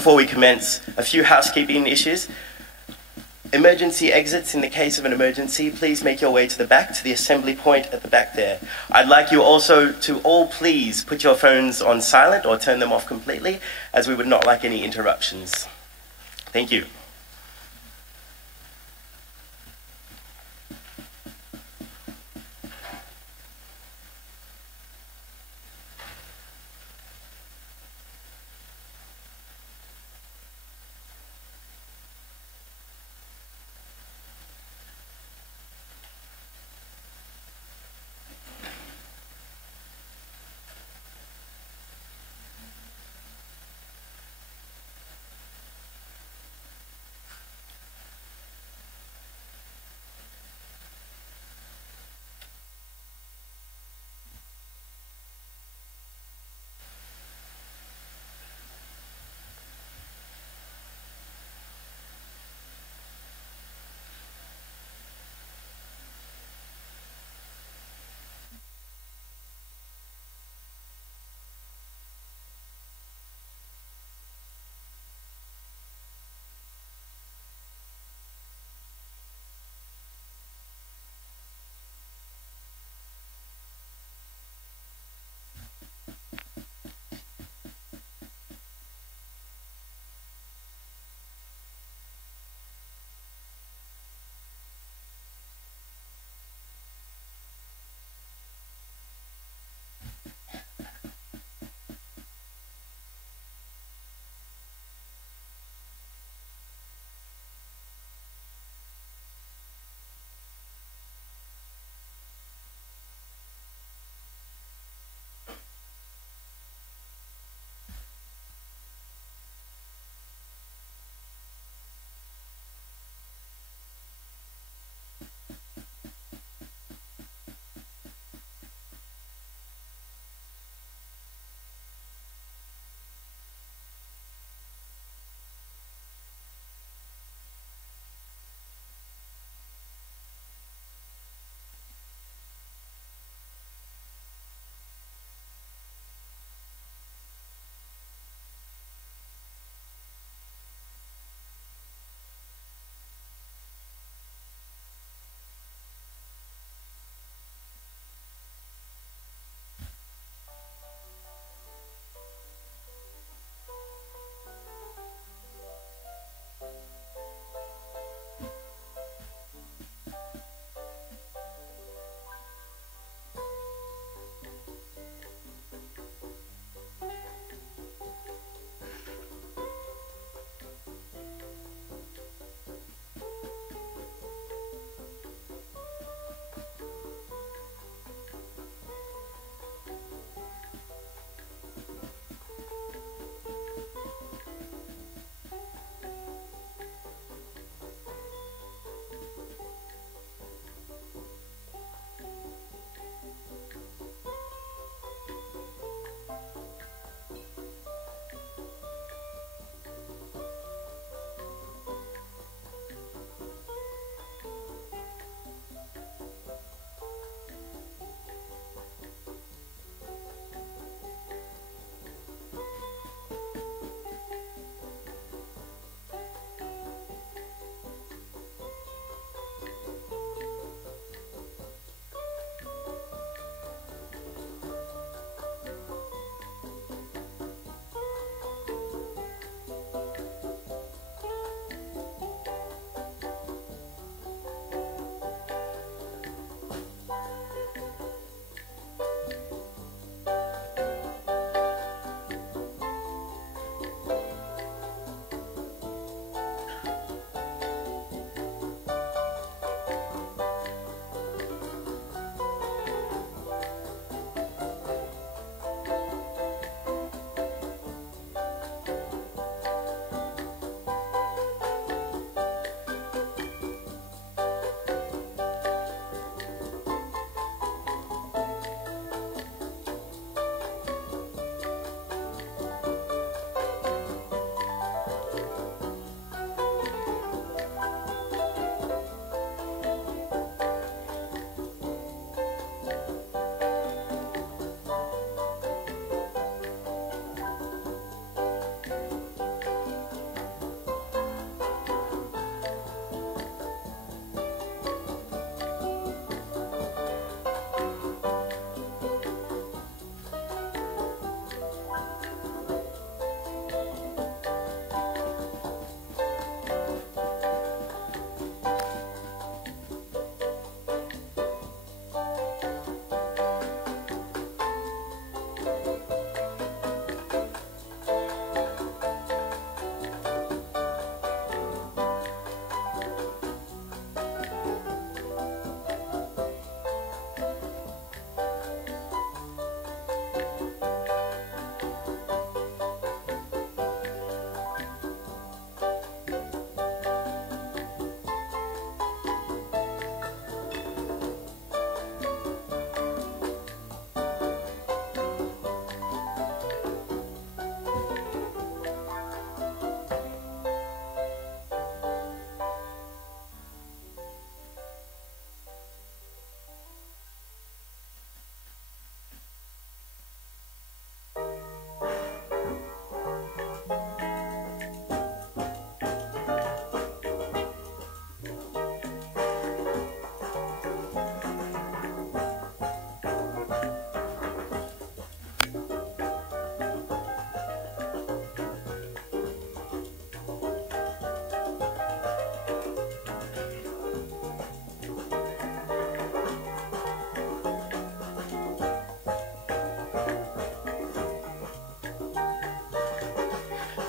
Before we commence, a few housekeeping issues. Emergency exits. In the case of an emergency, please make your way to the back, to the assembly point at the back there. I'd like you also to all please put your phones on silent or turn them off completely, as we would not like any interruptions. Thank you.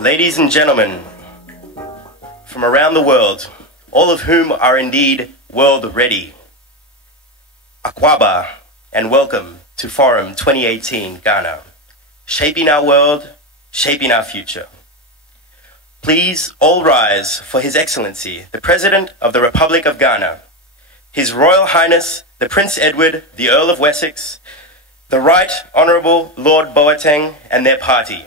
Ladies and gentlemen from around the world, all of whom are indeed world ready, Akwaba, and welcome to Forum 2018 Ghana, shaping our world, shaping our future. Please all rise for His Excellency, the President of the Republic of Ghana, His Royal Highness, the Prince Edward, the Earl of Wessex, the Right Honourable Lord Boateng, and their party.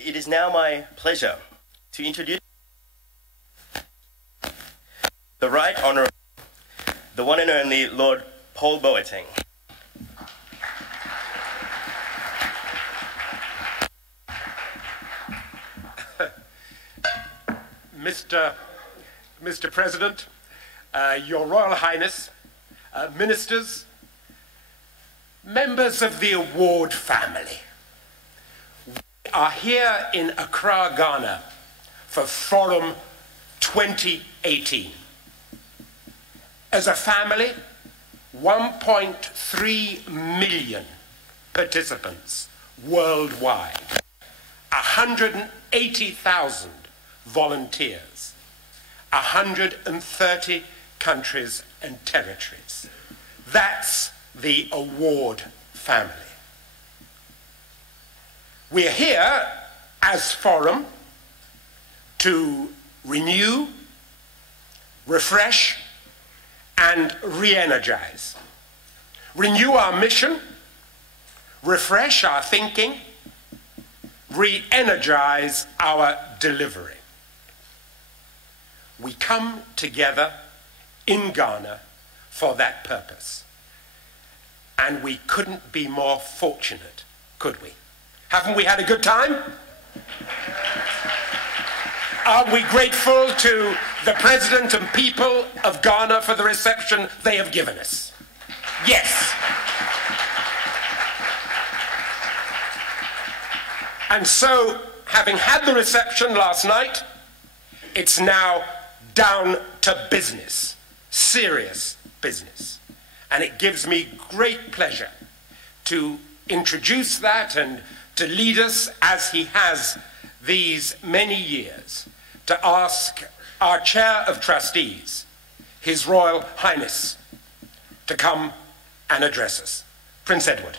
It is now my pleasure to introduce the Right Honourable, the one and only Lord Paul Boateng. Mr. President, Your Royal Highness, ministers, members of the award family, we are here in Accra, Ghana for Forum 2018. As a family, 1.3 million participants worldwide, 180,000 volunteers, 130 countries and territories. That's the award family. We're here as Forum to renew, refresh, and re-energize. Renew our mission, refresh our thinking, re-energize our delivery. We come together in Ghana for that purpose. And we couldn't be more fortunate, could we? Haven't we had a good time? Are we grateful to the President and people of Ghana for the reception they have given us? Yes. And so, having had the reception last night, it's now down to business, serious business. And it gives me great pleasure to introduce that and to lead us, as he has these many years, to ask our Chair of Trustees, His Royal Highness, to come and address us. Prince Edward.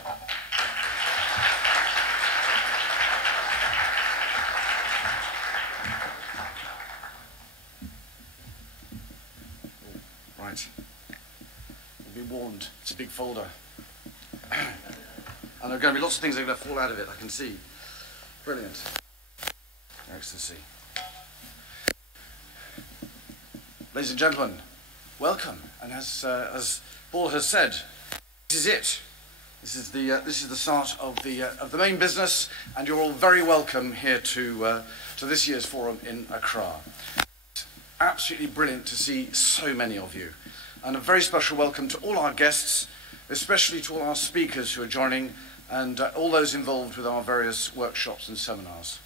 big folder. And there are going to be lots of things that are going to fall out of it, I can see. Brilliant. Your Excellency. Ladies and gentlemen, welcome. And as Paul has said, this is it. This is the start of the main business, and you're all very welcome here to this year's forum in Accra. It's absolutely brilliant to see so many of you, and a very special welcome to all our guests, especially to all our speakers who are joining, and all those involved with our various workshops and seminars.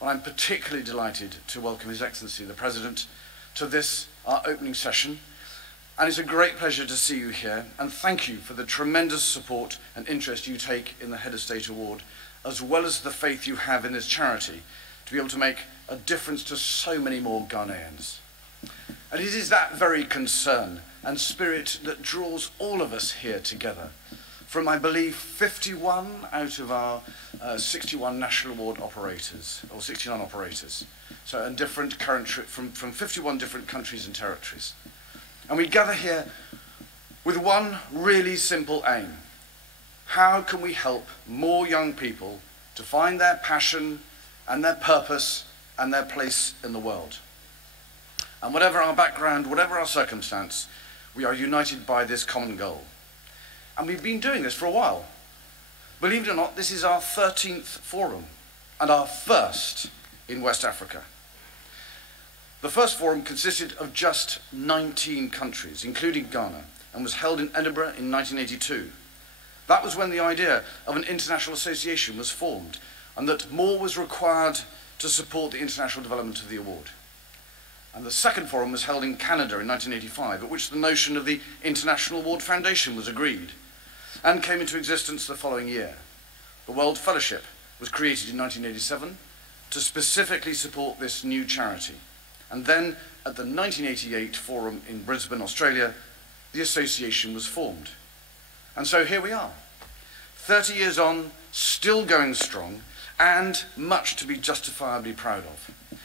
Well, I'm particularly delighted to welcome His Excellency the President to this, our opening session. And it's a great pleasure to see you here, and thank you for the tremendous support and interest you take in the Head of State Award, as well as the faith you have in this charity to be able to make a difference to so many more Ghanaians. And it is that very concern and spirit that draws all of us here together. From, I believe, 51 out of our 61 National Award operators, or 69 operators, so in different from 51 different countries and territories. And we gather here with one really simple aim. How can we help more young people to find their passion and their purpose and their place in the world? And whatever our background, whatever our circumstance, we are united by this common goal. And we've been doing this for a while. Believe it or not, this is our 13th forum and our first in West Africa. The first forum consisted of just 19 countries, including Ghana, and was held in Edinburgh in 1982. That was when the idea of an international association was formed, and that more was required to support the international development of the award. And the second forum was held in Canada in 1985, at which the notion of the International Award Foundation was agreed, and came into existence the following year. The World Fellowship was created in 1987 to specifically support this new charity. And then, at the 1988 forum in Brisbane, Australia, the association was formed. And so here we are, 30 years on, still going strong, and much to be justifiably proud of.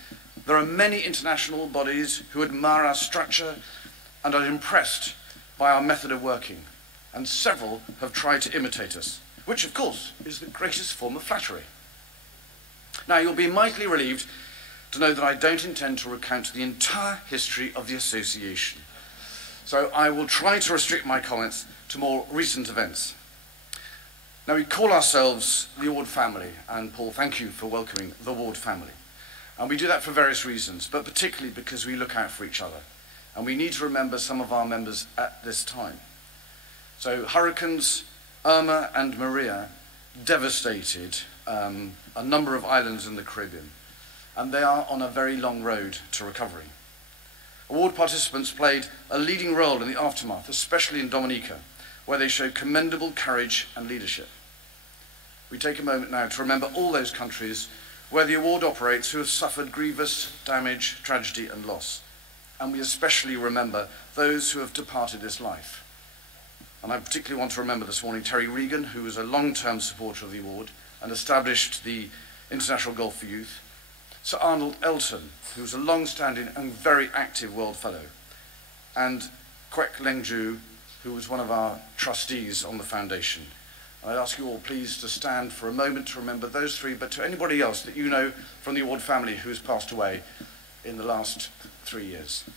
There are many international bodies who admire our structure and are impressed by our method of working, and several have tried to imitate us, which of course is the greatest form of flattery. Now, you'll be mightily relieved to know that I don't intend to recount the entire history of the association. So I will try to restrict my comments to more recent events. Now, we call ourselves the Award family, and Paul, thank you for welcoming the Award family. And we do that for various reasons, but particularly because we look out for each other. And we need to remember some of our members at this time. So hurricanes Irma and Maria devastated a number of islands in the Caribbean, and they are on a very long road to recovery. Award participants played a leading role in the aftermath, especially in Dominica, where they showed commendable courage and leadership. We take a moment now to remember all those countries where the award operates who have suffered grievous damage, tragedy and loss. And we especially remember those who have departed this life. And I particularly want to remember this morning Terry Regan, who was a long-term supporter of the award and established the International Goal for Youth, Sir Arnold Elton, who was a long-standing and very active World Fellow, and Kwek Lengju, who was one of our trustees on the foundation. I ask you all please to stand for a moment to remember those three, but to anybody else that you know from the Award family who has passed away in the last 3 years. Thank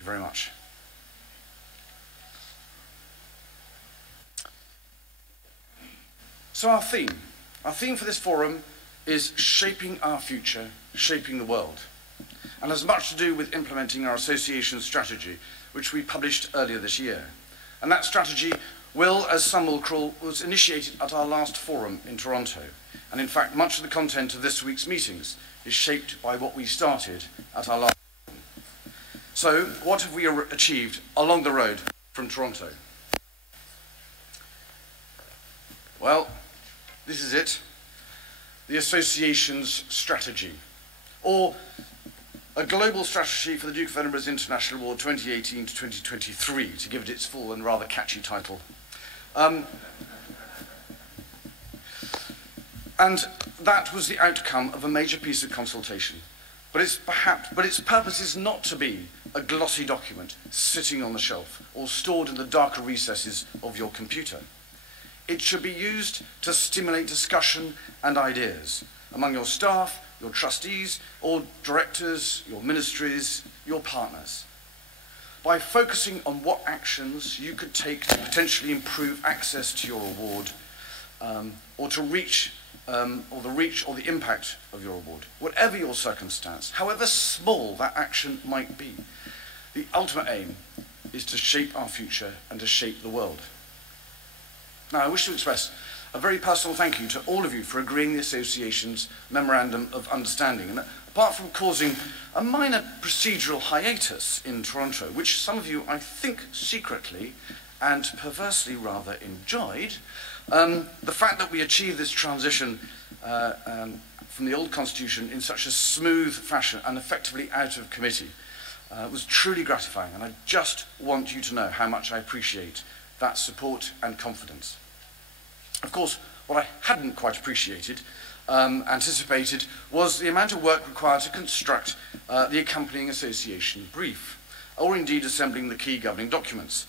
you very much. So our theme for this forum is shaping our future, shaping the world, and has much to do with implementing our association strategy, which we published earlier this year. And that strategy will, as some will call, was initiated at our last forum in Toronto. And in fact, much of the content of this week's meetings is shaped by what we started at our last forum. So, what have we achieved along the road from Toronto? Well, this is it. The association's strategy, or a global strategy for the Duke of Edinburgh's International Award 2018 to 2023, to give it its full and rather catchy title. And that was the outcome of a major piece of consultation. But its purpose is not to be a glossy document sitting on the shelf or stored in the darker recesses of your computer. It should be used to stimulate discussion and ideas among your staff, your trustees, or directors, your ministries, your partners. By focusing on what actions you could take to potentially improve access to your award, or to reach or the reach or the impact of your award, whatever your circumstance, however small that action might be, the ultimate aim is to shape our future and to shape the world. Now, I wish to express a very personal thank you to all of you for agreeing the Association's Memorandum of Understanding. And apart from causing a minor procedural hiatus in Toronto, which some of you, I think, secretly and perversely rather enjoyed, the fact that we achieved this transition from the old constitution in such a smooth fashion and effectively out of committee was truly gratifying, and I just want you to know how much I appreciate that support and confidence. Of course, what I hadn't quite anticipated was the amount of work required to construct the accompanying association brief, or indeed assembling the key governing documents.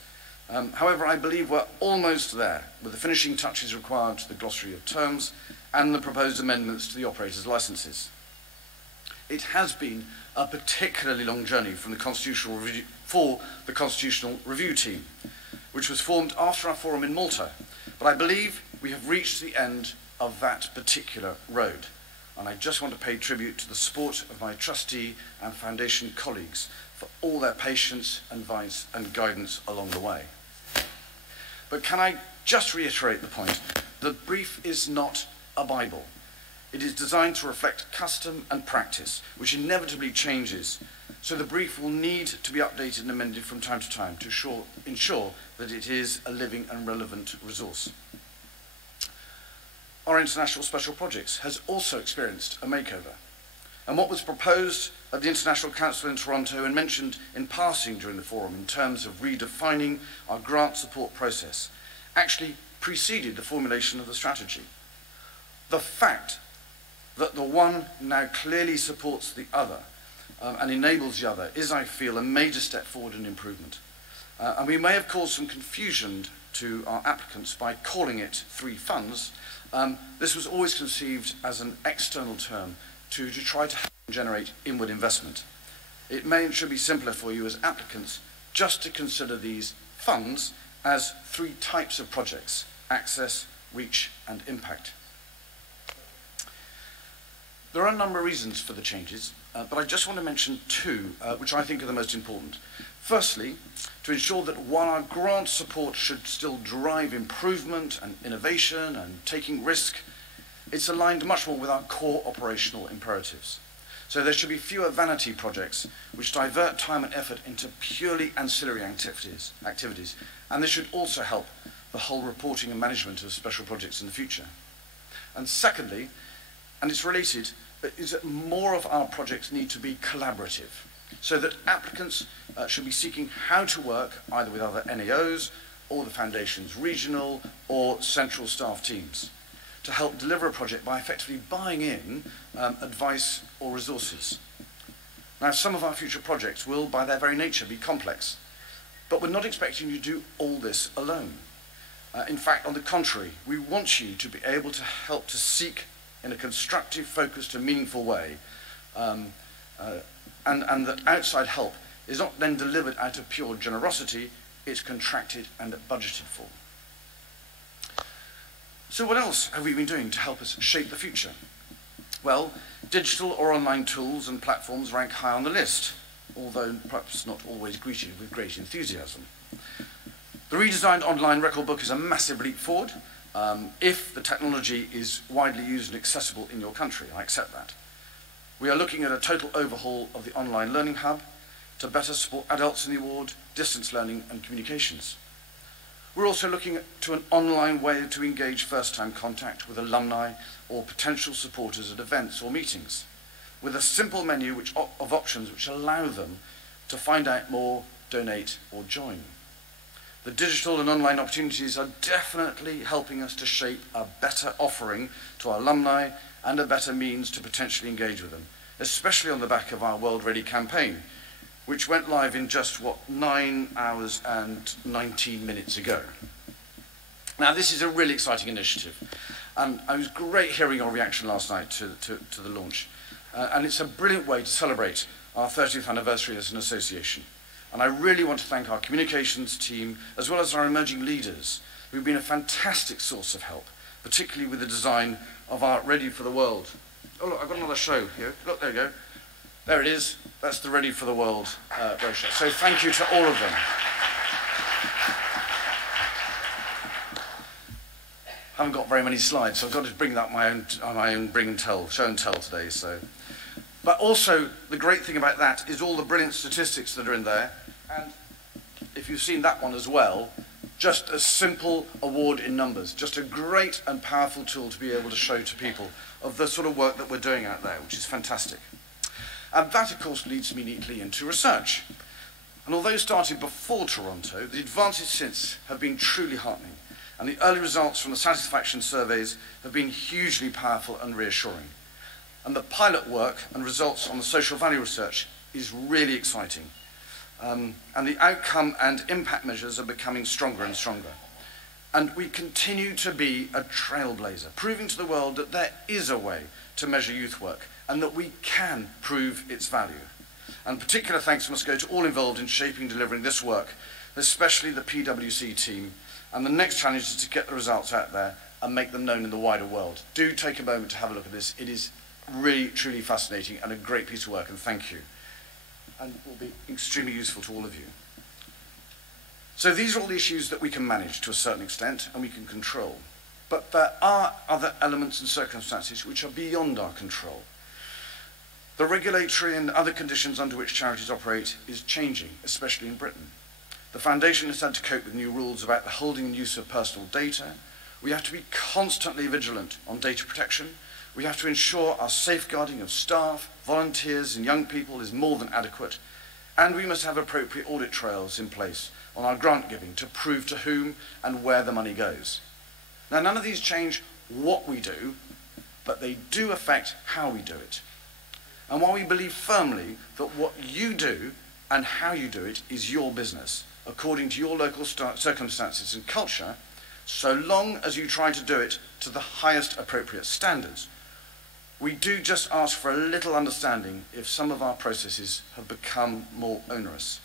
However, I believe we're almost there, with the finishing touches required to the glossary of terms and the proposed amendments to the operators' licenses. It has been a particularly long journey for the Constitutional Review team, which was formed after our forum in Malta, but I believe we have reached the end of that particular road, and I just want to pay tribute to the support of my trustee and foundation colleagues for all their patience, advice and guidance along the way. But can I just reiterate the point? The brief is not a Bible. It is designed to reflect custom and practice, which inevitably changes, so the brief will need to be updated and amended from time to time to ensure that it is a living and relevant resource. Our International Special Projects has also experienced a makeover, and what was proposed at the International Council in Toronto and mentioned in passing during the forum in terms of redefining our grant support process actually preceded the formulation of the strategy. The fact that the one now clearly supports the other and enables the other is, I feel, a major step forward in improvement. And we may have caused some confusion to our applicants by calling it three funds. This was always conceived as an external term to try to generate inward investment. It may and should be simpler for you as applicants just to consider these funds as three types of projects: access, reach and impact. There are a number of reasons for the changes, but I just want to mention two, which I think are the most important. Firstly, to ensure that while our grant support should still drive improvement and innovation and taking risk, it's aligned much more with our core operational imperatives. So there should be fewer vanity projects which divert time and effort into purely ancillary activities, and this should also help the whole reporting and management of special projects in the future. And secondly, and it's related, is that more of our projects need to be collaborative, so that applicants should be seeking how to work either with other NAOs or the Foundation's regional or central staff teams to help deliver a project by effectively buying in advice or resources. Now, some of our future projects will, by their very nature, be complex, but we're not expecting you to do all this alone. In fact, on the contrary, we want you to be able to help to seek in a constructive, focused and meaningful way, and that outside help is not then delivered out of pure generosity, it's contracted and budgeted for. So what else have we been doing to help us shape the future? Well, digital or online tools and platforms rank high on the list, although perhaps not always greeted with great enthusiasm. The redesigned online record book is a massive leap forward, if the technology is widely used and accessible in your country. I accept that. We are looking at a total overhaul of the online learning hub to better support adults in the award, distance learning and communications. We're also looking to an online way to engage first-time contact with alumni or potential supporters at events or meetings, with a simple menu of options which allow them to find out more, donate or join. The digital and online opportunities are definitely helping us to shape a better offering to our alumni and a better means to potentially engage with them, especially on the back of our World Ready campaign, which went live in just, 9 hours and 19 minutes ago. Now, this is a really exciting initiative. And it was great hearing your reaction last night to the launch. And it's a brilliant way to celebrate our 30th anniversary as an association. And I really want to thank our communications team, as well as our emerging leaders, who've been a fantastic source of help, particularly with the design of our Ready for the World. Oh, look, I've got another show here. Look, there you go. There it is. That's the Ready for the World brochure. So thank you to all of them. I haven't got very many slides, so I've got to bring that my own bring and tell, show and tell today. So, but also the great thing about that is all the brilliant statistics that are in there, and if you've seen that one as well, just a simple award in numbers, just a great and powerful tool to be able to show to people of the sort of work that we're doing out there, which is fantastic. And that, of course, leads me neatly into research. And although started before Toronto, the advances since have been truly heartening. And the early results from the satisfaction surveys have been hugely powerful and reassuring. And the pilot work and results on the social value research is really exciting. And the outcome and impact measures are becoming stronger and stronger. And we continue to be a trailblazer, proving to the world that there is a way to measure youth work and that we can prove its value. And particular thanks must go to all involved in shaping and delivering this work, especially the PwC team. And the next challenge is to get the results out there and make them known in the wider world. Do take a moment to have a look at this. It is really, truly fascinating and a great piece of work, and thank you. And will be extremely useful to all of you. So these are all the issues that we can manage to a certain extent and we can control. But there are other elements and circumstances which are beyond our control. The regulatory and other conditions under which charities operate is changing, especially in Britain. The Foundation has had to cope with new rules about the holding and use of personal data. We have to be constantly vigilant on data protection. We have to ensure our safeguarding of staff, volunteers and young people is more than adequate. And we must have appropriate audit trails in place on our grant giving to prove to whom and where the money goes. Now, none of these change what we do, but they do affect how we do it. And while we believe firmly that what you do and how you do it is your business, according to your local circumstances and culture, so long as you try to do it to the highest appropriate standards, we do just ask for a little understanding if some of our processes have become more onerous.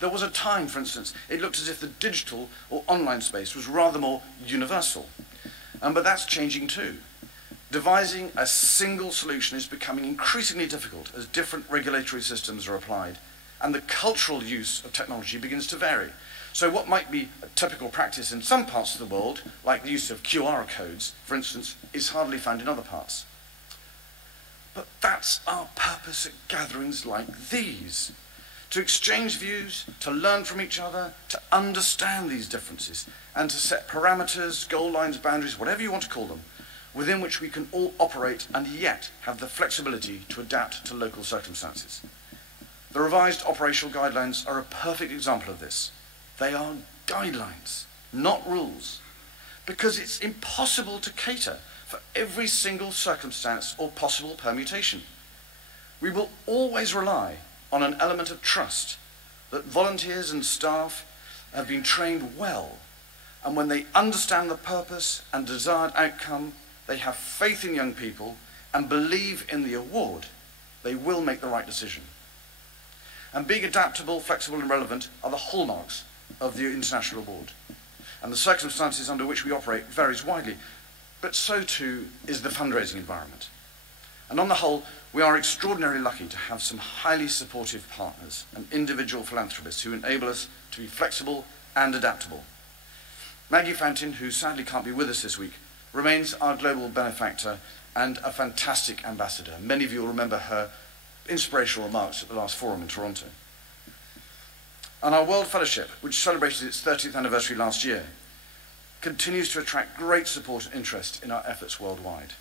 There was a time, for instance, it looked as if the digital or online space was rather more universal. But that's changing too. Devising a single solution is becoming increasingly difficult as different regulatory systems are applied and the cultural use of technology begins to vary. So what might be a typical practice in some parts of the world, like the use of QR codes, for instance, is hardly found in other parts. But that's our purpose at gatherings like these. To exchange views, to learn from each other, to understand these differences, and to set parameters, goal lines, boundaries, whatever you want to call them, within which we can all operate and yet have the flexibility to adapt to local circumstances. The revised operational guidelines are a perfect example of this. They are guidelines, not rules, because it's impossible to cater for every single circumstance or possible permutation. We will always rely on an element of trust that volunteers and staff have been trained well, and when they understand the purpose and desired outcome, they have faith in young people and believe in the award, they will make the right decision. And being adaptable, flexible and relevant are the hallmarks of the International Award. And the circumstances under which we operate varies widely, but so too is the fundraising environment. And on the whole, we are extraordinarily lucky to have some highly supportive partners and individual philanthropists who enable us to be flexible and adaptable. Maggie Fountain, who sadly can't be with us this week, remains our global benefactor and a fantastic ambassador. Many of you will remember her inspirational remarks at the last forum in Toronto. And our World Fellowship, which celebrated its 30th anniversary last year, continues to attract great support and interest in our efforts worldwide.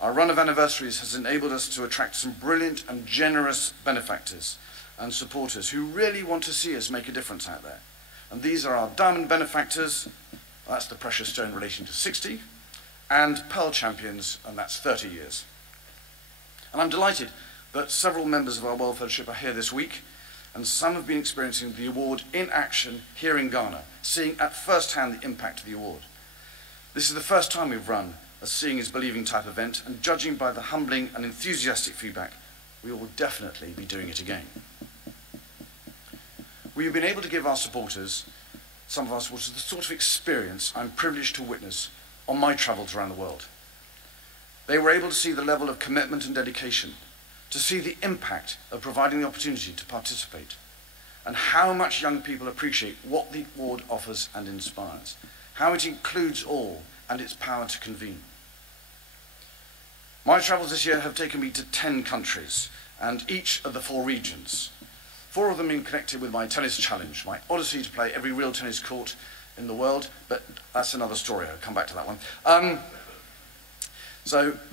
Our run of anniversaries has enabled us to attract some brilliant and generous benefactors, and supporters who really want to see us make a difference out there. And these are our diamond benefactors, that's the precious stone in relation to 60, and pearl champions, and that's 30 years. And I'm delighted that several members of our World Fellowship are here this week, and some have been experiencing the award in action here in Ghana, seeing at first hand the impact of the award. This is the first time we've run a seeing is believing type event, and judging by the humbling and enthusiastic feedback, we will definitely be doing it again. We have been able to give our supporters, some of our supporters, the sort of experience I'm privileged to witness on my travels around the world. They were able to see the level of commitment and dedication, to see the impact of providing the opportunity to participate, and how much young people appreciate what the award offers and inspires, how it includes all and its power to convene. My travels this year have taken me to 10 countries and each of the 4 regions. 4 of them being connected with my tennis challenge, my odyssey to play every real tennis court in the world, but that's another story, I'll come back to that one.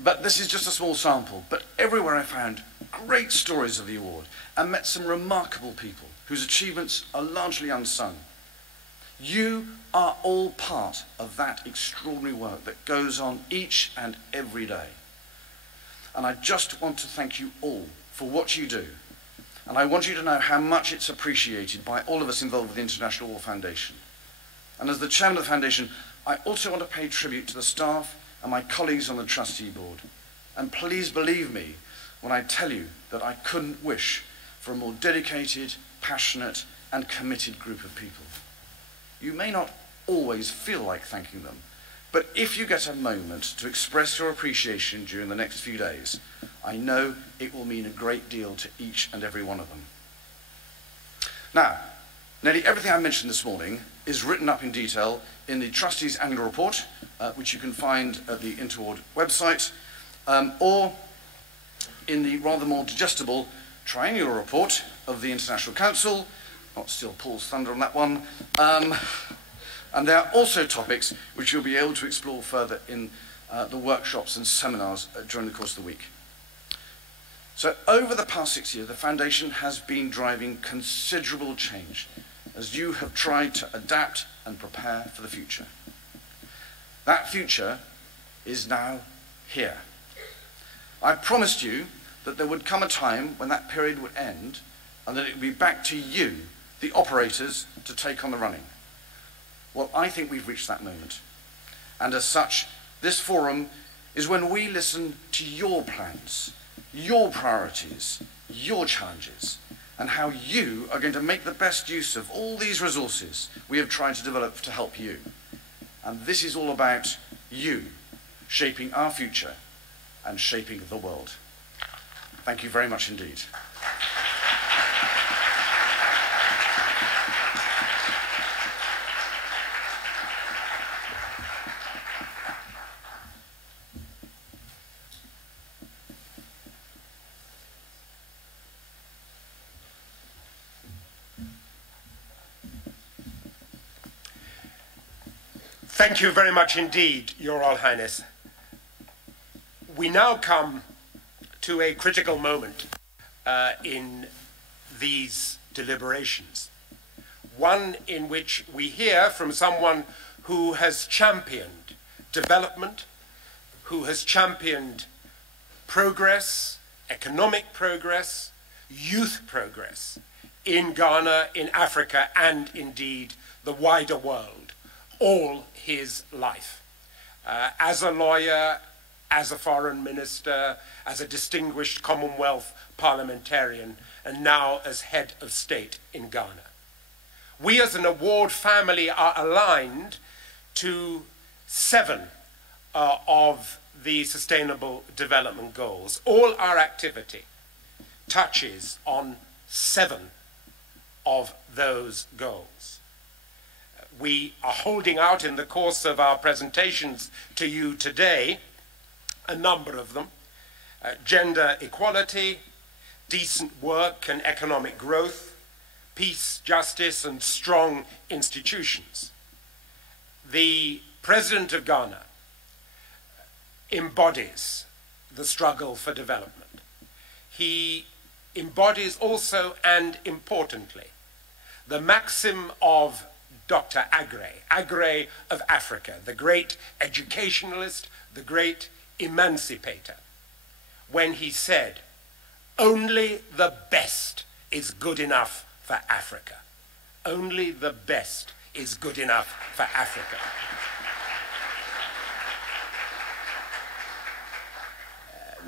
But this is just a small sample, but everywhere I found great stories of the award and met some remarkable people whose achievements are largely unsung. You are all part of that extraordinary work that goes on each and every day. And I just want to thank you all for what you do. And I want you to know how much it's appreciated by all of us involved with the International War Foundation. And as the chairman of the foundation, I also want to pay tribute to the staff and my colleagues on the trustee board. And please believe me when I tell you that I couldn't wish for a more dedicated, passionate, and committed group of people. You may not always feel like thanking them, but if you get a moment to express your appreciation during the next few days, I know it will mean a great deal to each and every one of them. Now, nearly everything I mentioned this morning is written up in detail in the Trustees' Annual Report, which you can find at the Interward website, or in the rather more digestible Triennial Report of the International Council, not steal Paul's thunder on that one, and there are also topics which you'll be able to explore further in the workshops and seminars during the course of the week. So over the past 6 years, the Foundation has been driving considerable change as you have tried to adapt and prepare for the future. That future is now here. I promised you that there would come a time when that period would end and that it would be back to you, the operators, to take on the running. Well, I think we've reached that moment. And as such, this forum is when we listen to your plans, your priorities, your challenges, and how you are going to make the best use of all these resources we have tried to develop to help you. And this is all about you shaping our future and shaping the world. Thank you very much indeed. Thank you very much indeed, Your Royal Highness. We now come to a critical moment in these deliberations, one in which we hear from someone who has championed development, who has championed progress, economic progress, youth progress in Ghana, in Africa, and indeed the wider world, all his life. As a lawyer, as a foreign minister, as a distinguished Commonwealth parliamentarian, and now as head of state in Ghana. We as an award family are aligned to 7 of the Sustainable Development Goals. All our activity touches on 7 of those goals. We are holding out in the course of our presentations to you today a number of them: gender equality, decent work and economic growth, peace, justice, and strong institutions. The President of Ghana embodies the struggle for development. He embodies also and importantly the maxim of Dr. Agre of Africa, the great educationalist, the great emancipator, when he said, "Only the best is good enough for Africa. Only the best is good enough for Africa."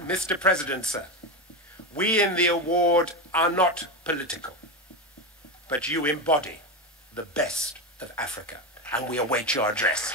Mr. President, sir, we in the award are not political, but you embody the best of Africa, and we await your address.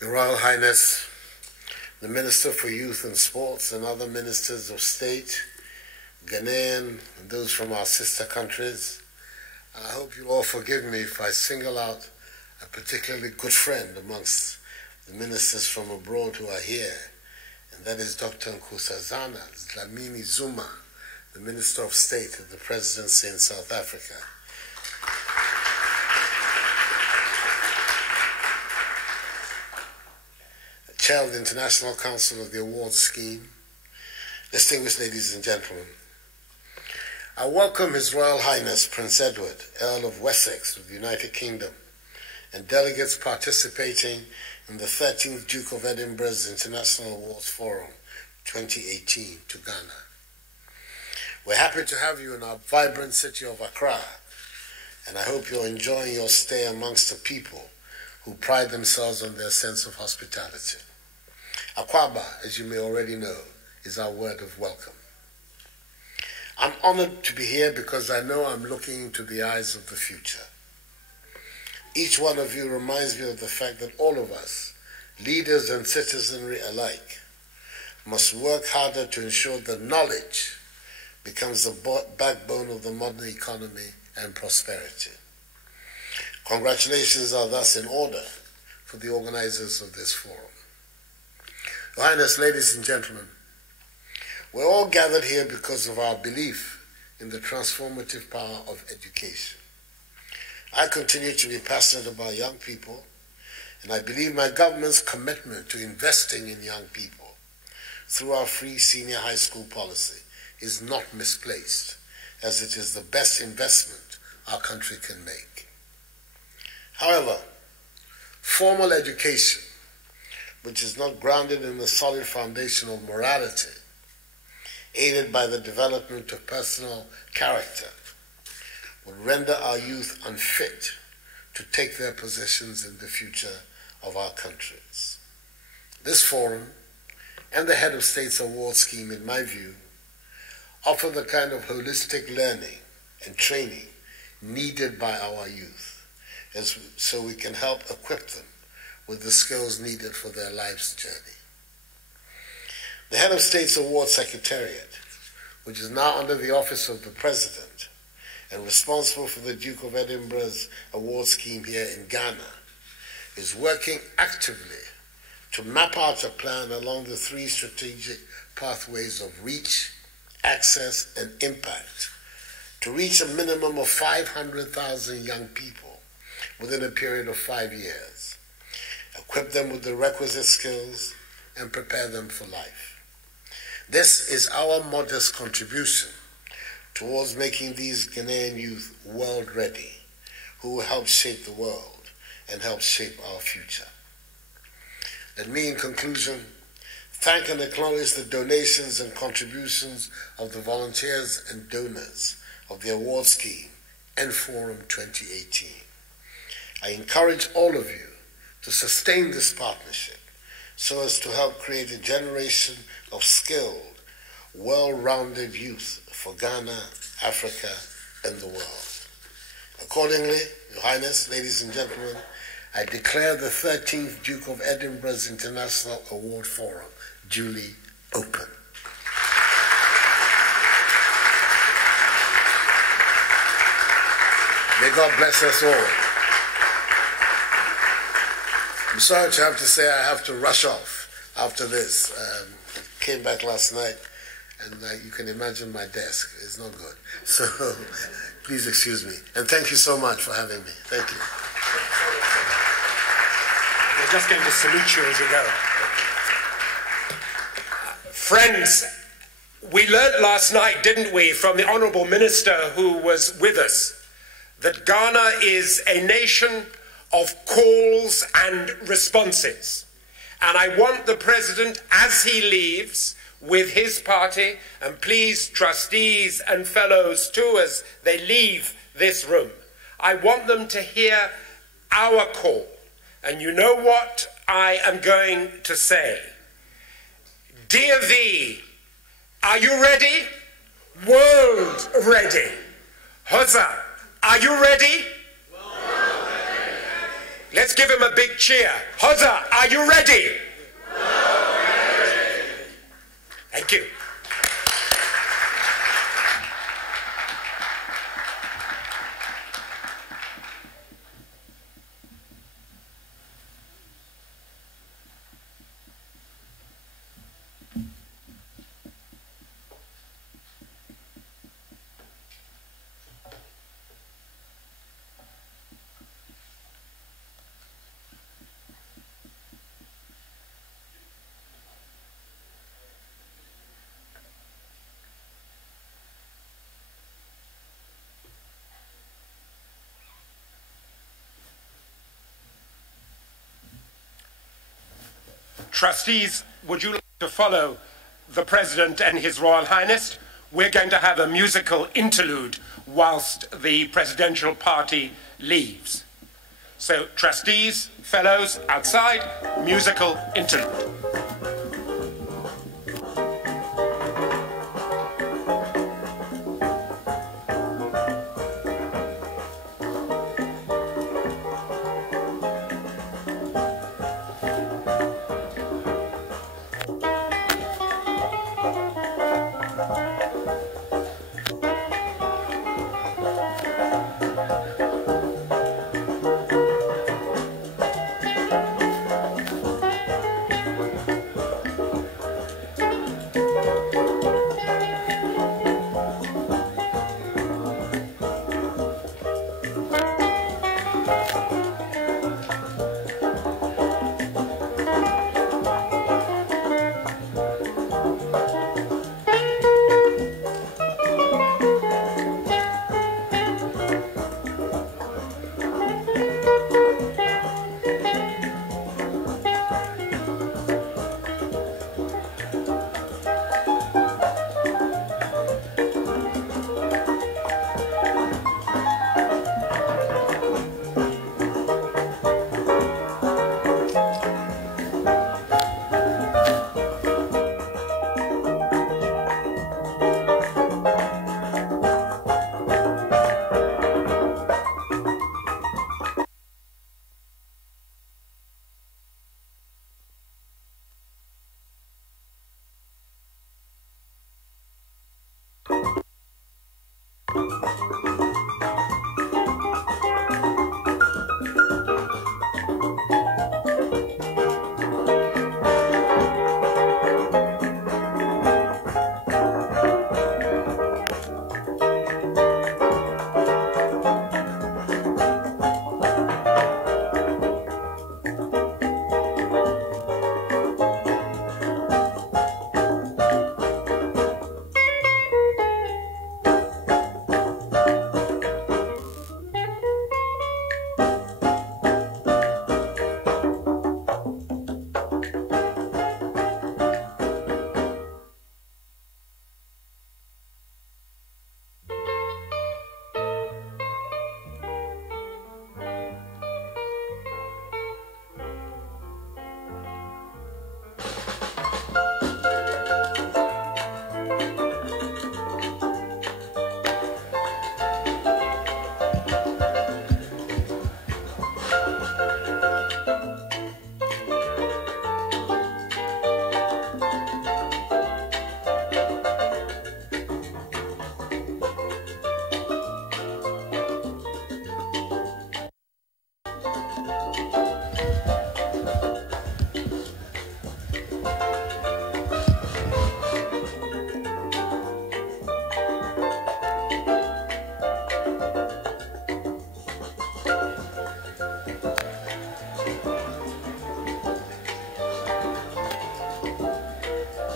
Your Royal Highness, the Minister for Youth and Sports and other ministers of state, Ghanaian and those from our sister countries, I hope you'll all forgive me if I single out a particularly good friend amongst the ministers from abroad who are here, and that is Dr. Nkosazana Dlamini Zuma, the Minister of State of the Presidency in South Africa. Chair of the International Council of the Awards Scheme, distinguished ladies and gentlemen, I welcome His Royal Highness Prince Edward, Earl of Wessex of the United Kingdom, and delegates participating in the 13th Duke of Edinburgh's International Awards Forum 2018 to Ghana. We're happy to have you in our vibrant city of Accra, and I hope you're enjoying your stay amongst the people who pride themselves on their sense of hospitality. Akwaba, as you may already know, is our word of welcome. I'm honored to be here because I know I'm looking into the eyes of the future. Each one of you reminds me of the fact that all of us, leaders and citizenry alike, must work harder to ensure that knowledge becomes the backbone of the modern economy and prosperity. Congratulations are thus in order for the organizers of this forum. Your Highness, ladies and gentlemen, we're all gathered here because of our belief in the transformative power of education. I continue to be passionate about young people, and I believe my government's commitment to investing in young people through our free senior high school policy is not misplaced, as it is the best investment our country can make. However, formal education, which is not grounded in a solid foundation of morality, aided by the development of personal character, would render our youth unfit to take their positions in the future of our countries. This forum and the Head of State's award scheme, in my view, offer the kind of holistic learning and training needed by our youth, so we can help equip them with the skills needed for their life's journey. The Head of State's Award Secretariat, which is now under the office of the President and responsible for the Duke of Edinburgh's award scheme here in Ghana, is working actively to map out a plan along the three strategic pathways of reach, access, and impact to reach a minimum of 500,000 young people within a period of 5 years, equip them with the requisite skills, and prepare them for life. This is our modest contribution towards making these Ghanaian youth world-ready, who will help shape the world and help shape our future. Let me, in conclusion, thank and acknowledge the donations and contributions of the volunteers and donors of the award scheme and Forum 2018. I encourage all of you to sustain this partnership so as to help create a generation of skilled, well-rounded youth for Ghana, Africa, and the world. Accordingly, Your Highness, ladies and gentlemen, I declare the 13th Duke of Edinburgh's International Award Forum duly open. May God bless us all. I'm sorry to have to say I have to rush off after this. Came back last night, and you can imagine my desk. It's not good. So please excuse me. And thank you so much for having me. Thank you. We're just going to salute you as you go. Friends, we learnt last night, didn't we, from the Honourable Minister who was with us, that Ghana is a nation of calls and responses. And I want the President, as he leaves, with his party, and please, trustees and fellows too, as they leave this room, I want them to hear our call. And you know what I am going to say. Dear thee, are you ready? World ready. Huzza, are you ready? Let's give him a big cheer. Huzza, are you ready? Thank you. Trustees, would you like to follow the President and His Royal Highness? We're going to have a musical interlude whilst the presidential party leaves. So, trustees, fellows, outside, musical interlude.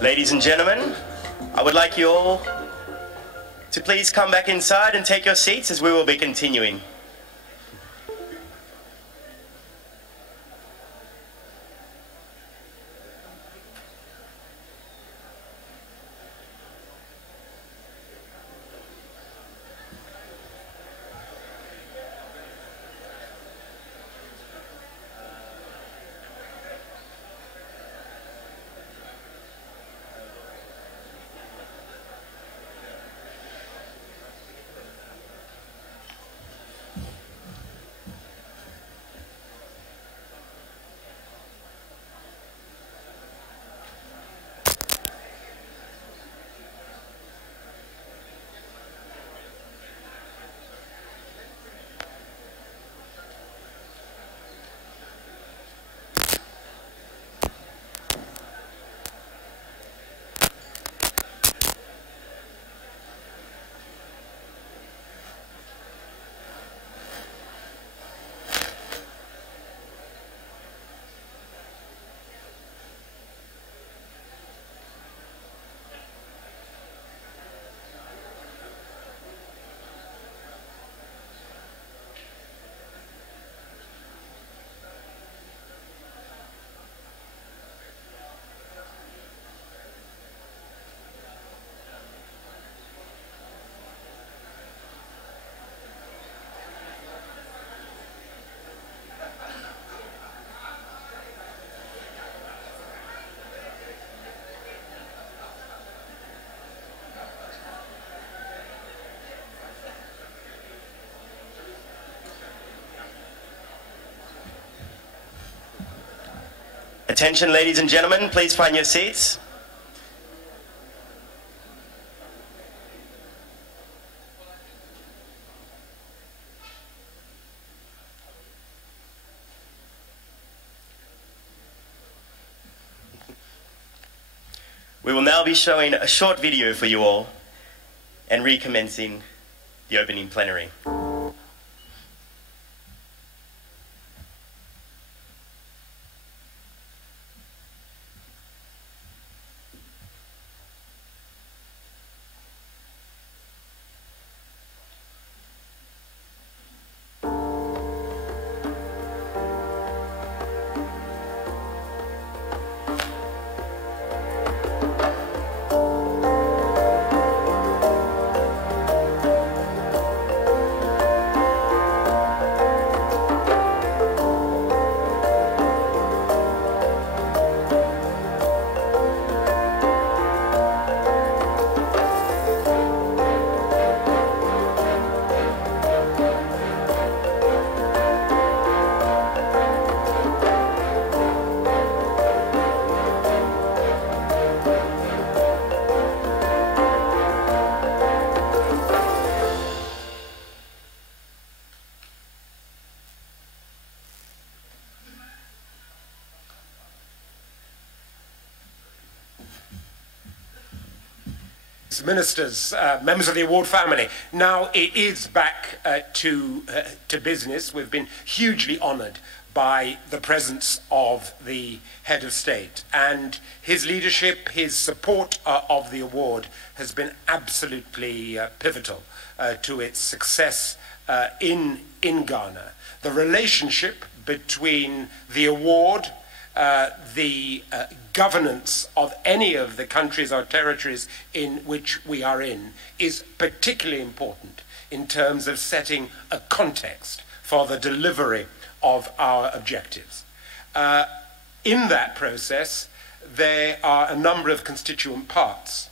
Ladies and gentlemen, I would like you all to please come back inside and take your seats as we will be continuing. Attention, ladies and gentlemen, please find your seats. We will now be showing a short video for you all and recommencing the opening plenary. Ministers, members of the award family. Now it is back to business. We've been hugely honoured by the presence of the head of state, and his leadership, his support of the award has been absolutely pivotal to its success in Ghana. The relationship between the award, the governance of any of the countries or territories in which we are in is particularly important in terms of setting a context for the delivery of our objectives. In that process, there are a number of constituent parts.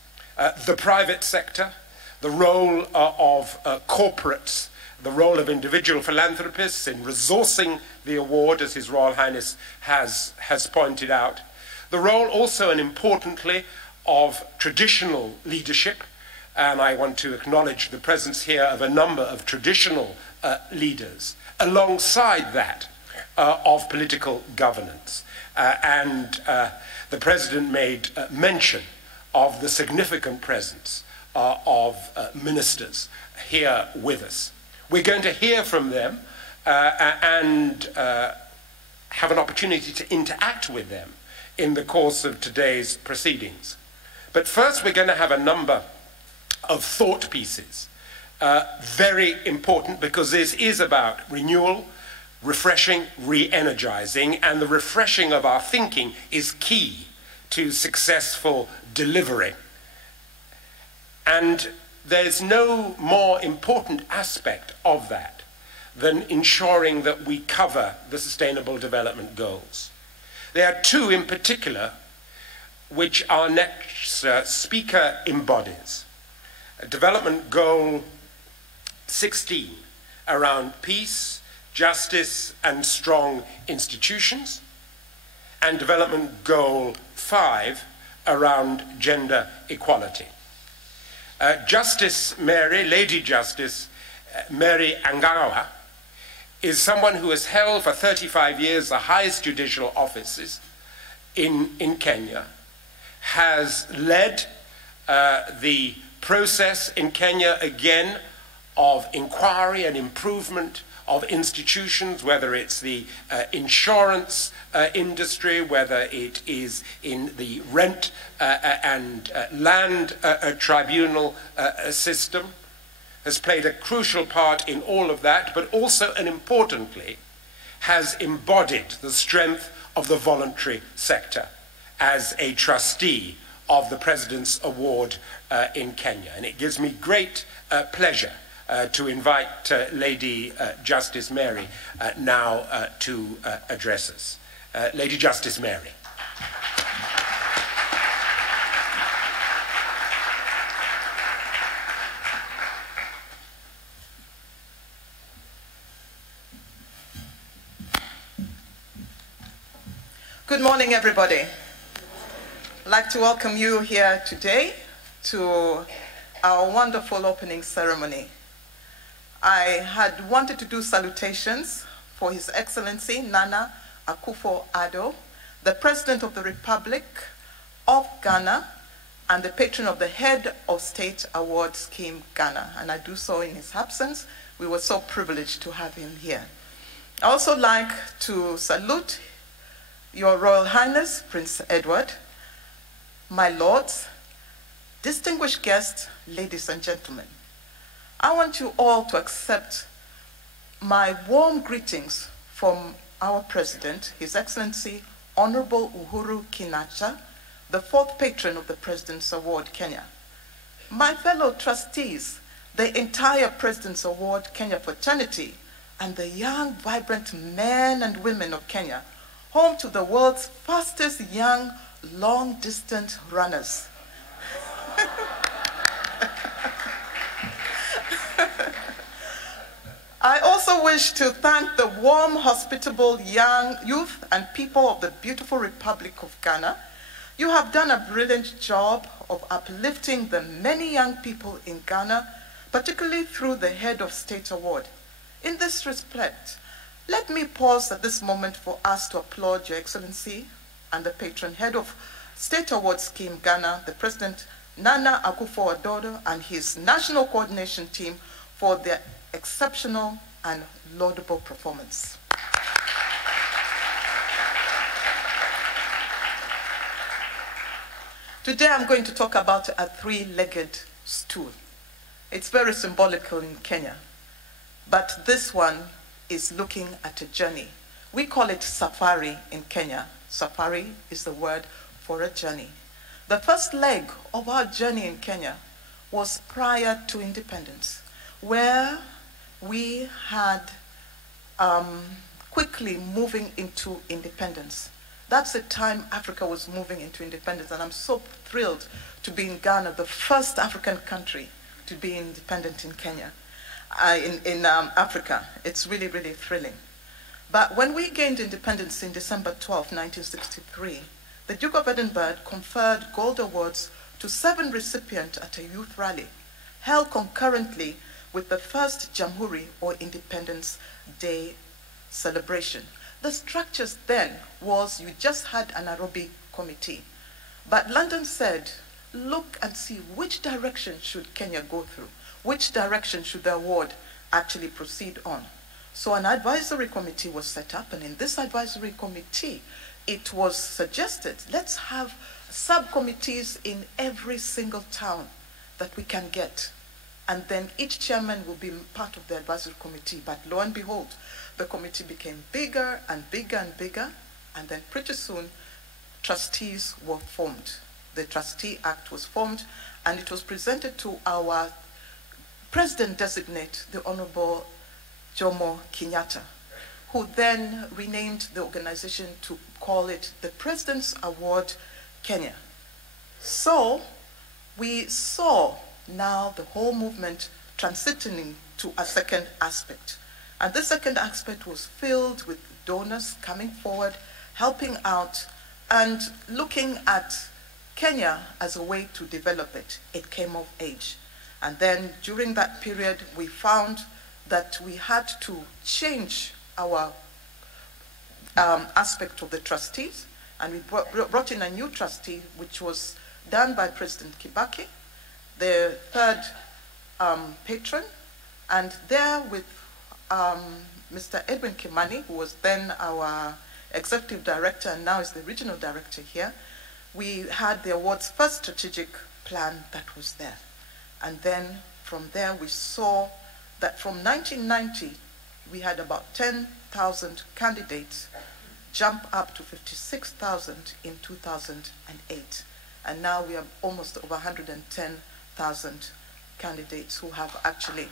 The private sector, the role of corporates, the role of individual philanthropists in resourcing the award, as His Royal Highness has pointed out. The role also, and importantly, of traditional leadership, and I want to acknowledge the presence here of a number of traditional leaders, alongside that of political governance. The President made mention of the significant presence of ministers here with us. We're going to hear from them and have an opportunity to interact with them in the course of today's proceedings. But first we're going to have a number of thought pieces. Very important, because this is about renewal, refreshing, re-energizing, and the refreshing of our thinking is key to successful delivery. And there's no more important aspect of that than ensuring that we cover the Sustainable Development Goals. There are two in particular which our next speaker embodies. Development Goal 16, around peace, justice, and strong institutions, and Development Goal 5, around gender equality. Justice Mary, Lady Justice Mary Angawa, is someone who has held for 35 years the highest judicial offices in Kenya, has led the process in Kenya again of inquiry and improvement of institutions, whether it's the insurance industry, whether it is in the rent and land tribunal system, has played a crucial part in all of that, but also, and importantly, has embodied the strength of the voluntary sector as a trustee of the President's Award in Kenya. And it gives me great pleasure to invite Lady Justice Mary now to address us. Lady Justice Mary. Good morning, everybody. I'd like to welcome you here today to our wonderful opening ceremony. I had wanted to do salutations for His Excellency Nana Akufo-Addo, the President of the Republic of Ghana and the patron of the Head of State Award Scheme Ghana, and I do so in his absence. We were so privileged to have him here. I also like to salute Your Royal Highness, Prince Edward, my lords, distinguished guests, ladies and gentlemen. I want you all to accept my warm greetings from our President, His Excellency Honorable Uhuru Kenyatta, the fourth patron of the President's Award Kenya. My fellow trustees, the entire President's Award Kenya fraternity, and the young, vibrant men and women of Kenya, home to the world's fastest young, long-distance runners. I also wish to thank the warm, hospitable young youth and people of the beautiful Republic of Ghana. You have done a brilliant job of uplifting the many young people in Ghana, particularly through the Head of State Award. In this respect, let me pause at this moment for us to applaud Your Excellency and the patron Head of State Award Scheme Ghana, the President Nana Akufo-Addo, and his national coordination team for their exceptional and laudable performance. Today I'm going to talk about a three-legged stool. It's very symbolical in Kenya, but this one is looking at a journey. We call it safari in Kenya. Safari is the word for a journey. The first leg of our journey in Kenya was prior to independence, where we had quickly moving into independence. That's the time Africa was moving into independence, and I'm so thrilled to be in Ghana, the first African country to be independent in Kenya, in Africa. It's really, really thrilling. But when we gained independence in December 12, 1963, the Duke of Edinburgh conferred gold awards to 7 recipients at a youth rally held concurrently with the first Jamhuri, or Independence Day celebration. The structures then was you just had a Nairobi committee. But London said, look and see which direction should Kenya go through, which direction should the award actually proceed on. So an advisory committee was set up, and in this advisory committee, it was suggested, let's have subcommittees in every single town that we can get. And then each chairman will be part of the advisory committee. But lo and behold, the committee became bigger and bigger and bigger. And then pretty soon, trustees were formed. The Trustee Act was formed, and it was presented to our president-designate, the Honorable Jomo Kenyatta, who then renamed the organization to call it the President's Award Kenya. So we saw now the whole movement transitioning to a second aspect. And this second aspect was filled with donors coming forward, helping out, and looking at Kenya as a way to develop it. It came of age. And then during that period, we found that we had to change our aspect of the trustees, and we brought in a new trustee, which was done by President Kibaki, the third patron, and there with Mr. Edwin Kimani, who was then our executive director and now is the regional director here, we had the award's first strategic plan that was there. And then from there we saw that from 1990, we had about 10,000 candidates jump up to 56,000 in 2008. And now we have almost over 110,000 candidates who have actually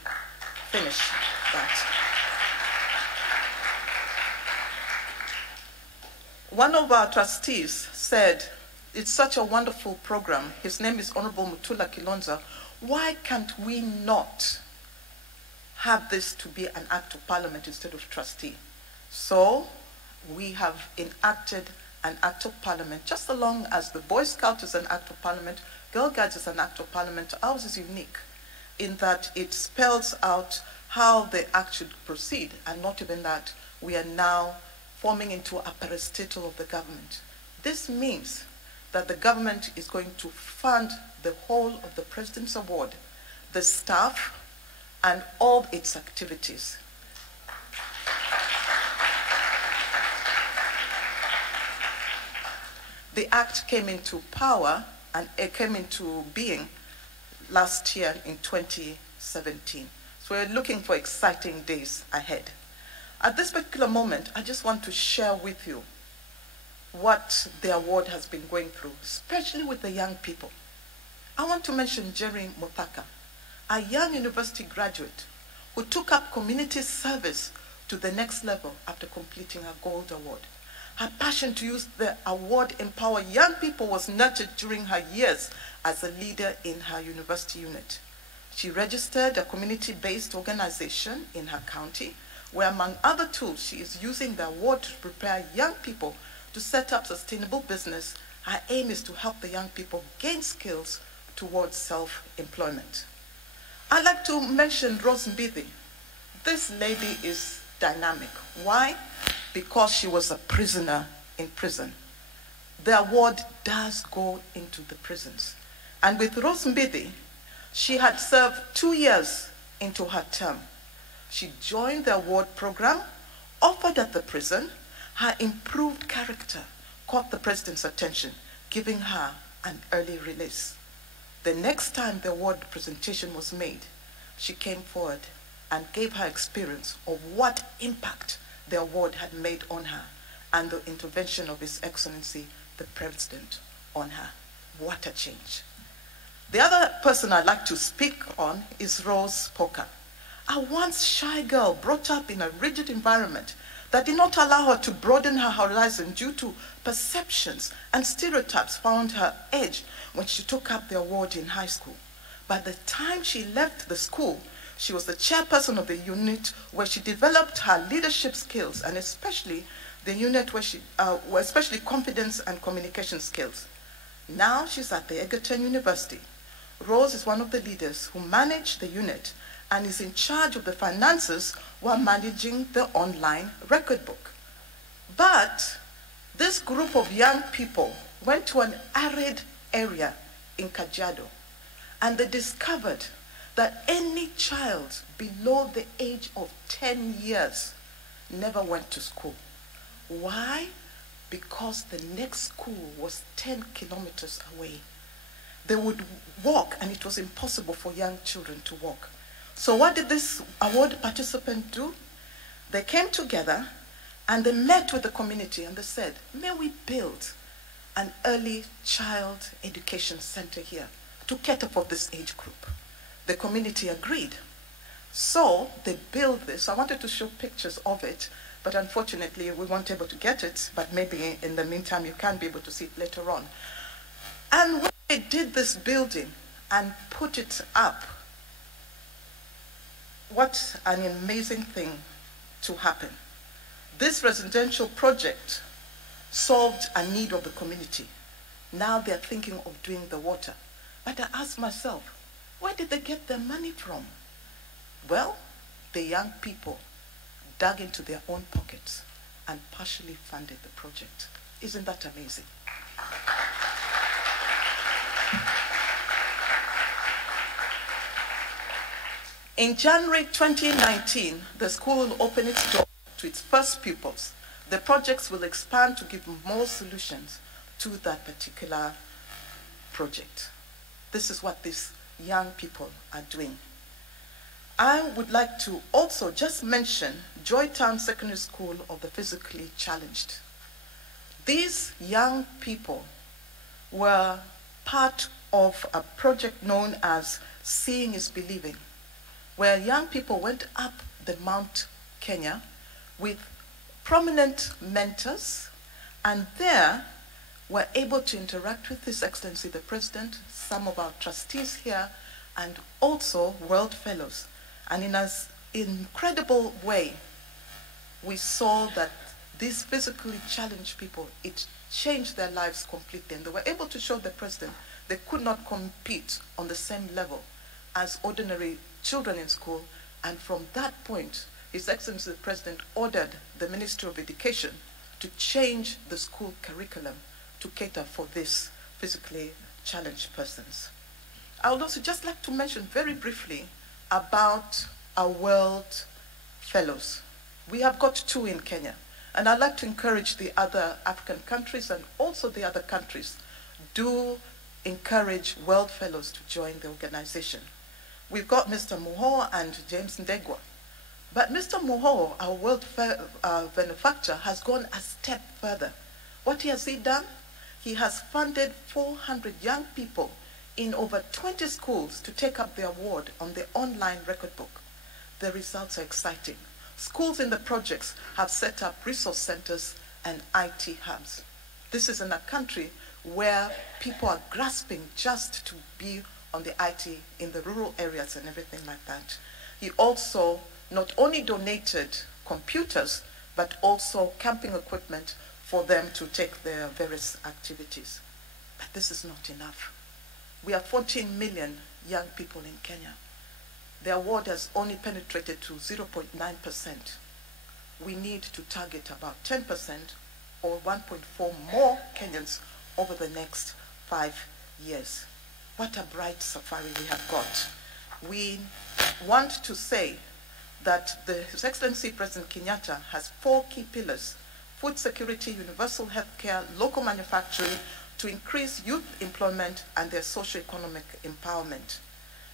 finished that. One of our trustees said, it's such a wonderful program. His name is Honorable Mutula Kilonza. Why can't we not have this to be an act of parliament instead of trustee? So we have enacted an act of parliament, just as long as the Boy Scout is an act of parliament, Girl Guides is an act of parliament. Ours is unique in that it spells out how the act should proceed, and not even that, we are now forming into a parastatal of the government. This means that the government is going to fund the whole of the President's Award, the staff, and all its activities. The act came into power and it came into being last year in 2017. So we're looking for exciting days ahead. At this particular moment, I just want to share with you what the award has been going through, especially with the young people. I want to mention Jerry Muthaka, a young university graduate who took up community service to the next level after completing her gold award. Her passion to use the award empower young people was nurtured during her years as a leader in her university unit. She registered a community-based organization in her county, where among other tools, she is using the award to prepare young people to set up sustainable business. Her aim is to help the young people gain skills towards self-employment. I'd like to mention Rose Mbithi. This lady is dynamic. Why? Because she was a prisoner in prison. The award does go into the prisons. And with Rose Mbithi, she had served 2 years into her term. She joined the award program, offered at the prison. Her improved character caught the president's attention, giving her an early release. The next time the award presentation was made, she came forward and gave her experience of what impact the award had made on her and the intervention of His Excellency, the President, on her. What a change. The other person I'd like to speak on is Rose Poker, a once shy girl brought up in a rigid environment that did not allow her to broaden her horizon due to perceptions and stereotypes found her edge when she took up the award in high school. By the time she left the school, she was the chairperson of the unit where she developed her leadership skills, and especially the unit where especially confidence and communication skills. Now she's at the Egerton University. Rose is one of the leaders who manage the unit and is in charge of the finances while managing the online record book. But this group of young people went to an arid area in Kajiado, and they discovered that any child below the age of 10 years never went to school. Why? because the next school was 10 kilometers away. They would walk, and it was impossible for young children to walk. So what did this award participant do? They came together and they met with the community and they said, may we build an early child education center here to cater for this age group? The community agreed. So they built this. I wanted to show pictures of it, but unfortunately we weren't able to get it, but maybe in the meantime you can be able to see it later on. And when they did this building and put it up, what an amazing thing to happen. This residential project solved a need of the community. Now they're thinking of doing the water. But I asked myself, where did they get their money from? Well, the young people dug into their own pockets and partially funded the project. Isn't that amazing? In January 2019, the school will open its door to its first pupils. The projects will expand to give more solutions to that particular project. This is what these young people are doing. I would like to also just mention Joytown Secondary School of the Physically Challenged. These young people were part of a project known as Seeing is Believing, where young people went up the Mount Kenya with prominent mentors, and there were able to interact with His Excellency the President, some of our trustees here, and also World Fellows. And in an incredible way, we saw that these physically challenged people, it changed their lives completely, and they were able to show the President they could not compete on the same level as ordinary children in school, and from that point, His Excellency the President ordered the Ministry of Education to change the school curriculum to cater for these physically challenged persons. I would also just like to mention very briefly about our World Fellows. We have got 2 in Kenya, and I'd like to encourage the other African countries and also the other countries, do encourage World Fellows to join the organization. We've got Mr. Muho and James Ndegwa. But Mr. Muho, our world benefactor, has gone a step further. What has he done? He has funded 400 young people in over 20 schools to take up the award on the online record book. The results are exciting. Schools in the projects have set up resource centers and IT hubs. This is in a country where people are grasping just to be on the IT in the rural areas and everything like that. He also not only donated computers, but also camping equipment for them to take their various activities. But this is not enough. We have 14 million young people in Kenya. The award has only penetrated to 0.9%. We need to target about 10% or 1.4 more Kenyans over the next 5 years. What a bright safari we have got. We want to say that His Excellency President Kenyatta has 4 key pillars: food security, universal health care, local manufacturing, to increase youth employment and their socio-economic empowerment.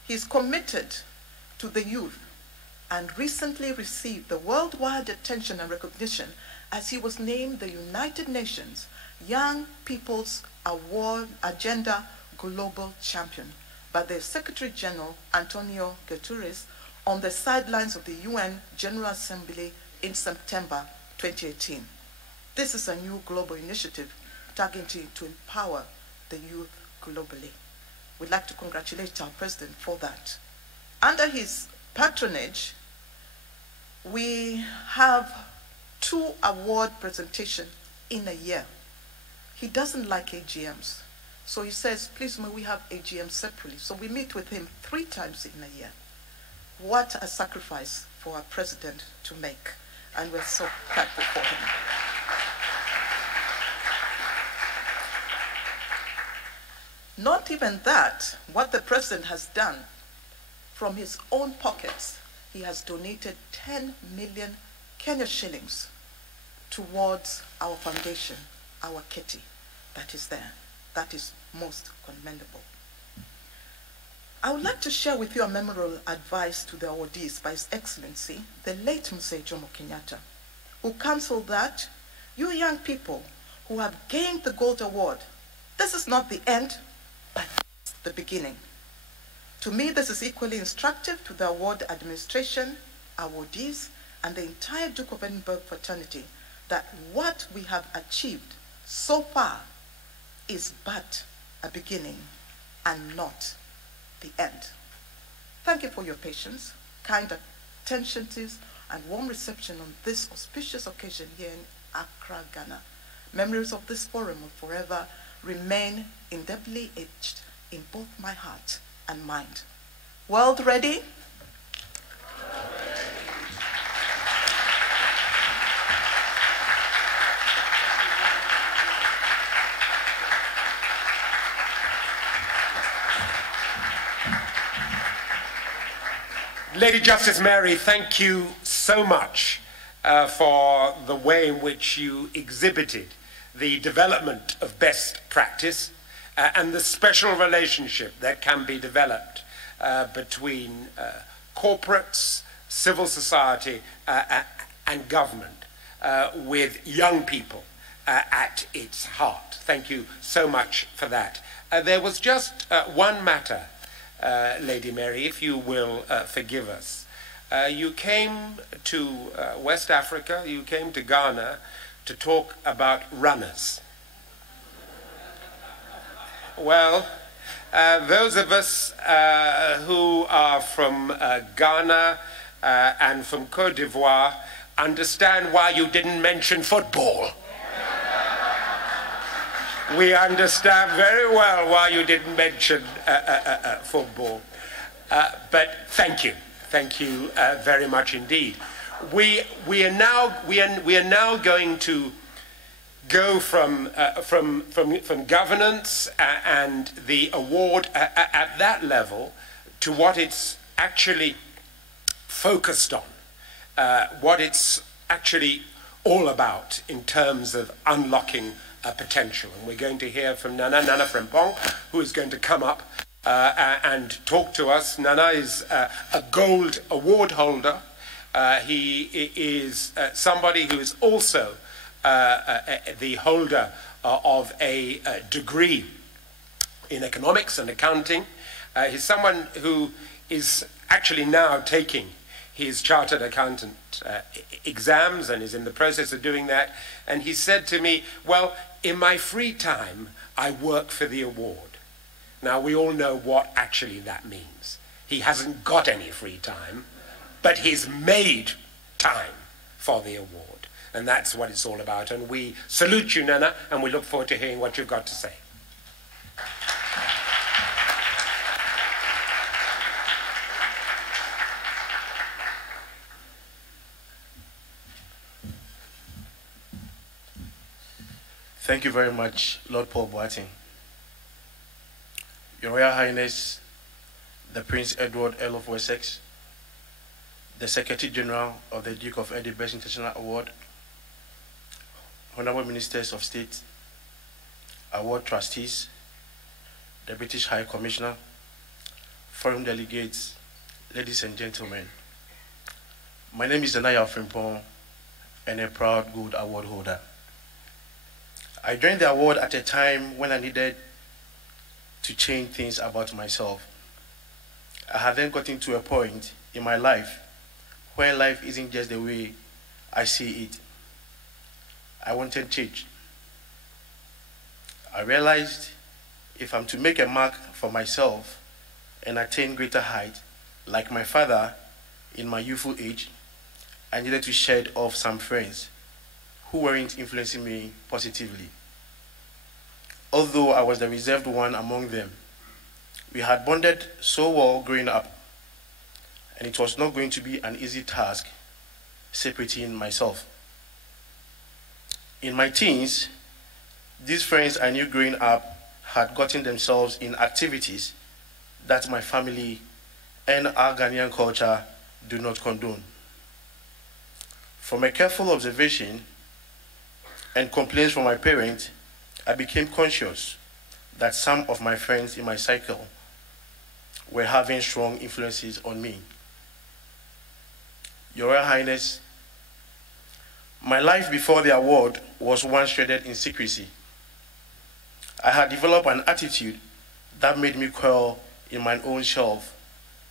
He is committed to the youth and recently received the worldwide attention and recognition as he was named the United Nations Young People's Award Agenda Global Champion by the Secretary General Antonio Guterres on the sidelines of the UN General Assembly in September 2018. This is a new global initiative targeting to empower the youth globally. We'd like to congratulate our President for that. Under his patronage, we have 2 award presentations in a year. He doesn't like AGMs. So he says, please may we have AGM separately. So we meet with him 3 times in a year. What a sacrifice for our president to make. And we're so thankful for him. Not even that, what the president has done from his own pockets, he has donated 10 million Kenya shillings towards our foundation, our kitty that is there. That is most commendable. I would like to share with you a memorable advice to the awardees by His Excellency, the late Mzee Jomo Kenyatta, who counseled that you young people who have gained the Gold Award, this is not the end, but the beginning. To me, this is equally instructive to the award administration, awardees, and the entire Duke of Edinburgh fraternity that what we have achieved so far is but a beginning and not the end. Thank you for your patience, kind attention and warm reception on this auspicious occasion here in Accra, Ghana. Memories of this forum will forever remain indelibly etched in both my heart and mind. World ready? Lady Justice Mary, thank you so much for the way in which you exhibited the development of best practice and the special relationship that can be developed between corporates, civil society, and government with young people at its heart. Thank you so much for that. There was just one matter, Lady Mary, if you will forgive us. You came to West Africa, you came to Ghana to talk about runners. Well, those of us who are from Ghana and from Côte d'Ivoire understand why you didn't mention football. We understand very well why you didn't mention football. But thank you very much indeed. We are now going to go from governance and the award at that level to what it's actually focused on, what it's actually all about in terms of unlocking potential. And we're going to hear from Nana Frimpong, who is going to come up and talk to us. Nana is a gold award holder. He is somebody who is also the holder of a degree in economics and accounting. He's someone who is actually now taking his chartered accountant exams and is in the process of doing that. And he said to me, well, in my free time, I work for the award. Now, we all know what actually that means. He hasn't got any free time, but he's made time for the award. And that's what it's all about. And we salute you, Nana, and we look forward to hearing what you've got to say. Thank you very much, Lord Paul Boateng. Your Royal Highness, the Prince Edward, Earl of Wessex, the Secretary General of the Duke of Edinburgh International Award, Honorable Ministers of State, award trustees, the British High Commissioner, foreign delegates, ladies and gentlemen. My name is Anaya Frimpong, and a proud Gold Award holder. I joined the award at a time when I needed to change things about myself. I had then gotten to a point in my life where life isn't just the way I see it. I wanted change. I realized if I'm to make a mark for myself and attain greater height, like my father in my youthful age, I needed to shed off some friends who weren't influencing me positively. Although I was the reserved one among them, we had bonded so well growing up, and it was not going to be an easy task separating myself. In my teens, these friends I knew growing up had gotten themselves in activities that my family and our Ghanaian culture do not condone. From a careful observation and complaints from my parents, I became conscious that some of my friends in my cycle were having strong influences on me. Your Royal Highness, my life before the award was one shrouded in secrecy. I had developed an attitude that made me curl in my own shelf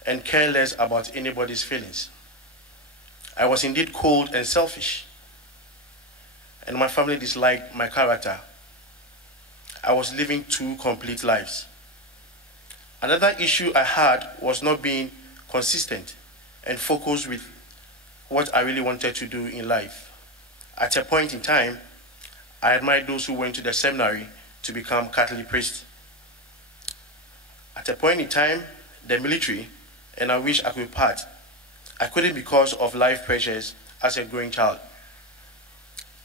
and care less about anybody's feelings. I was indeed cold and selfish, and my family disliked my character. I was living two complete lives. Another issue I had was not being consistent and focused with what I really wanted to do in life. At a point in time, I admired those who went to the seminary to become Catholic priests. At a point in time, the military, and I wish I could part. I couldn't because of life pressures as a growing child.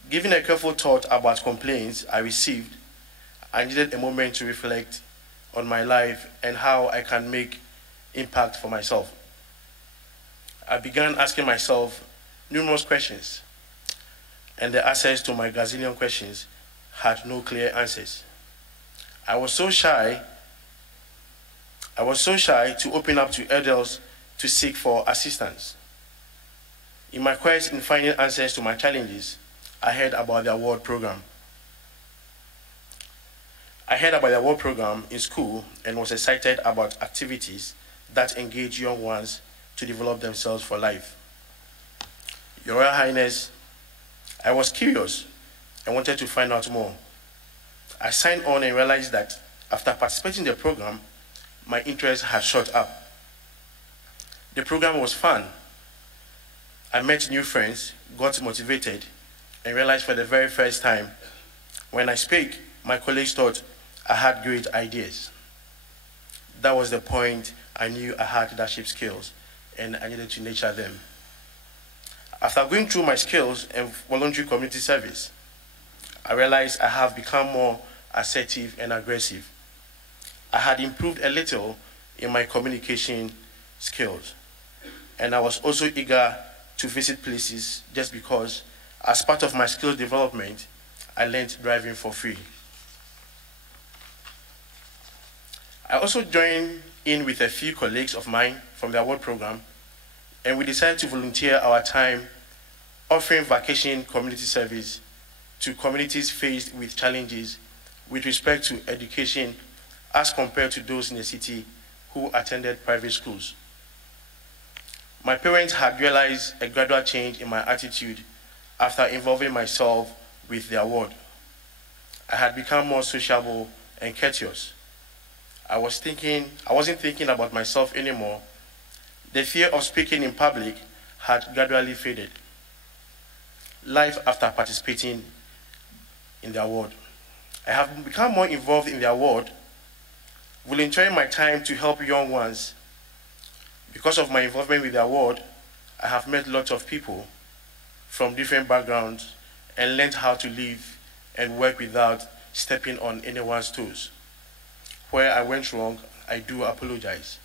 Given a careful thought about complaints I received, I needed a moment to reflect on my life and how I can make impact for myself. I began asking myself numerous questions, and the answers to my gazillion questions had no clear answers. I was so shy to open up to elders to seek for assistance. In my quest in finding answers to my challenges, I heard about the award program. I heard about the award program in school and was excited about activities that engage young ones to develop themselves for life. Your Royal Highness, I was curious and wanted to find out more. I signed on and realized that after participating in the program, my interest had shot up. The program was fun. I met new friends, got motivated, and realized for the very first time, when I speak, my colleagues thought I had great ideas. That was the point I knew I had leadership skills, and I needed to nurture them. After going through my skills and voluntary community service, I realized I have become more assertive and aggressive. I had improved a little in my communication skills, and I was also eager to visit places just because, as part of my skills development, I learned driving for free. I also joined in with a few colleagues of mine from the award program, and we decided to volunteer our time offering vacation community service to communities faced with challenges with respect to education as compared to those in the city who attended private schools. My parents had realized a gradual change in my attitude after involving myself with the award. I had become more sociable and courteous. I wasn't thinking about myself anymore. The fear of speaking in public had gradually faded. Life after participating in the award. I have become more involved in the award, volunteering my time to help young ones. Because of my involvement with the award, I have met lots of people from different backgrounds and learned how to live and work without stepping on anyone's toes. Where I went wrong, I do apologize.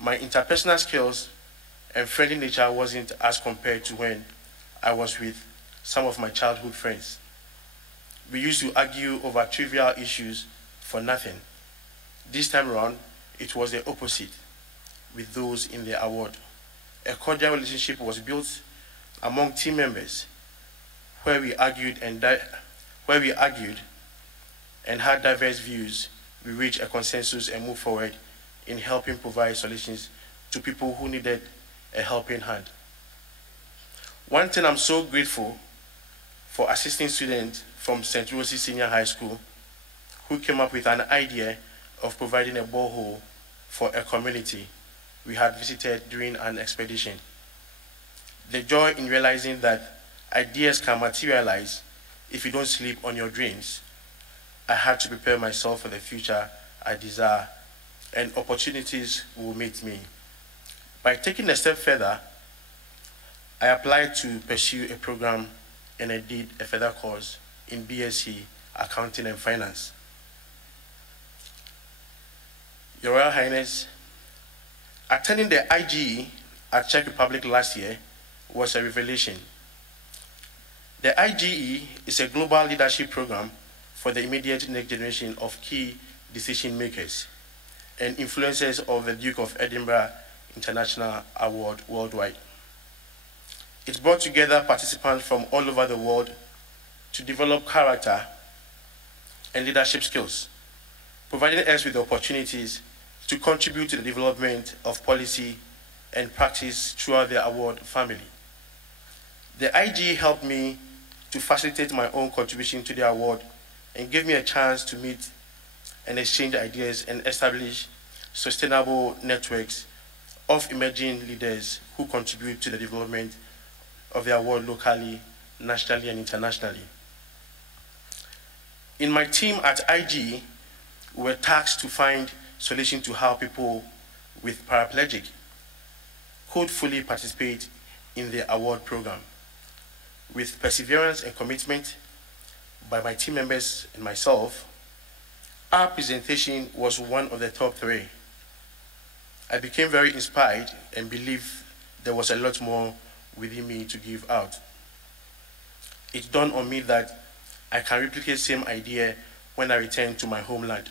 My interpersonal skills and friendly nature wasn't as compared to when I was with some of my childhood friends. We used to argue over trivial issues for nothing. This time around, it was the opposite with those in the award. A cordial relationship was built among team members where we argued and had diverse views. We reached a consensus and moved forward in helping provide solutions to people who needed a helping hand. One thing I'm so grateful for, assisting students from St. Rose's Senior High School who came up with an idea of providing a borehole for a community we had visited during an expedition. The joy in realizing that ideas can materialize if you don't sleep on your dreams. I had to prepare myself for the future I desire, and opportunities will meet me. By taking a step further, I applied to pursue a program and I did a further course in BSc Accounting and Finance. Your Royal Highness, attending the IGE at Czech Republic last year was a revelation. The IGE is a global leadership program for the immediate next generation of key decision makers and influencers of the Duke of Edinburgh International Award worldwide. It brought together participants from all over the world to develop character and leadership skills, providing us with opportunities to contribute to the development of policy and practice throughout the award family. The IG helped me to facilitate my own contribution to the award and gave me a chance to meet and exchange ideas and establish sustainable networks of emerging leaders who contribute to the development of the award locally, nationally, and internationally. In my team at IG, we were tasked to find solutions to how people with paraplegic could fully participate in the award program. With perseverance and commitment by my team members and myself, our presentation was one of the top 3. I became very inspired and believed there was a lot more within me to give out. It dawned on me that I can replicate the same idea when I return to my homeland,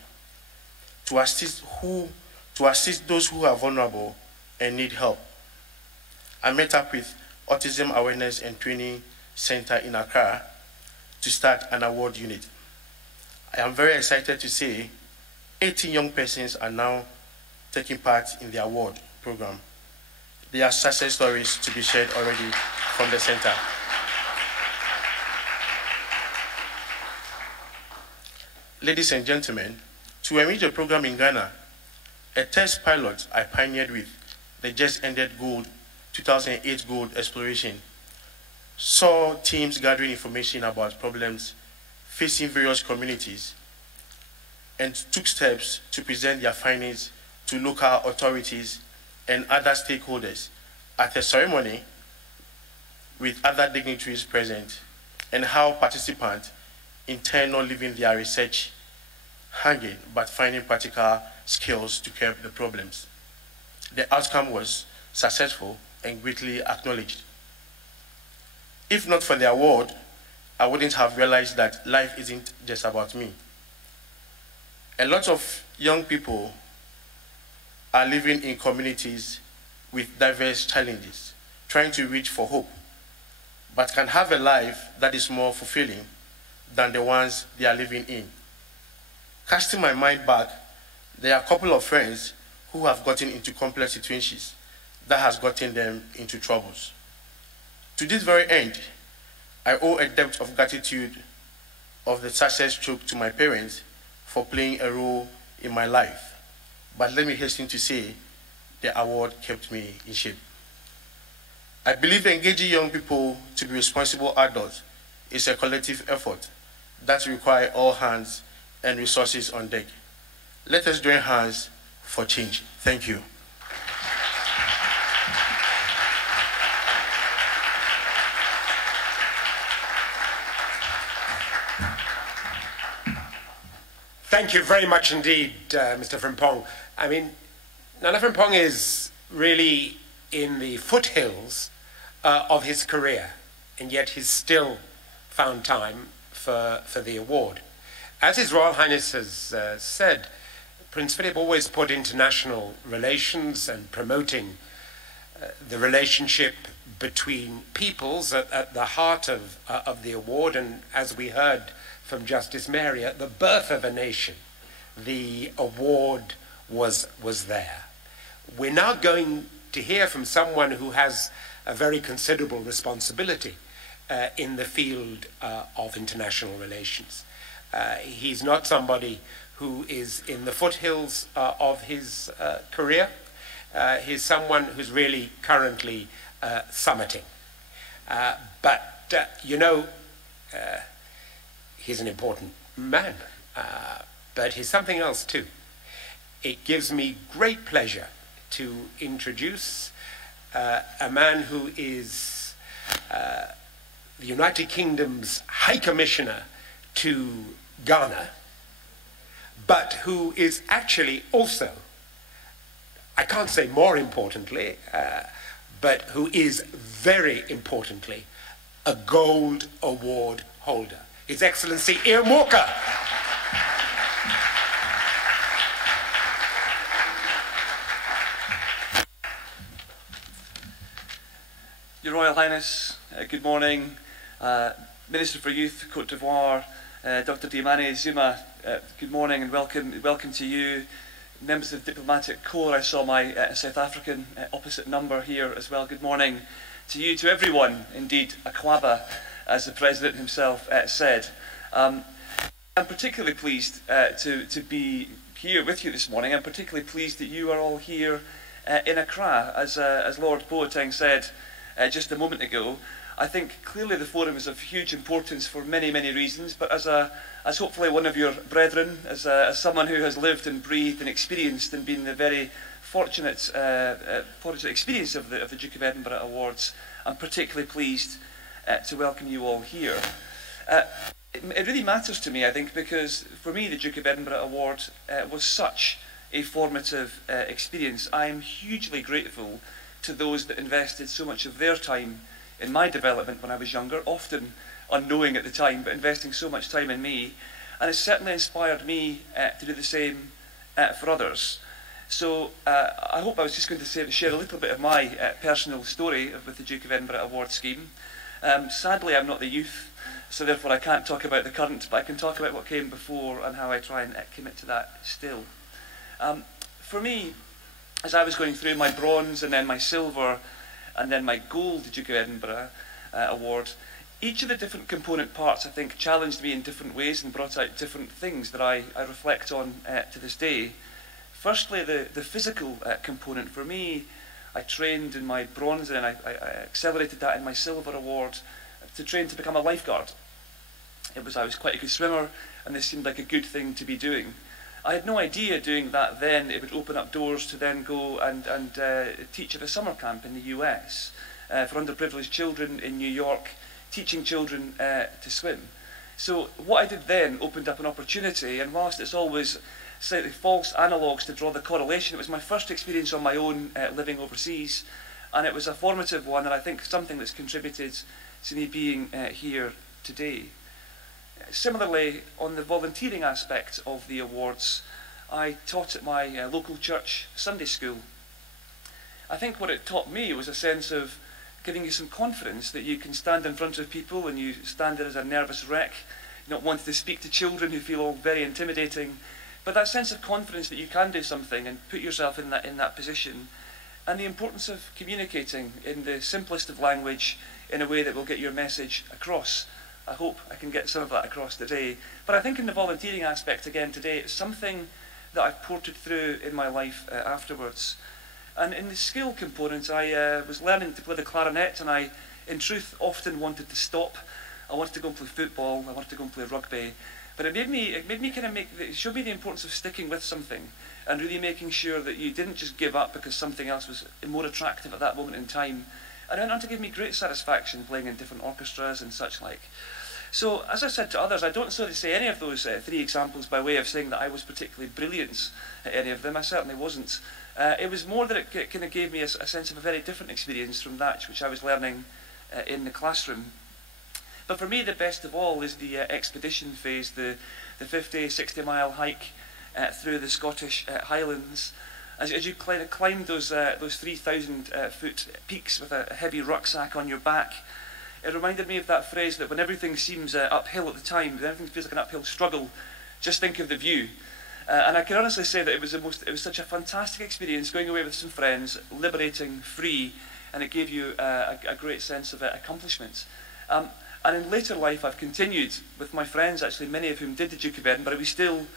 to assist those who are vulnerable and need help. I met up with Autism Awareness and Training Center in Accra to start an award unit. I am very excited to say 18 young persons are now taking part in the award program. There are success stories to be shared already from the center. Ladies and gentlemen, to arrange a program in Ghana, a test pilot I pioneered with the just ended 2008 gold exploration saw teams gathering information about problems facing various communities and took steps to present their findings to local authorities and other stakeholders at a ceremony with other dignitaries present, and how participants in turn not leaving their research hanging but finding practical skills to curb the problems. The outcome was successful and greatly acknowledged. If not for the award, I wouldn't have realized that life isn't just about me. A lot of young people are living in communities with diverse challenges, trying to reach for hope, but can have a life that is more fulfilling than the ones they are living in. Casting my mind back, there are a couple of friends who have gotten into complex situations that has gotten them into troubles. To this very end, I owe a debt of gratitude of the success stroke to my parents for playing a role in my life. But let me hasten to say, the award kept me in shape. I believe engaging young people to be responsible adults is a collective effort that requires all hands and resources on deck. Let us join hands for change. Thank you. Thank you very much indeed, Mr. Frimpong. I mean, Nana Frimpong is really in the foothills of his career, and yet he's still found time for the award. As His Royal Highness has said, Prince Philip always put international relations and promoting the relationship between peoples at the heart of the award, and as we heard from Justice Mary, at the birth of a nation, the award was there. We're now going to hear from someone who has a very considerable responsibility in the field of international relations. He's not somebody who is in the foothills of his career. He's someone who's really currently summiting. He's an important man, but he's something else too. It gives me great pleasure to introduce a man who is the United Kingdom's High Commissioner to Ghana, but who is actually also, I can't say more importantly, but who is very importantly a gold award holder. His Excellency Ian Walker. Your Royal Highness, good morning. Minister for Youth, Côte d'Ivoire, Dr. Diamane Zuma, good morning and welcome to you. Members of the Diplomatic Corps, I saw my South African opposite number here as well. Good morning to you, to everyone, indeed, Akwaba, as the President himself said. I'm particularly pleased to be here with you this morning. I'm particularly pleased that you are all here in Accra, as Lord Boateng said just a moment ago. I think clearly the forum is of huge importance for many, many reasons, but as hopefully one of your brethren, as someone who has lived and breathed and experienced and been the very fortunate experience of the Duke of Edinburgh Awards, I'm particularly pleased to welcome you all here. It really matters to me, I think, because for me the Duke of Edinburgh Award was such a formative experience. I am hugely grateful to those that invested so much of their time in my development when I was younger, often unknowing at the time, but investing so much time in me. And it's certainly inspired me to do the same for others. So I hope I was just going to share a little bit of my personal story with the Duke of Edinburgh Award scheme. Sadly, I'm not the youth, so therefore I can't talk about the current, but I can talk about what came before and how I try and commit to that still. For me, as I was going through my bronze and then my silver and then my gold Duke of Edinburgh Award, each of the different component parts, I think, challenged me in different ways and brought out different things that I reflect on to this day. Firstly, the physical component. For me, I trained in my bronze and I accelerated that in my silver award to train to become a lifeguard. I was quite a good swimmer, and this seemed like a good thing to be doing. I had no idea doing that then it would open up doors to then go and teach at a summer camp in the US for underprivileged children in New York, teaching children to swim. So what I did then opened up an opportunity, and whilst it's always slightly false analogues to draw the correlation, it was my first experience on my own living overseas, and it was a formative one, and I think something that's contributed to me being here today. Similarly, on the volunteering aspect of the awards, I taught at my local church Sunday school. I think what it taught me was a sense of giving you some confidence that you can stand in front of people and you stand there as a nervous wreck, not wanting to speak to children who feel all very intimidating, but that sense of confidence that you can do something and put yourself in that position, and the importance of communicating in the simplest of language in a way that will get your message across. I hope I can get some of that across today. But I think in the volunteering aspect again today, it's something that I've ported through in my life afterwards. And in the skill component, I was learning to play the clarinet, and I, in truth, often wanted to stop. I wanted to go and play football, I wanted to go and play rugby. But it showed me the importance of sticking with something and really making sure that you didn't just give up because something else was more attractive at that moment in time. And it went on to give me great satisfaction playing in different orchestras and such like. So, as I said to others, I don't sort of say any of those three examples by way of saying that I was particularly brilliant at any of them. I certainly wasn't. It was more that it kind of gave me a sense of a very different experience from that which I was learning in the classroom. But for me, the best of all is the expedition phase, the 50, 60-mile hike through the Scottish Highlands. As you climb those 3,000-foot peaks with a heavy rucksack on your back, it reminded me of that phrase that when everything seems uphill at the time, when everything feels like an uphill struggle, just think of the view. And I can honestly say that it was such a fantastic experience going away with some friends, liberating, free, and it gave you a great sense of accomplishment. And in later life, I've continued with my friends, actually many of whom did the Duke of Edinburgh. We still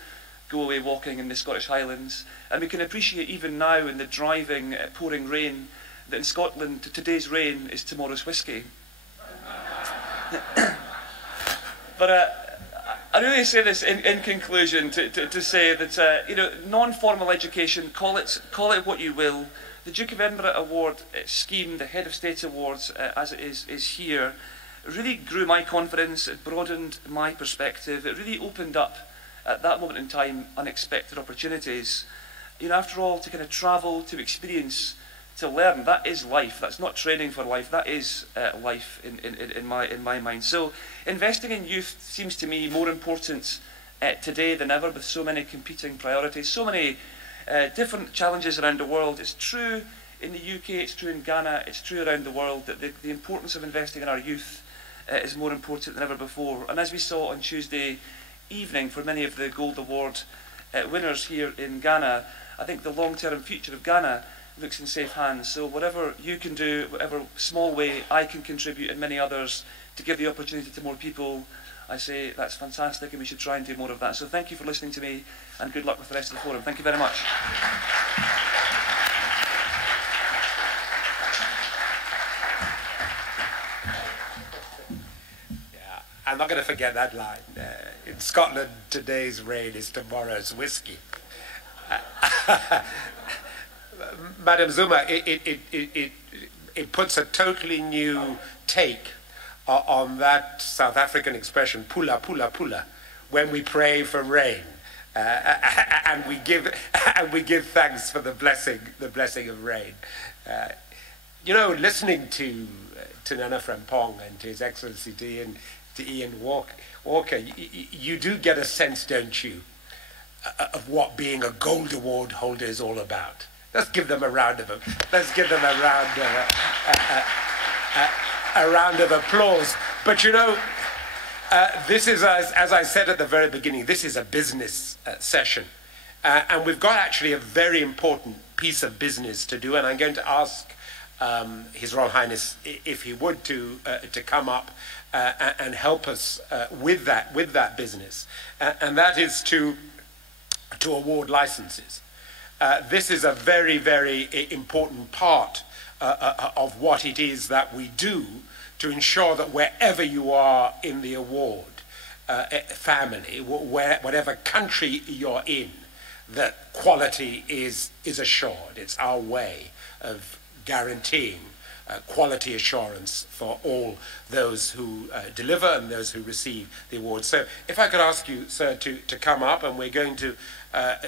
go away walking in the Scottish Highlands, and we can appreciate even now in the driving, pouring rain, that in Scotland, today's rain is tomorrow's whiskey. But I really say this in conclusion to say that non-formal education, call it what you will. The Duke of Edinburgh Award scheme, the Head of State Awards, as it is here, really grew my confidence. It broadened my perspective. It really opened up at that moment in time unexpected opportunities. After all, to kind of travel, to experience, to learn, that is life. That's not training for life. That is life in my mind. So investing in youth seems to me more important today than ever, with so many competing priorities, so many different challenges around the world. It's true in the UK, it's true in Ghana, it's true around the world, that the importance of investing in our youth is more important than ever before. And as we saw on Tuesday evening for many of the Gold Award winners here in Ghana, I think the long-term future of Ghana looks in safe hands. So whatever you can do, whatever small way I can contribute and many others to give the opportunity to more people, I say that's fantastic and we should try and do more of that. So thank you for listening to me and good luck with the rest of the forum. Thank you very much. Yeah, I'm not going to forget that line. In Scotland, today's rain is tomorrow's whiskey. Madam Zuma, it puts a totally new take on that South African expression, pula, pula, pula, when we pray for rain, and we give thanks for the blessing of rain. You know, listening to Nana Frimpong and to His Excellency to Ian Walker, you do get a sense, don't you, of what being a Gold Award holder is all about. Let's give them a round of applause. But you know, this is, as I said at the very beginning, this is a business session. And we've got actually a very important piece of business to do. And I'm going to ask His Royal Highness if he would to come up and help us with that business. And that is to award licenses. This is a very, very important part of what it is that we do to ensure that wherever you are in the award family, whatever country you're in, that quality is assured. It's our way of guaranteeing quality assurance for all those who deliver and those who receive the award. So if I could ask you, sir, to come up, and we're going to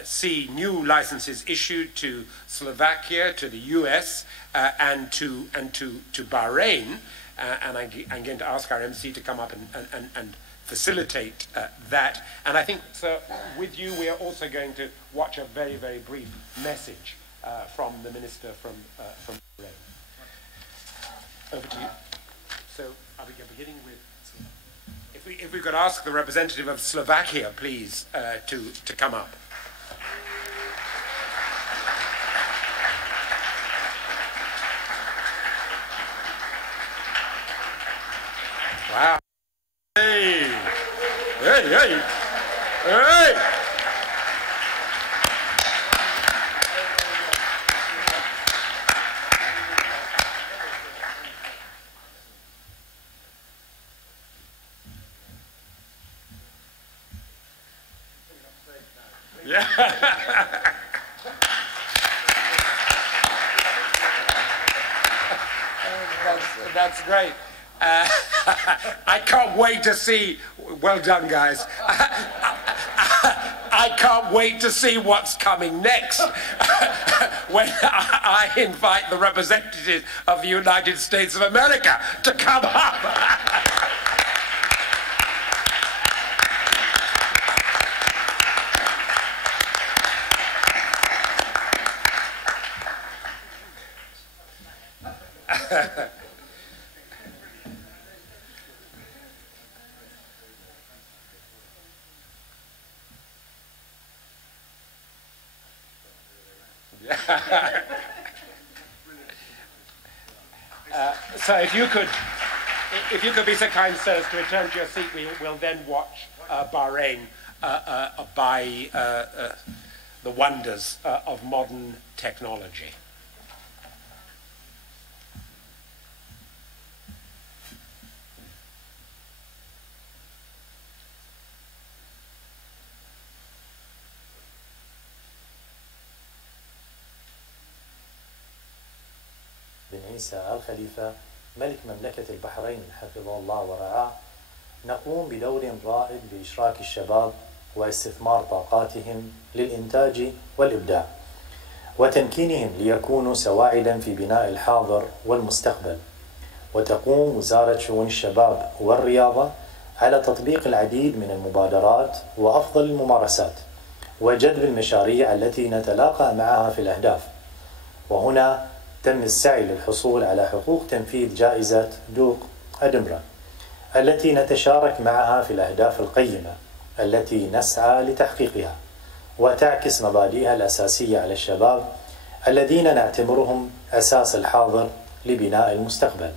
see new licenses issued to Slovakia, to the US, and to Bahrain, and I'm going to ask our MC to come up and facilitate that. And I think, sir, with you, we are also going to watch a very, very brief message from the Minister from Bahrain. Over to you. So I'll be beginning with, if we could ask the representative of Slovakia, please, to come up. Wow. Hey! Hey, hey! Hey! Yeah. That's great. I can't wait to see. Well done, guys. I can't wait to see what's coming next when I invite the representatives of the United States of America to come up. So if you could be so kind, sirs, to return to your seat, we'll then watch Bahrain by the wonders of modern technology. بن عيسى آل خليفة ملك مملكة البحرين حفظه الله ورعاه، نقوم بدور رائد بإشراك الشباب واستثمار طاقاتهم للإنتاج والإبداع وتمكينهم ليكونوا سواعدا في بناء الحاضر والمستقبل. وتقوم وزارة شؤون الشباب والرياضة على تطبيق العديد من المبادرات وأفضل الممارسات وجذب المشاريع التي نتلاقى معها في الأهداف. وهنا تم السعي للحصول على حقوق تنفيذ جائزة دوق إدنبرا التي نتشارك معها في الأهداف القيمة التي نسعى لتحقيقها، وتعكس مبادئها الأساسية على الشباب الذين نعتبرهم أساس الحاضر لبناء المستقبل.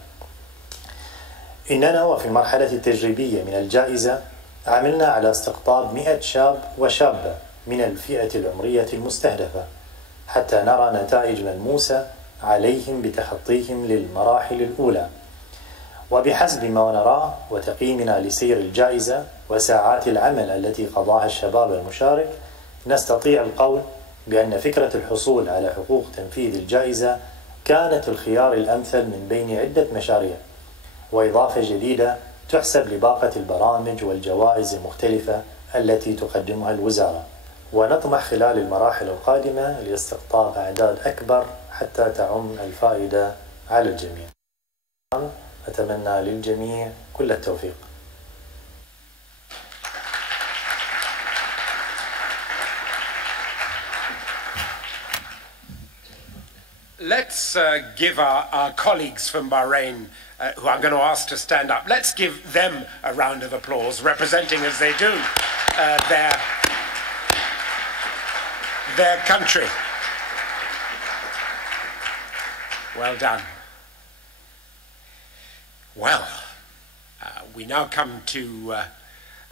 إننا وفي المرحلة التجريبية من الجائزة عملنا على استقطاب 100 شاب وشابة من الفئة العمرية المستهدفة حتى نرى نتائج ملموسة عليهم بتخطيهم للمراحل الأولى. وبحسب ما نراه وتقييمنا لسير الجائزة وساعات العمل التي قضاها الشباب المشارك، نستطيع القول بأن فكرة الحصول على حقوق تنفيذ الجائزة كانت الخيار الأمثل من بين عدة مشاريع، وإضافة جديدة تحسب لباقة البرامج والجوائز المختلفة التي تقدمها الوزارة. ونطمح خلال المراحل القادمة لاستقطاب أعداد أكبر حتى تعم الفائدة على الجميع. أتمنى للجميع كل التوفيق. Let's give our colleagues from Bahrain, who I'm going to ask to stand up, let's give them a round of applause, representing as they do their country. Well done. Well, we now come to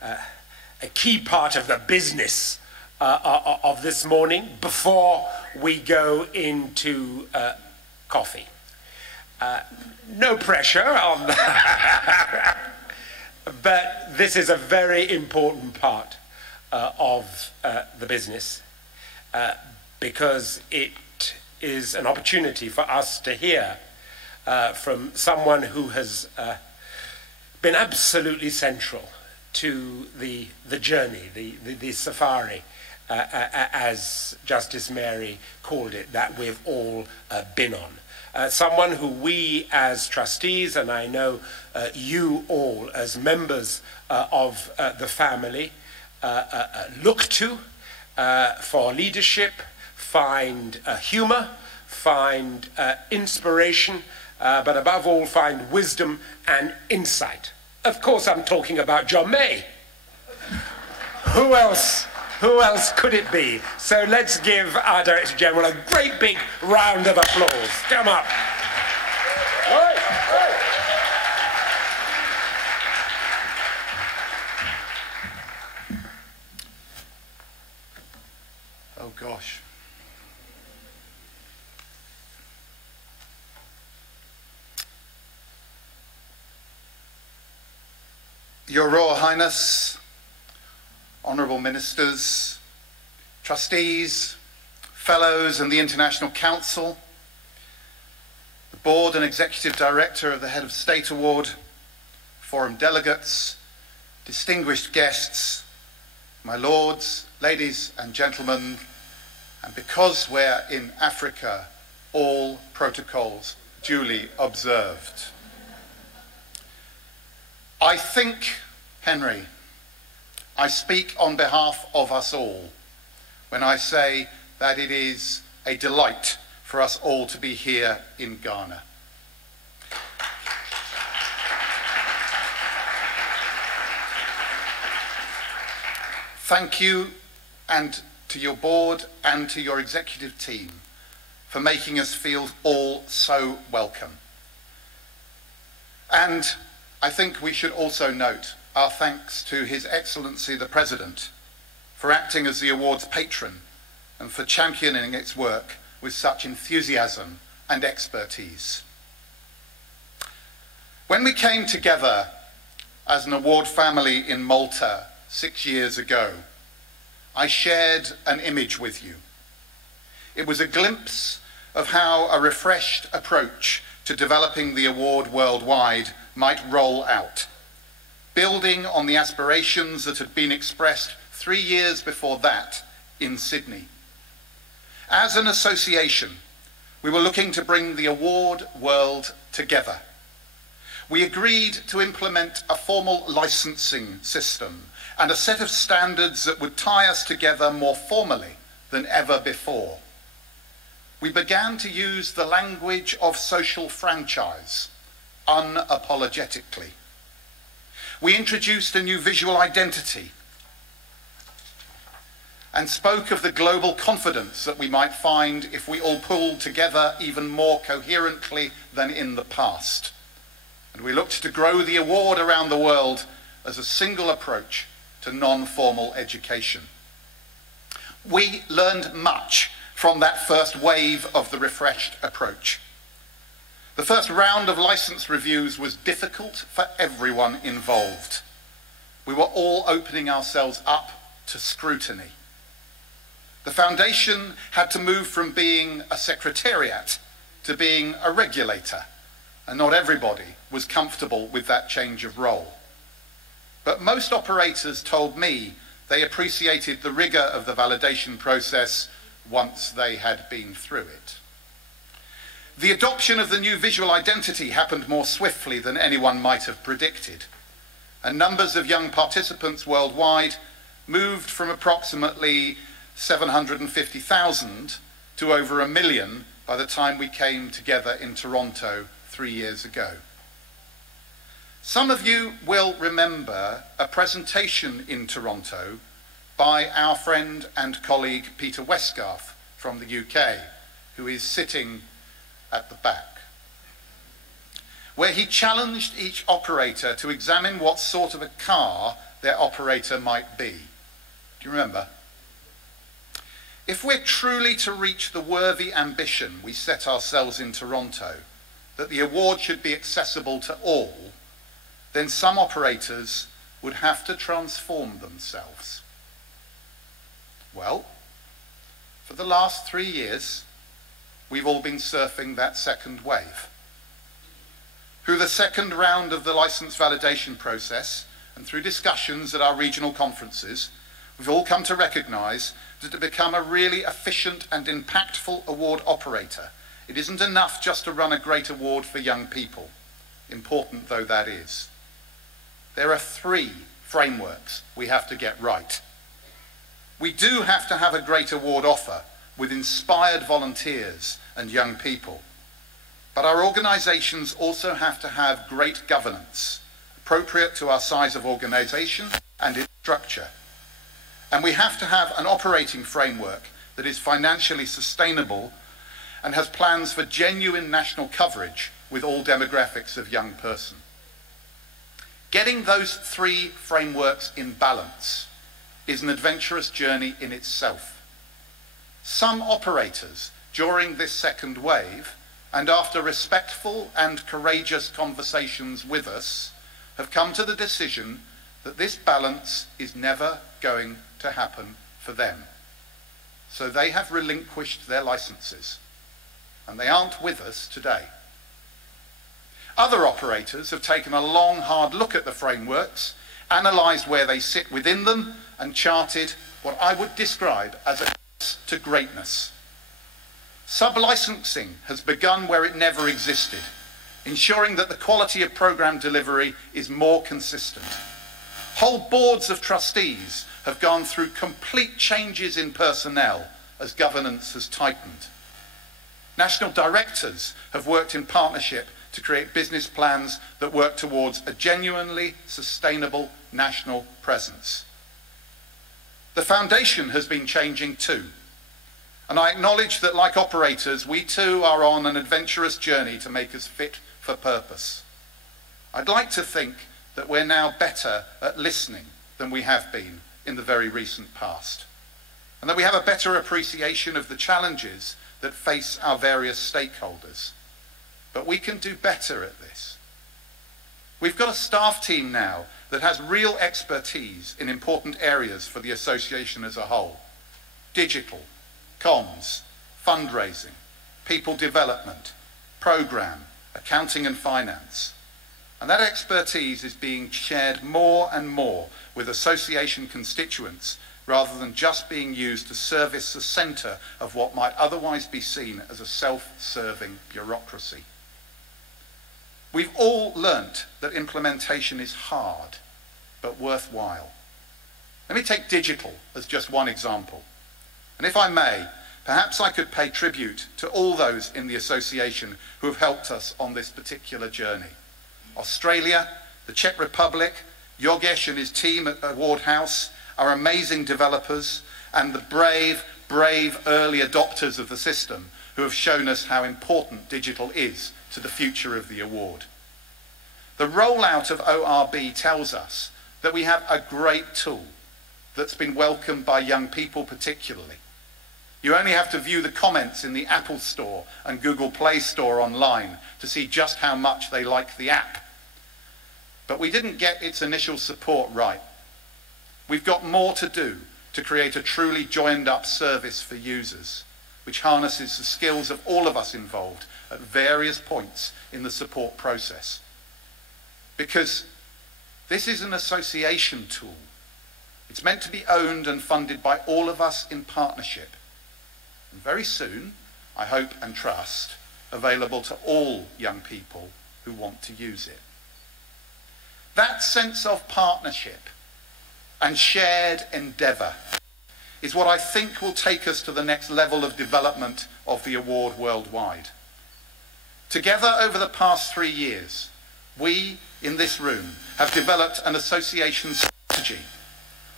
a key part of the business of this morning before we go into coffee. No pressure on that, but this is a very important part of the business because it is an opportunity for us to hear from someone who has been absolutely central to the journey, the safari, as Justice Mary called it, that we've all been on. Someone who we as trustees, and I know you all as members of the family, look to for leadership, find humour, find inspiration, but above all find wisdom and insight. Of course I'm talking about John May. Who else could it be? So let's give our Director General a great big round of applause. Come up. Oh gosh. Your Royal Highness, Honourable Ministers, Trustees, Fellows and the International Council, the Board and Executive Director of the Head of State Award, Forum delegates, distinguished guests, my lords, ladies and gentlemen, and because we're in Africa, all protocols duly observed. I think, Henry, I speak on behalf of us all when I say that it is a delight for us all to be here in Ghana. Thank you, and to your board and to your executive team for making us feel all so welcome. And I think we should also note our thanks to His Excellency the President for acting as the award's patron and for championing its work with such enthusiasm and expertise. When we came together as an award family in Malta 6 years ago, I shared an image with you. It was a glimpse of how a refreshed approach to developing the award worldwide might roll out, building on the aspirations that had been expressed 3 years before that in Sydney. As an association, we were looking to bring the award world together. We agreed to implement a formal licensing system and a set of standards that would tie us together more formally than ever before. we began to use the language of social franchise unapologetically. We introduced a new visual identity and spoke of the global confidence that we might find if we all pulled together even more coherently than in the past. And we looked to grow the award around the world as a single approach to non-formal education. We learned much from that first wave of the refreshed approach. The first round of license reviews was difficult for everyone involved. We were all opening ourselves up to scrutiny. The foundation had to move from being a secretariat to being a regulator, and not everybody was comfortable with that change of role. But most operators told me they appreciated the rigor of the validation process once they had been through it. The adoption of the new visual identity happened more swiftly than anyone might have predicted, and numbers of young participants worldwide moved from approximately 750,000 to over 1 million by the time we came together in Toronto 3 years ago. Some of you will remember a presentation in Toronto by our friend and colleague Peter Westgarth from the UK, who is sitting at the back, where he challenged each operator to examine what sort of a car their operator might be. Do you remember? If we're truly to reach the worthy ambition we set ourselves in Toronto, that the award should be accessible to all, then some operators would have to transform themselves. Well, for the last 3 years, we've all been surfing that second wave. Through the second round of the license validation process and through discussions at our regional conferences, we've all come to recognise that to become a really efficient and impactful award operator, it isn't enough just to run a great award for young people, important though that is. There are 3 frameworks we have to get right. We do have to have a great award offer with inspired volunteers and young people. But our organisations also have to have great governance, appropriate to our size of organisation and its structure. And we have to have an operating framework that is financially sustainable and has plans for genuine national coverage with all demographics of young person. Getting those 3 frameworks in balance is an adventurous journey in itself. Some operators, during this second wave, and after respectful and courageous conversations with us, have come to the decision that this balance is never going to happen for them. So they have relinquished their licenses, and they aren't with us today. Other operators have taken a long, hard look at the frameworks, analysed where they sit within them, and charted what I would describe as a path to greatness. Sub-licensing has begun where it never existed, ensuring that the quality of programme delivery is more consistent. Whole boards of trustees have gone through complete changes in personnel as governance has tightened. National directors have worked in partnership to create business plans that work towards a genuinely sustainable national presence. The foundation has been changing too, and I acknowledge that, like operators, we too are on an adventurous journey to make us fit for purpose. I'd like to think that we're now better at listening than we have been in the very recent past, and that we have a better appreciation of the challenges that face our various stakeholders. But we can do better at this. We've got a staff team now that has real expertise in important areas for the association as a whole: digital, comms, fundraising, people development, programme, accounting and finance. And that expertise is being shared more and more with association constituents, rather than just being used to service the centre of what might otherwise be seen as a self-serving bureaucracy. We've all learnt that implementation is hard, but worthwhile. Let me take digital as just one example. And if I may, perhaps I could pay tribute to all those in the association who have helped us on this particular journey. Australia, the Czech Republic, Yogesh and his team at Award House, our amazing developers, and the brave early adopters of the system who have shown us how important digital is to the future of the award. The rollout of ORB tells us that we have a great tool that's been welcomed by young people particularly. You only have to view the comments in the Apple Store and Google Play Store online to see just how much they like the app. But we didn't get its initial support right. We've got more to do to create a truly joined-up service for users, which harnesses the skills of all of us involved at various points in the support process. Because this is an association tool. It's meant to be owned and funded by all of us in partnership. And very soon, I hope and trust, available to all young people who want to use it. That sense of partnership and shared endeavour is what I think will take us to the next level of development of the award worldwide. Together over the past 3 years, we in this room have developed an association strategy,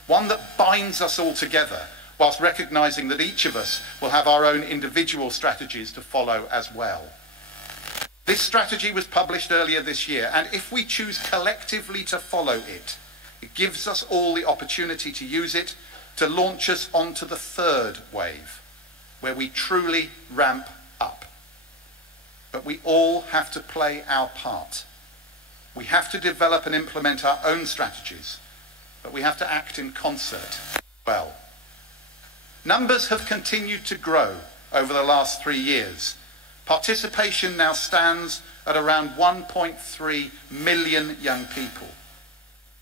one that binds us all together whilst recognising that each of us will have our own individual strategies to follow as well. This strategy was published earlier this year, and if we choose collectively to follow it, it gives us all the opportunity to use it to launch us onto the third wave, where we truly ramp up. But we all have to play our part. We have to develop and implement our own strategies, but we have to act in concert as well. Numbers have continued to grow over the last 3 years. Participation now stands at around 1.3 million young people.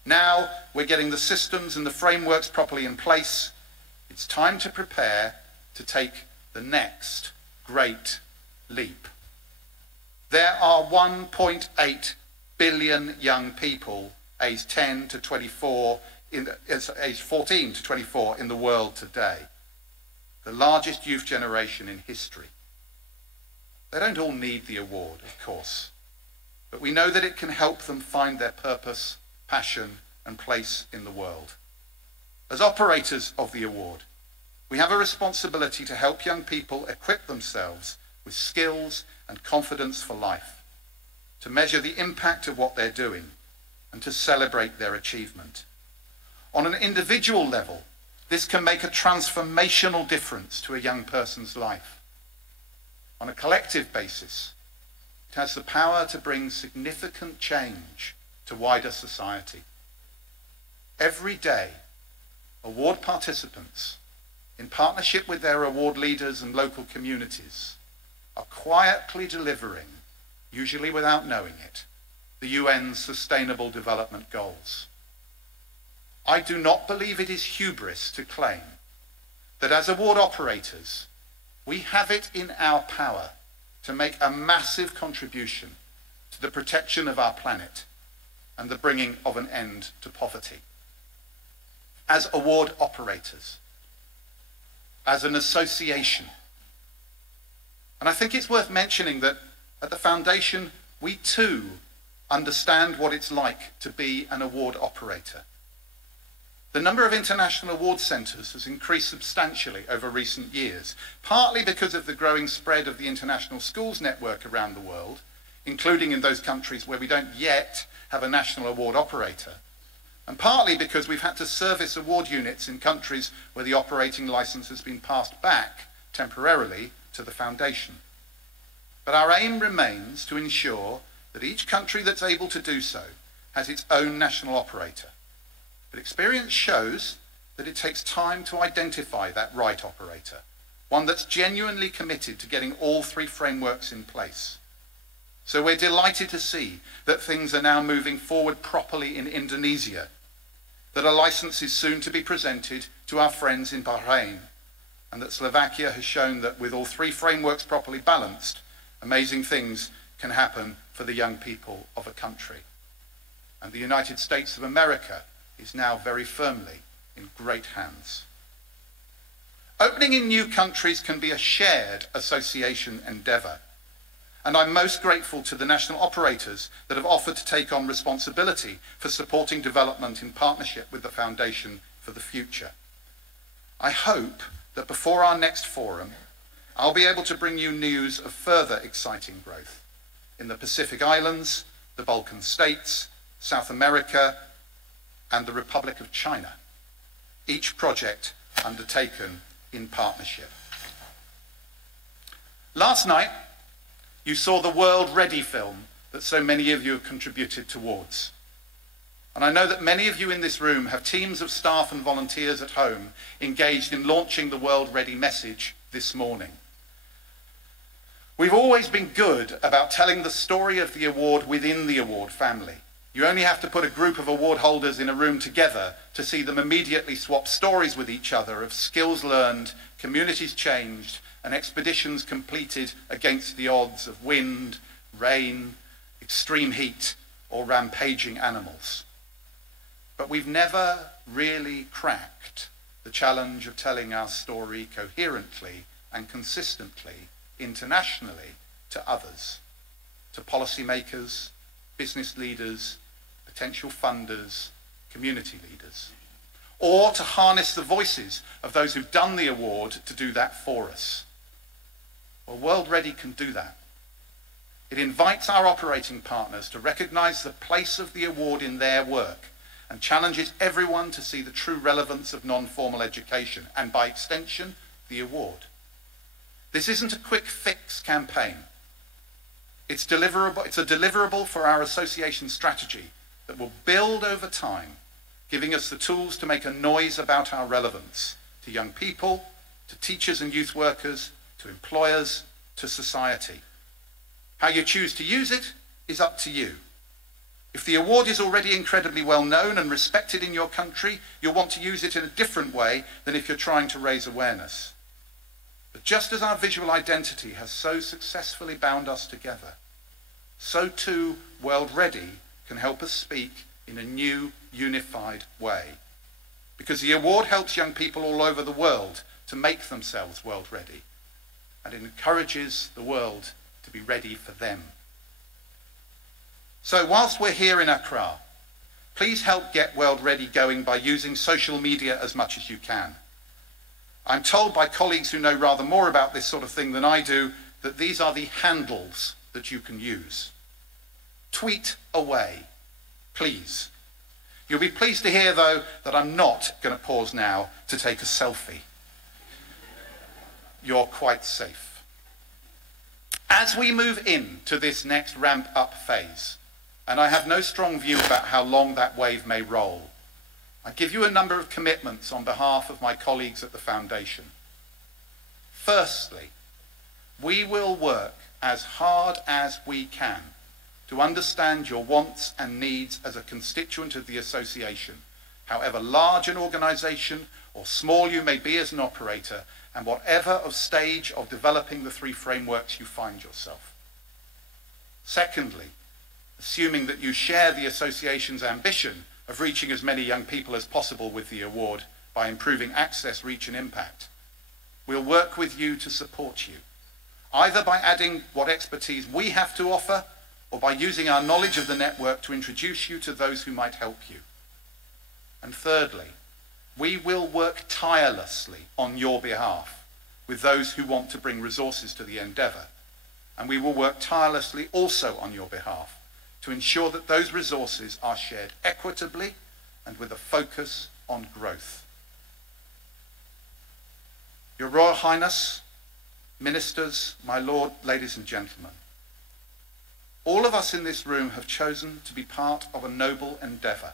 Now we're getting the systems and the frameworks properly in place. It's time to prepare to take the next great leap. There are 1.8 billion young people aged 14 to 24 in the world today. The largest youth generation in history. They don't all need the award, of course, but we know that it can help them find their purpose, passion, and place in the world. As operators of the award, we have a responsibility to help young people equip themselves with skills and confidence for life, to measure the impact of what they're doing, and to celebrate their achievement. On an individual level, this can make a transformational difference to a young person's life. On a collective basis, it has the power to bring significant change to wider society. Every day, award participants, in partnership with their award leaders and local communities, are quietly delivering, usually without knowing it, the UN's Sustainable Development Goals. I do not believe it is hubris to claim that as award operators, we have it in our power to make a massive contribution to the protection of our planet and the bringing of an end to poverty. As award operators, as an association. And I think it's worth mentioning that at the Foundation, we too understand what it's like to be an award operator. The number of international award centres has increased substantially over recent years, partly because of the growing spread of the international schools network around the world, including in those countries where we don't yet have a national award operator, and partly because we've had to service award units in countries where the operating licence has been passed back temporarily to the Foundation. But our aim remains to ensure that each country that's able to do so has its own national operator. But experience shows that it takes time to identify that right operator, one that's genuinely committed to getting all 3 frameworks in place. So we're delighted to see that things are now moving forward properly in Indonesia, that a licence is soon to be presented to our friends in Bahrain, and that Slovakia has shown that with all 3 frameworks properly balanced, amazing things can happen for the young people of a country. And the United States of America is now very firmly in great hands. Opening in new countries can be a shared association endeavour, and I'm most grateful to the national operators that have offered to take on responsibility for supporting development in partnership with the Foundation for the Future. I hope that before our next forum, I'll be able to bring you news of further exciting growth in the Pacific Islands, the Balkan states, South America, and the Republic of China, each project undertaken in partnership. Last night, you saw the World Ready film that so many of you have contributed towards. And I know that many of you in this room have teams of staff and volunteers at home engaged in launching the World Ready message this morning. We've always been good about telling the story of the award within the award family. You only have to put a group of award holders in a room together to see them immediately swap stories with each other of skills learned, communities changed, and expeditions completed against the odds of wind, rain, extreme heat, or rampaging animals. But we've never really cracked the challenge of telling our story coherently and consistently, internationally, to others, to policymakers, business leaders, potential funders, community leaders, or to harness the voices of those who've done the award to do that for us. Well, World Ready can do that. It invites our operating partners to recognise the place of the award in their work and challenges everyone to see the true relevance of non-formal education and, by extension, the award. This isn't a quick fix campaign. It's a deliverable for our association strategy that will build over time, giving us the tools to make a noise about our relevance to young people, to teachers and youth workers, to employers, to society. How you choose to use it is up to you. If the award is already incredibly well known and respected in your country, you'll want to use it in a different way than if you're trying to raise awareness. But just as our visual identity has so successfully bound us together, so too World Ready can help us speak in a new, unified way. Because the award helps young people all over the world to make themselves world ready, and it encourages the world to be ready for them. So whilst we're here in Accra, please help get World Ready going by using social media as much as you can. I'm told by colleagues who know rather more about this sort of thing than I do that these are the handles that you can use. Tweet away, please. You'll be pleased to hear, though, that I'm not going to pause now to take a selfie. You're quite safe. As we move into this next ramp-up phase, and I have no strong view about how long that wave may roll, I give you a number of commitments on behalf of my colleagues at the Foundation. Firstly, we will work as hard as we can to understand your wants and needs as a constituent of the association, however large an organisation or small you may be as an operator, and whatever of stage of developing the three frameworks you find yourself. Secondly, assuming that you share the association's ambition of reaching as many young people as possible with the award by improving access, reach and impact, we'll work with you to support you, either by adding what expertise we have to offer or by using our knowledge of the network to introduce you to those who might help you. And thirdly, we will work tirelessly on your behalf with those who want to bring resources to the endeavour, and we will work tirelessly also on your behalf to ensure that those resources are shared equitably and with a focus on growth. Your Royal Highness, ministers, my Lord, ladies and gentlemen, all of us in this room have chosen to be part of a noble endeavour,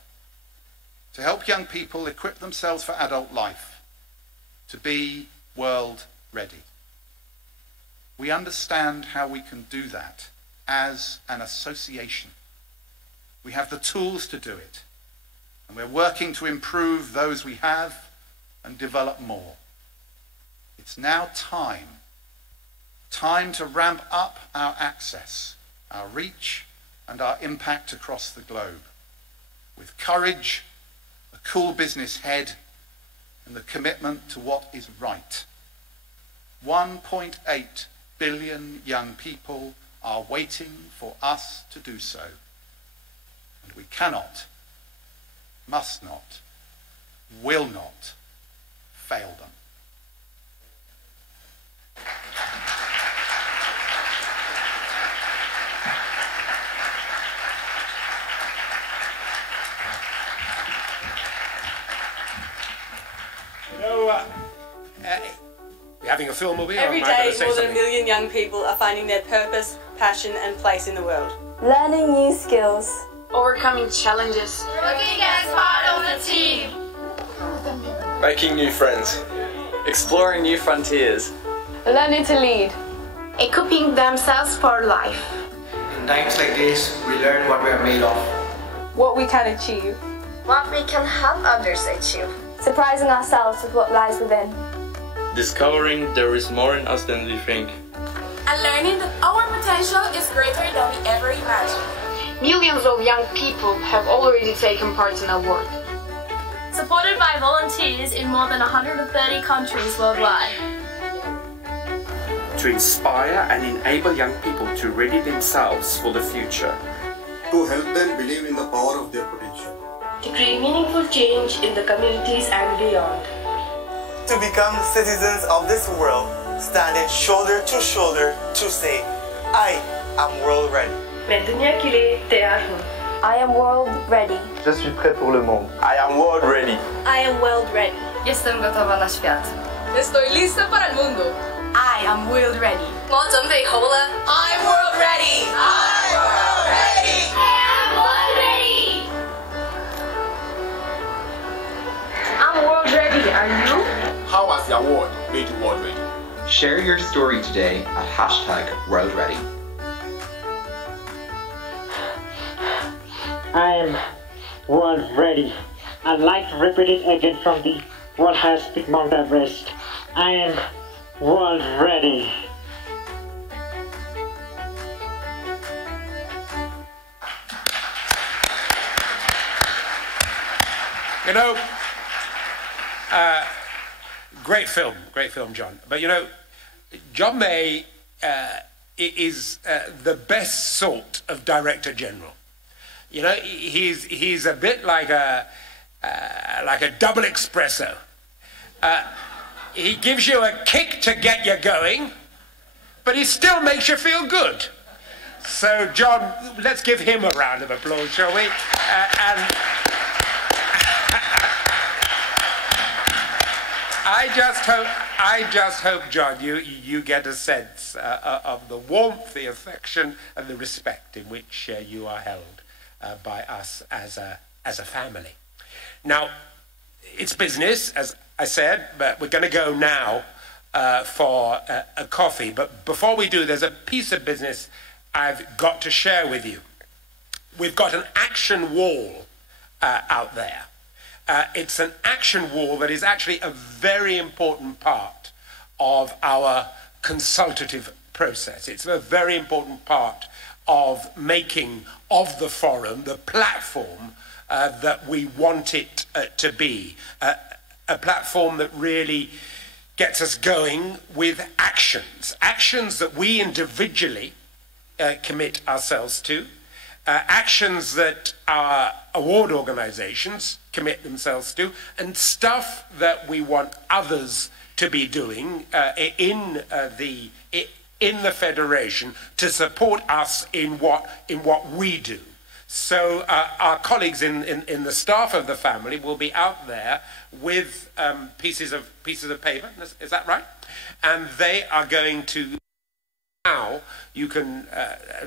to help young people equip themselves for adult life, to be world ready. We understand how we can do that as an association. We have the tools to do it, and we're working to improve those we have and develop more. It's now time to ramp up our access, our reach, and our impact across the globe, with courage, a cool business head, and the commitment to what is right 1.8 billion young people are waiting for us to do so. And we cannot, must not, will not fail them. We're having a film, will we? Every day, more than 1 million young people are finding their purpose, passion and place in the world. Learning new skills. Overcoming challenges. Working as part of the team. Making new friends. Exploring new frontiers. Learning to lead. Equipping themselves for life. In times like this, we learn what we are made of. What we can achieve. What we can help others achieve. Surprising ourselves with what lies within. Discovering there is more in us than we think. And learning that our potential is greater than we ever imagined. Millions of young people have already taken part in our work. Supported by volunteers in more than 130 countries worldwide. To inspire and enable young people to ready themselves for the future. To help them believe in the power of their potential. To create meaningful change in the communities and beyond. To become citizens of this world, standing shoulder to shoulder to say, I am world ready. I am world ready. Je suis prêt pour le monde. I am world ready. I am world ready. Jestem gotowa na świat. Estoy lista para el mundo. I am world ready. 我准备好了。I'm world ready. I'm world ready. I'm world ready. I'm world ready. Are you? How has the award made you world ready? Share your story today at #WorldReady. I am world ready. I'd like to repeat it again from the World Highest Peak Mount Everest. I am world ready. You know, great film, John. But you know, John May is the best sort of Director General. You know, he's a bit like a double espresso. He gives you a kick to get you going, but he still makes you feel good. So, John, let's give him a round of applause, shall we? I just hope, John, you get a sense of the warmth, the affection, and the respect in which you are held by us as a family. Now, it's business, as I said, but we're going to go now for a coffee. But before we do, there's a piece of business I've got to share with you. We've got an action wall out there. It's an action wall that is actually a very important part of our consultative process. It's a very important part of making of the forum the platform that we want it to be. A platform that really gets us going with actions that we individually commit ourselves to, actions that our award organizations commit themselves to, and stuff that we want others to be doing in the Federation to support us in what we do. So our colleagues in the staff of the family will be out there with pieces of paper. Is that right? And they are going to. Now you can.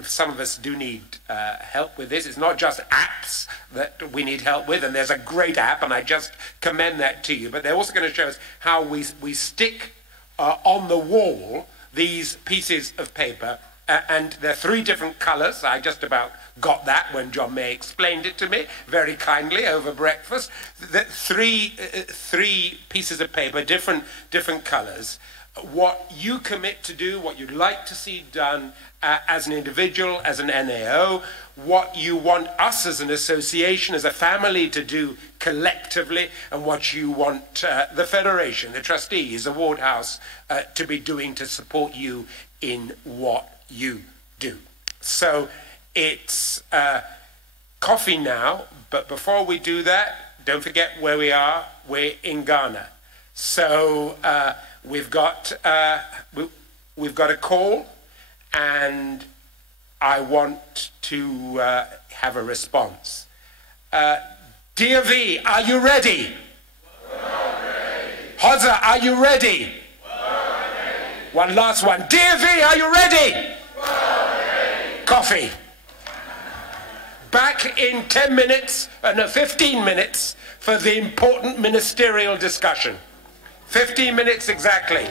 Some of us do need help with this. It's not just apps that we need help with, and there's a great app, and I just commend that to you. But they're also going to show us how we stick on the wall these pieces of paper, and they're 3 different colours. I just about got that when John May explained it to me very kindly over breakfast. The three pieces of paper, different colours, what you commit to do, what you'd like to see done as an individual, as an NAO, what you want us as an association, as a family to do collectively, and what you want the Federation, the trustees, the Ward House to be doing to support you in what you do. So it's coffee now, but before we do that, don't forget where we are. We're in Ghana. So we've got a call, and I want to have a response. Dear V, are you ready? Hoza, are you ready? One last one. Dear V, are you ready? Coffee. Back in 10 minutes, no, 15 minutes for the important ministerial discussion. 15 minutes exactly.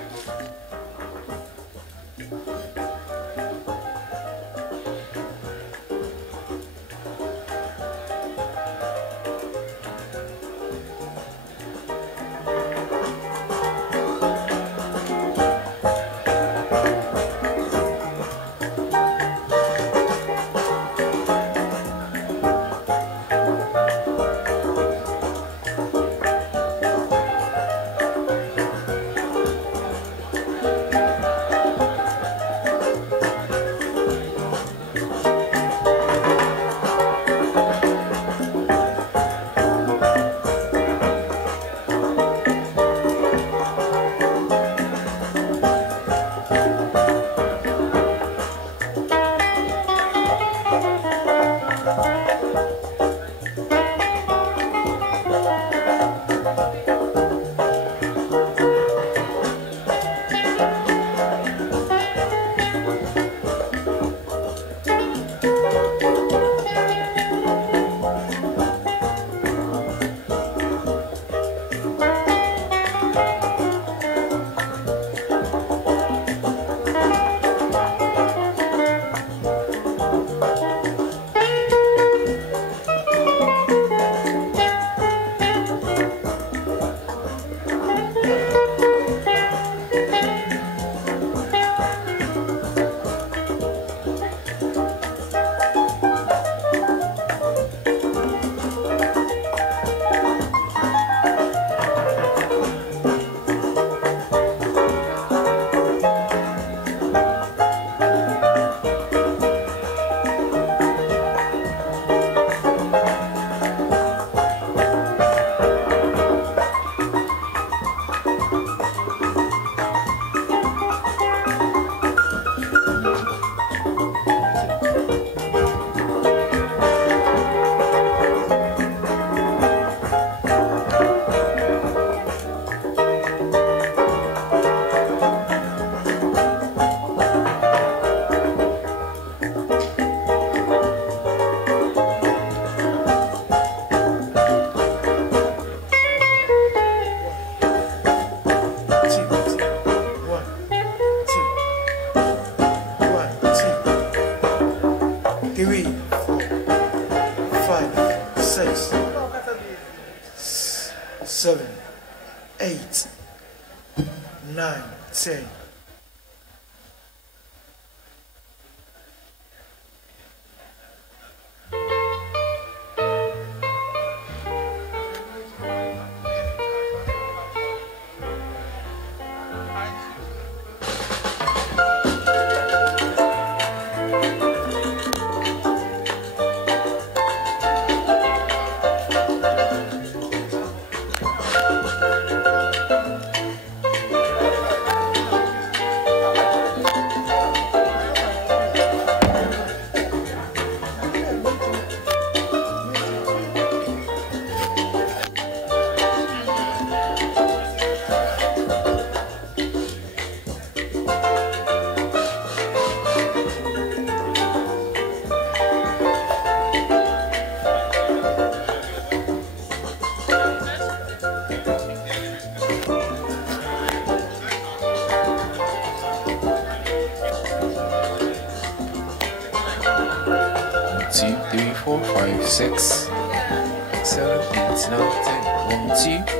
Six, 7, 8, 9, 10. 1, 2.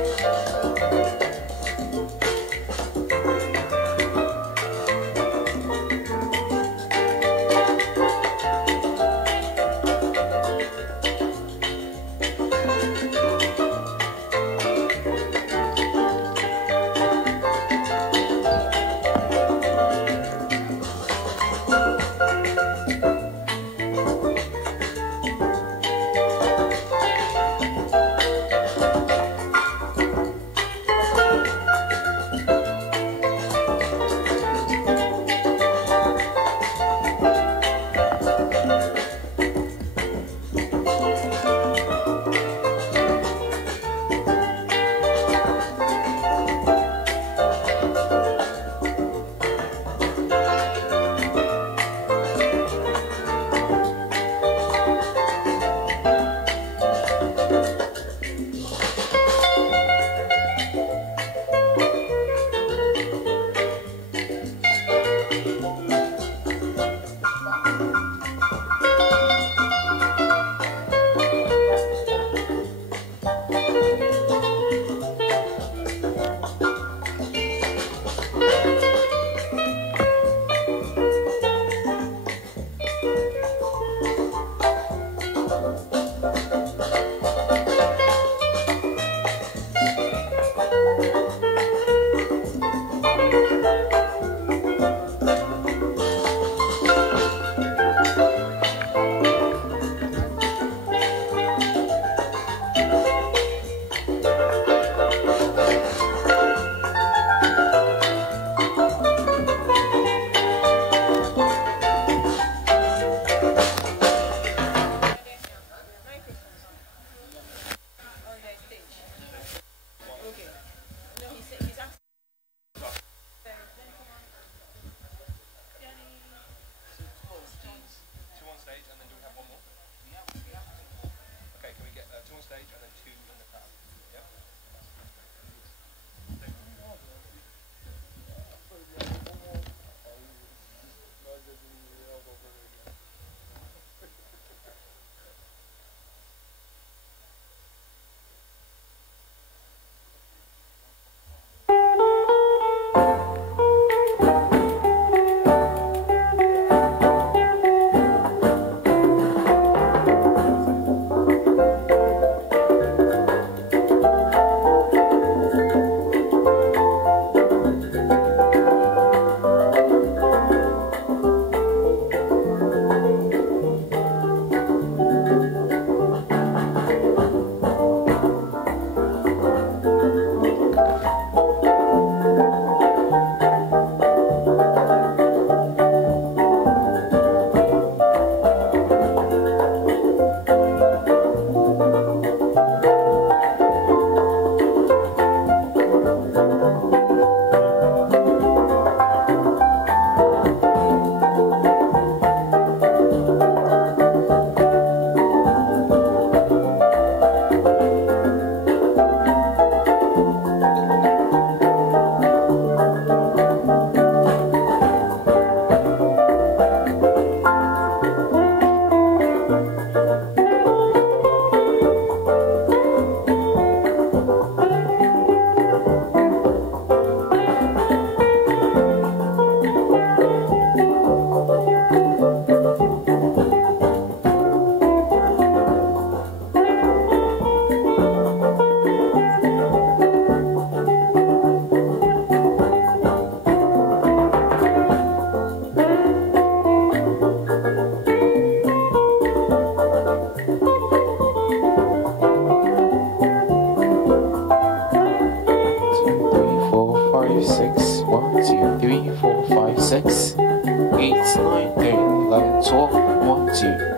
1, 2, 3, 4, 5, 6, 8, 9, 10, 11, 12, 1, 2.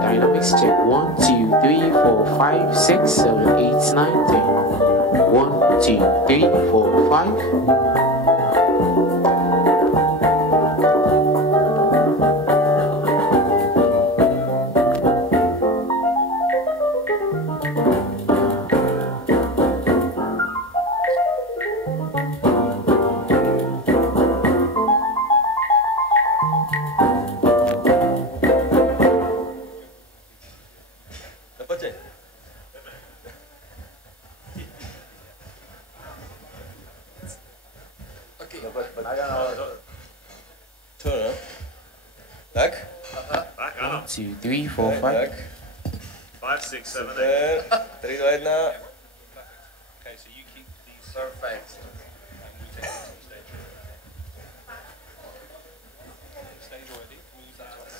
Dynamics check. 1, 2, 3, 4, 5, 6, 7, 8, 9, 10. 1, 2, 3, 4, 5. Tak? 1, 2, 3, 4, 5. Tak. 5, 6, 7, 8. 3, 2, 1. Okay, so you keep these perfect. And we take them to the stage. Stage already. We'll use that twice.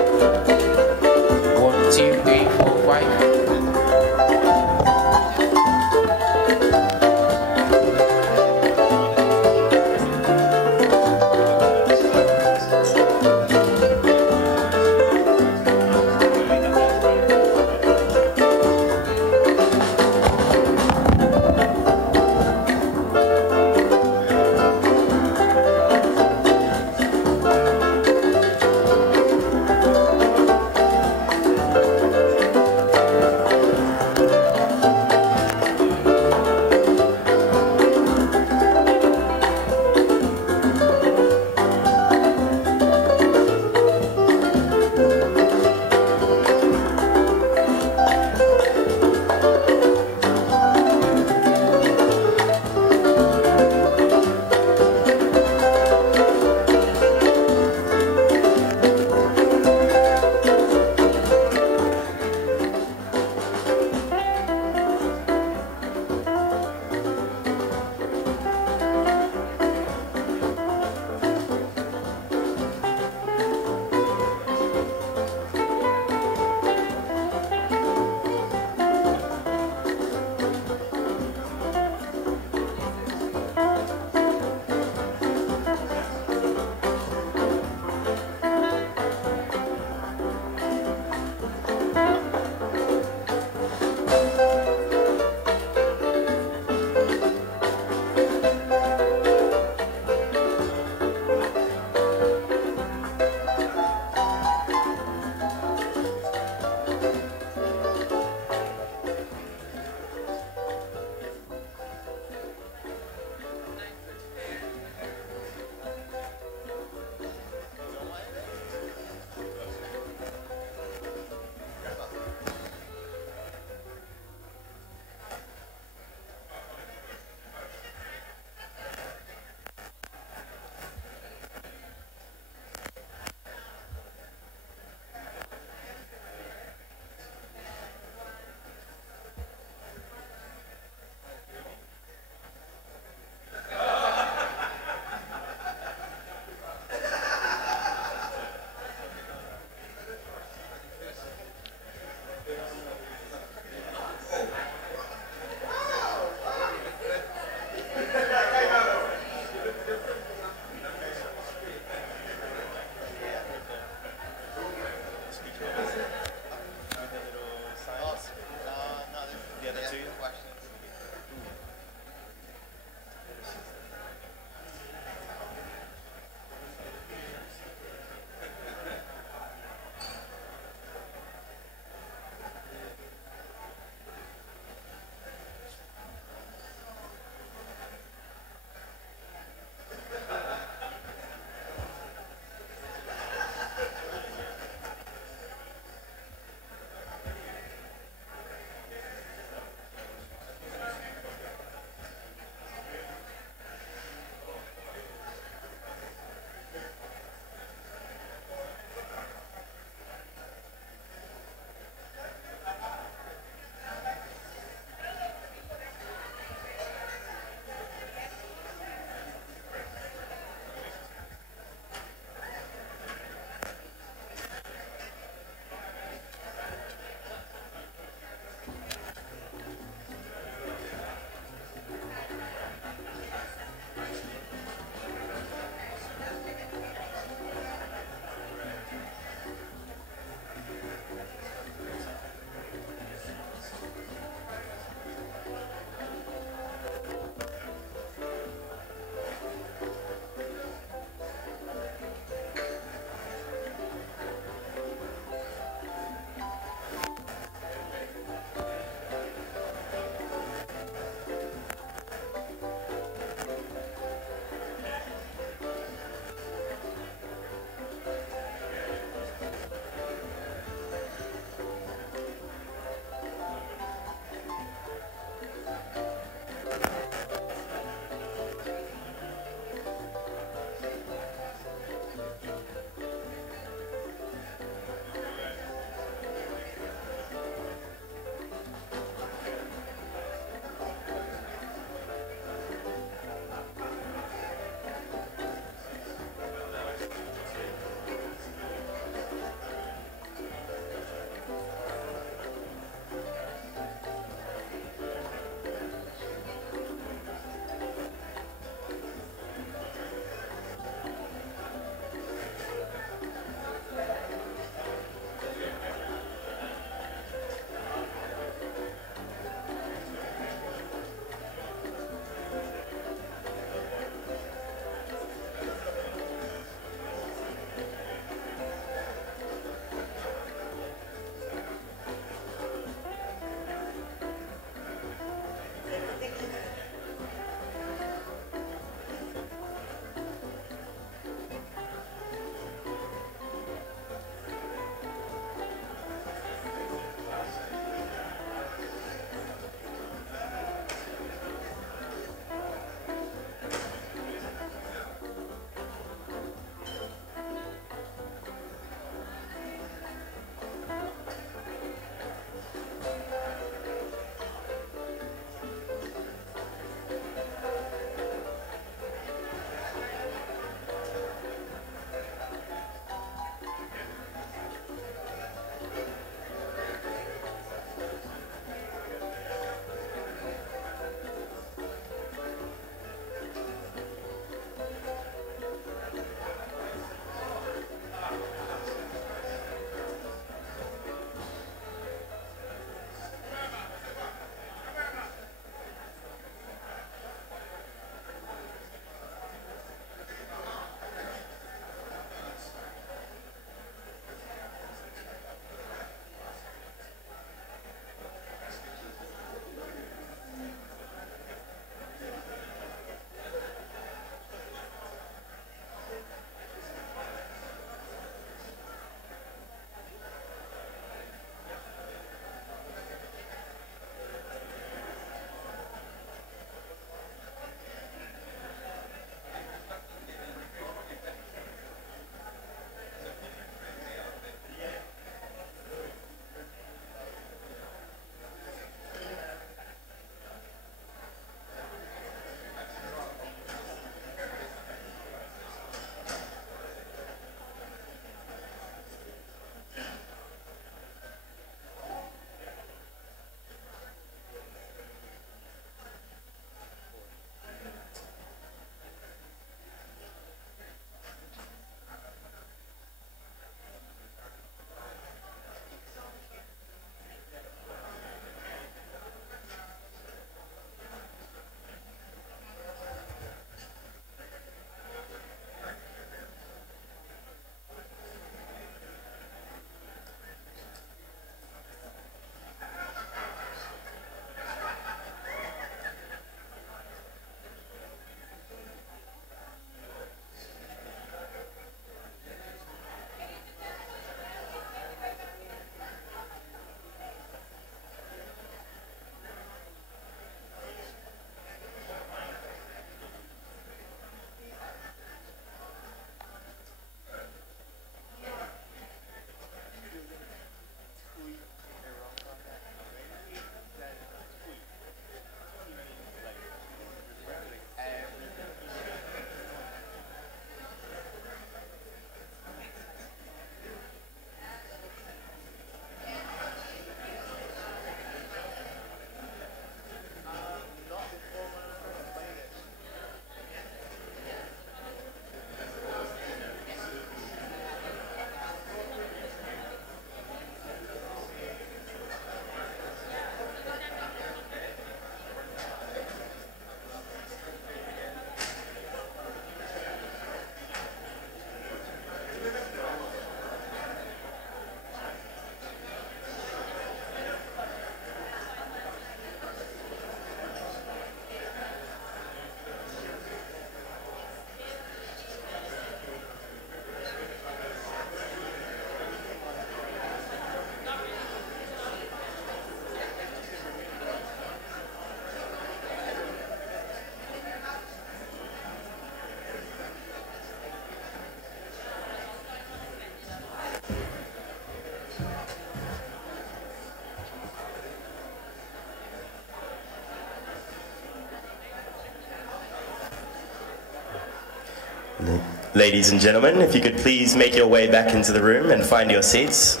Ladies and gentlemen, if you could please make your way back into the room and find your seats.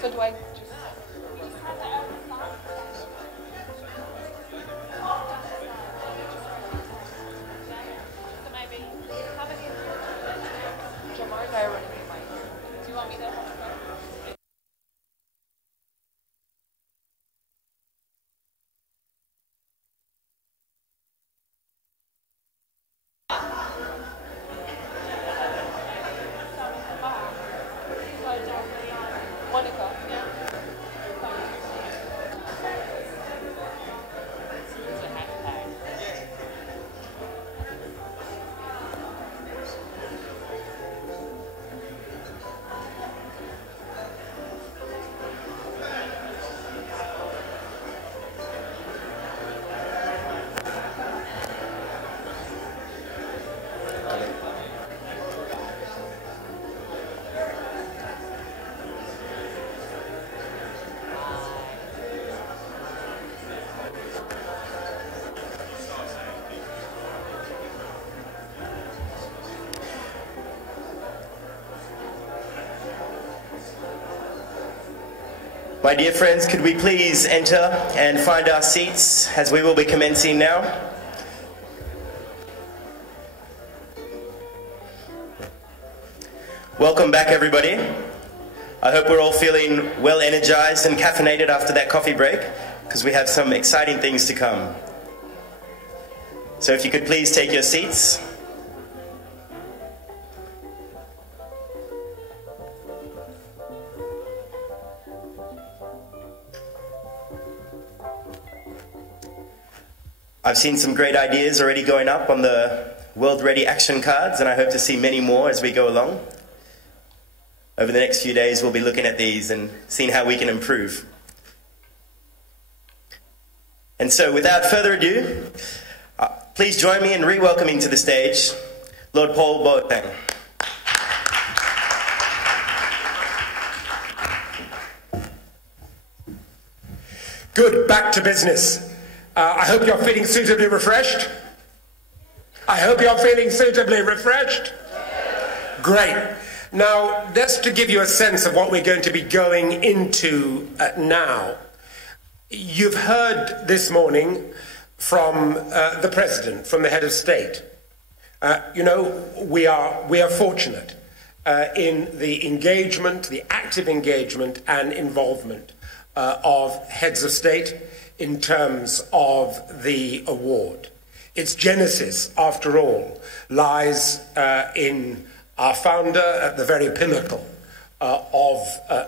So do I just... Do you want me to... My dear friends, could we please enter and find our seats as we will be commencing now? Welcome back, everybody. I hope we're all feeling well energized and caffeinated after that coffee break, because we have some exciting things to come. So if you could please take your seats. I've seen some great ideas already going up on the World Ready action cards, and I hope to see many more as we go along. Over the next few days, we'll be looking at these and seeing how we can improve. And so, without further ado, please join me in re-welcoming to the stage Lord Paul Boateng. Good, back to business. I hope you're feeling suitably refreshed. I hope you're feeling suitably refreshed. Great. Now, just to give you a sense of what we're going to be going into now, you've heard this morning from the President, from the Head of State. You know, we are fortunate in the engagement, the active engagement and involvement of heads of state in terms of the award. Its genesis, after all, lies in our founder at the very pinnacle of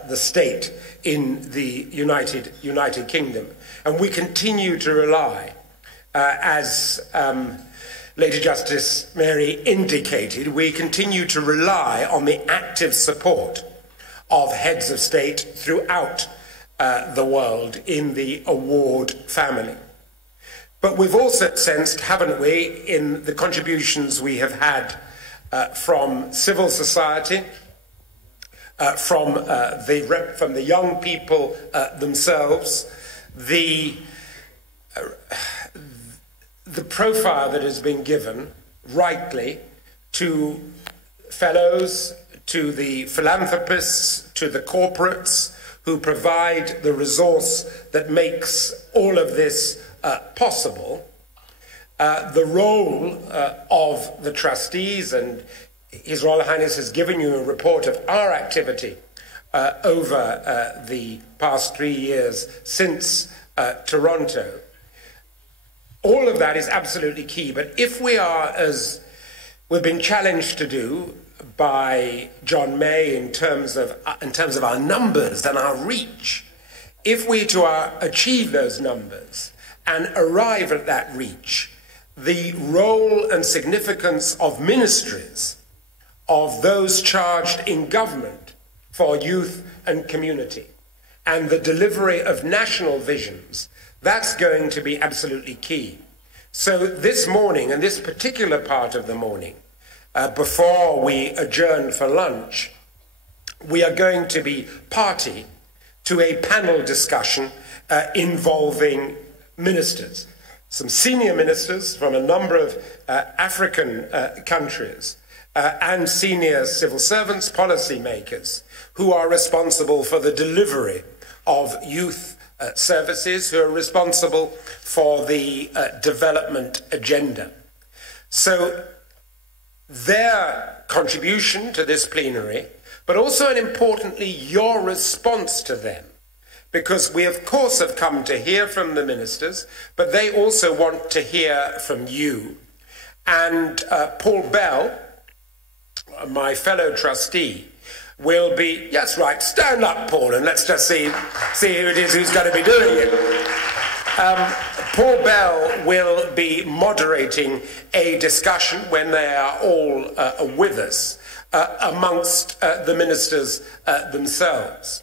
the state in the United Kingdom. And we continue to rely, as Lady Justice Mary indicated, we continue to rely on the active support of heads of state throughout the world in the award family. But we've also sensed, haven't we, in the contributions we have had from civil society, from the young people themselves, the profile that has been given, rightly, to fellows, to the philanthropists, to the corporates who provide the resource that makes all of this possible. The role of the trustees, and His Royal Highness has given you a report of our activity over the past 3 years since Toronto. All of that is absolutely key, but if we are, as we've been challenged to do by John May in terms of our numbers and our reach, if we to achieve those numbers and arrive at that reach, the role and significance of ministries, of those charged in government for youth and community, and the delivery of national visions, that's going to be absolutely key. So this morning, and this particular part of the morning, before we adjourn for lunch, we are going to be party to a panel discussion involving ministers. Some senior ministers from a number of African countries and senior civil servants, policymakers, who are responsible for the delivery of youth services, who are responsible for the development agenda. So their contribution to this plenary, but also, and importantly, your response to them, because we of course have come to hear from the ministers, but they also want to hear from you. And Paul Bell, my fellow trustee, will be, yes, right, stand up, Paul, and let's just see who it is who's going to be doing it. Paul Bell will be moderating a discussion when they are all with us amongst the ministers themselves.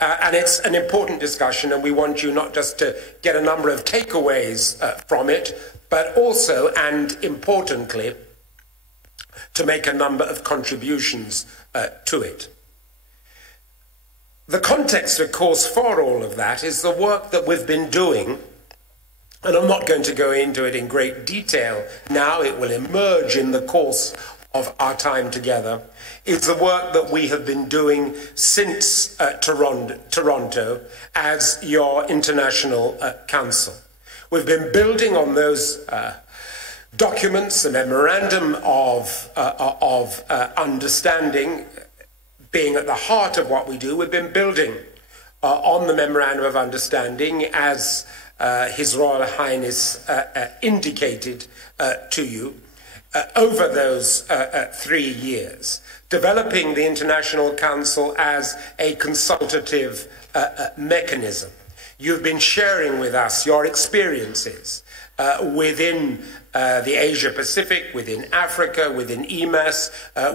And it's an important discussion, and we want you not just to get a number of takeaways from it, but also, and importantly, to make a number of contributions to it. The context, of course, for all of that is the work that we've been doing, and I'm not going to go into it in great detail now, it will emerge in the course of our time together. It's the work that we have been doing since Toronto as your International Council. We've been building on those documents, the memorandum of understanding being at the heart of what we do. We've been building on the memorandum of understanding as His Royal Highness indicated to you over those 3 years, developing the International Council as a consultative mechanism. You've been sharing with us your experiences within the Asia-Pacific, within Africa, within EMAS,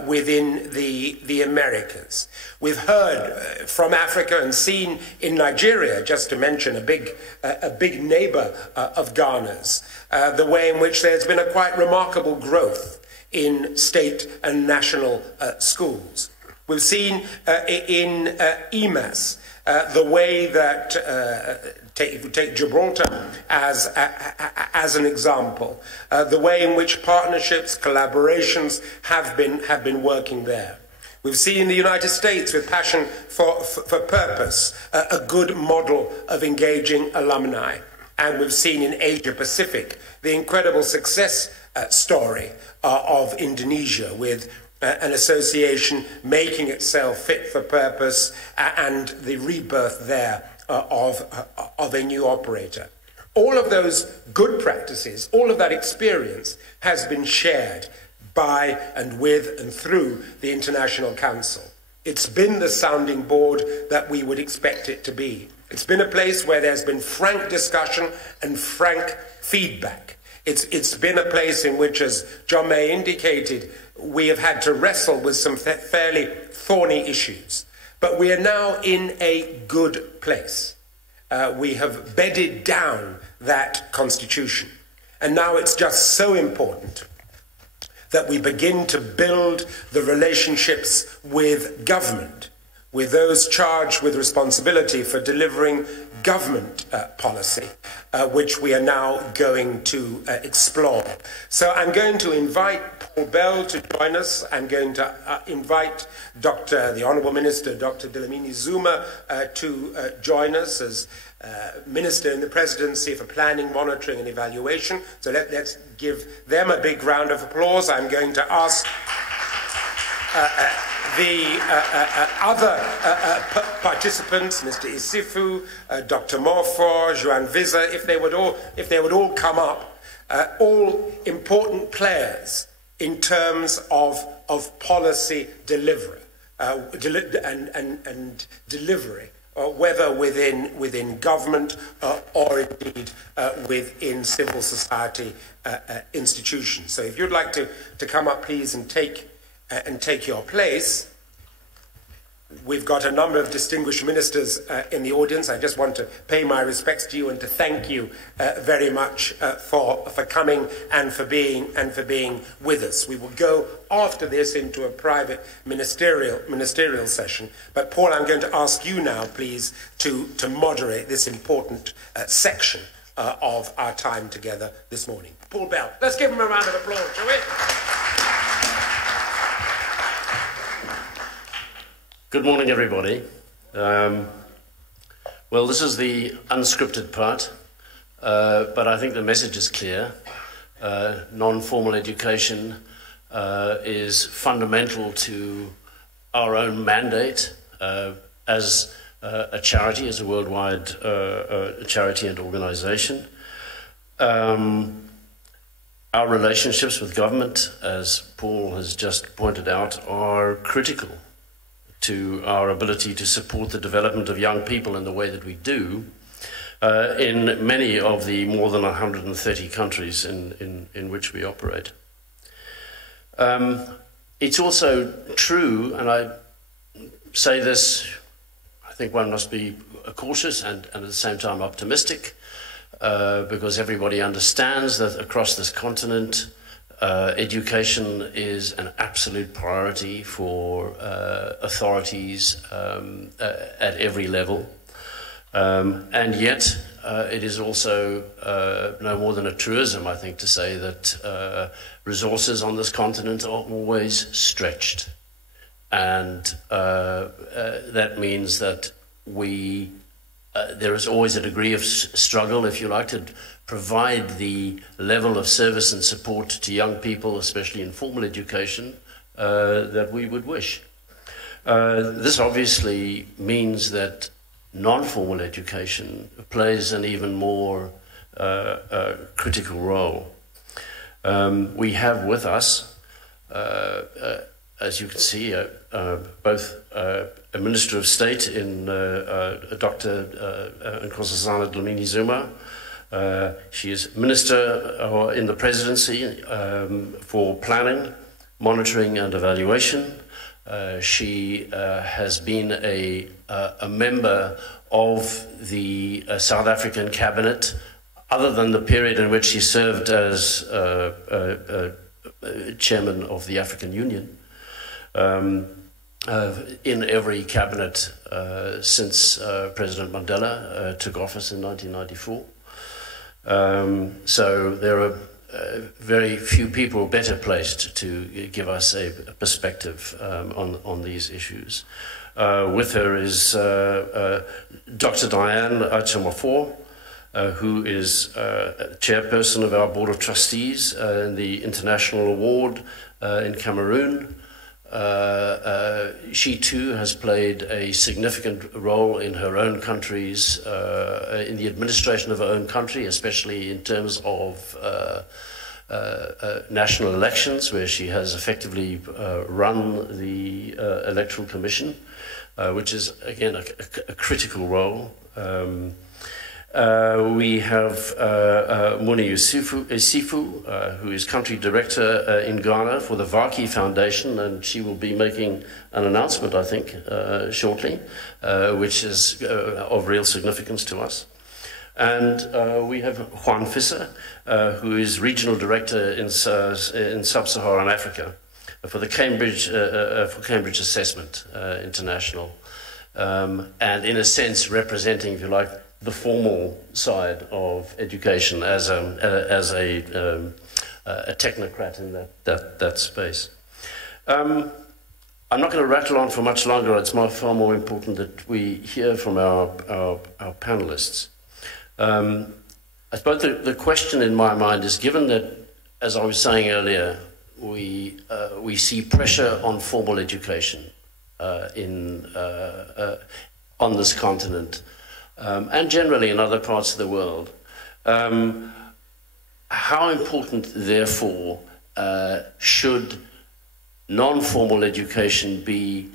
within the Americas. We've heard from Africa and seen in Nigeria, just to mention a big neighbor of Ghana's, the way in which there's been a quite remarkable growth in state and national schools. We've seen in EMAS the way that, if you take Gibraltar as an example, the way in which partnerships, collaborations have been working there. We've seen in the United States, with Passion for Purpose, a good model of engaging alumni. And we've seen in Asia Pacific the incredible success story of Indonesia, with an association making itself fit for purpose and the rebirth there of a new operator. All of those good practices, all of that experience has been shared by and with and through the International Council. It's been the sounding board that we would expect it to be. It's been a place where there's been frank discussion and frank feedback. It's been a place in which, as John May indicated, we have had to wrestle with some fairly thorny issues. But we are now in a good place. We have bedded down that constitution. And now it's just so important that we begin to build the relationships with government, with those charged with responsibility for delivering government policy, which we are now going to explore. So I'm going to invite Paul Bell to join us. I'm going to invite the Honourable Minister, Dr. Dlamini Zuma, to join us as Minister in the Presidency for Planning, Monitoring and Evaluation. So let's give them a big round of applause. I'm going to ask the other participants, Mr. Isifu, Dr. Morfor, Joan Visa, if they would all come up, all important players in terms of policy delivery and delivery, whether within government or indeed within civil society institutions. So if you'd like to come up, please, and take your place. We've got a number of distinguished ministers in the audience. I just want to pay my respects to you and to thank you very much for coming and for being with us. We will go after this into a private ministerial session. But Paul, I'm going to ask you now, please, to moderate this important section of our time together this morning. Paul Bell. Let's give him a round of applause, shall we? Good morning, everybody. Well, this is the unscripted part, but I think the message is clear. Non-formal education is fundamental to our own mandate as a charity, as a worldwide charity and organization. Our relationships with government, as Paul has just pointed out, are critical to our ability to support the development of young people in the way that we do in many of the more than 130 countries in which we operate. It's also true, and I say this, I think one must be cautious and at the same time optimistic, because everybody understands that across this continent education is an absolute priority for authorities at every level. And yet, it is also no more than a truism, I think, to say that resources on this continent are always stretched. And that means that there is always a degree of struggle, if you like, to provide the level of service and support to young people, especially in formal education, that we would wish. This obviously means that non-formal education plays an even more critical role. We have with us, as you can see, both a Minister of State in Dr. Nkosazana Dlamini Zuma. She is Minister in the Presidency for Planning, Monitoring and Evaluation. She has been a member of the South African Cabinet, other than the period in which she served as Chairman of the African Union. In every cabinet since President Mandela took office in 1994. So there are very few people better placed to give us a perspective on these issues. With her is Dr. Diane Achamofor, who is chairperson of our Board of Trustees in the International Award in Cameroon. She too has played a significant role in her own countries, in the administration of her own country, especially in terms of national elections, where she has effectively run the Electoral Commission, which is, again, a critical role. We have Muni Isifu, who is country director in Ghana for the Vaki Foundation, and she will be making an announcement, I think, shortly, which is of real significance to us. And we have Juan Visa, who is regional director in Sub-Saharan Africa for the Cambridge Assessment International. and in a sense representing, if you like, the formal side of education as a technocrat in that space. I'm not going to rattle on for much longer. It's far more important that we hear from our panelists. I suppose the question in my mind is, given that, as I was saying earlier, we see pressure on formal education on this continent, and generally in other parts of the world, how important, therefore, should non-formal education be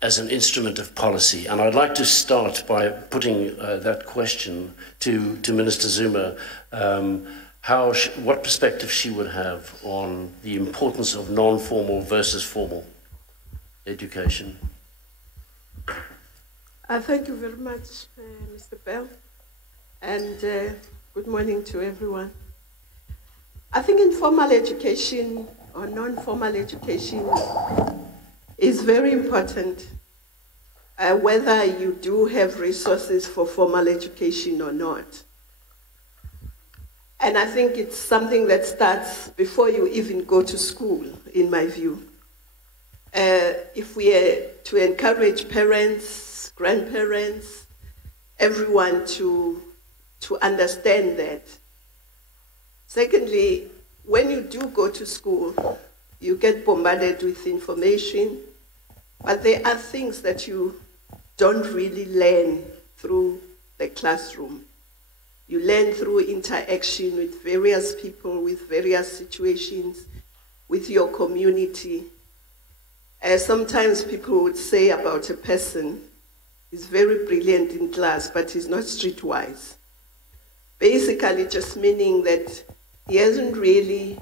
as an instrument of policy? And I'd like to start by putting that question to Minister Zuma, what perspective she would have on the importance of non-formal versus formal education. Thank you very much, Mr. Bell, and good morning to everyone. I think informal education or non-formal education is very important, whether you do have resources for formal education or not. And I think it's something that starts before you even go to school, in my view. If we are to encourage parents, grandparents, everyone to understand that. Secondly, when you do go to school, you get bombarded with information, but there are things that you don't really learn through the classroom. You learn through interaction with various people, with various situations, with your community. Sometimes people would say about a person, he's very brilliant in class, but he's not streetwise. Basically just meaning that he hasn't really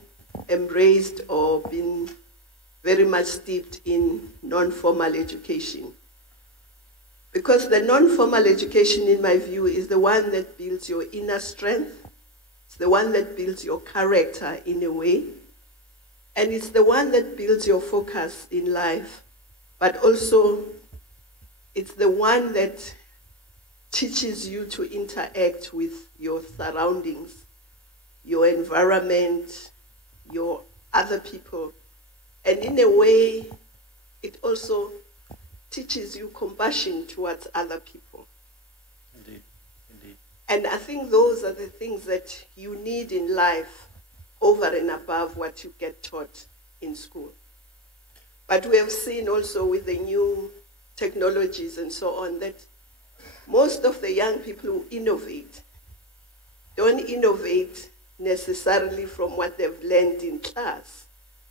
embraced or been very much steeped in non-formal education. Because the non-formal education, in my view, is the one that builds your inner strength. It's the one that builds your character in a way. And it's the one that builds your focus in life. But also, it's the one that teaches you to interact with your surroundings, your environment, your other people. And in a way, it also teaches you compassion towards other people. Indeed, indeed. And I think those are the things that you need in life over and above what you get taught in school. But we have seen also with the new technologies and so on that most of the young people who innovate don't innovate necessarily from what they've learned in class,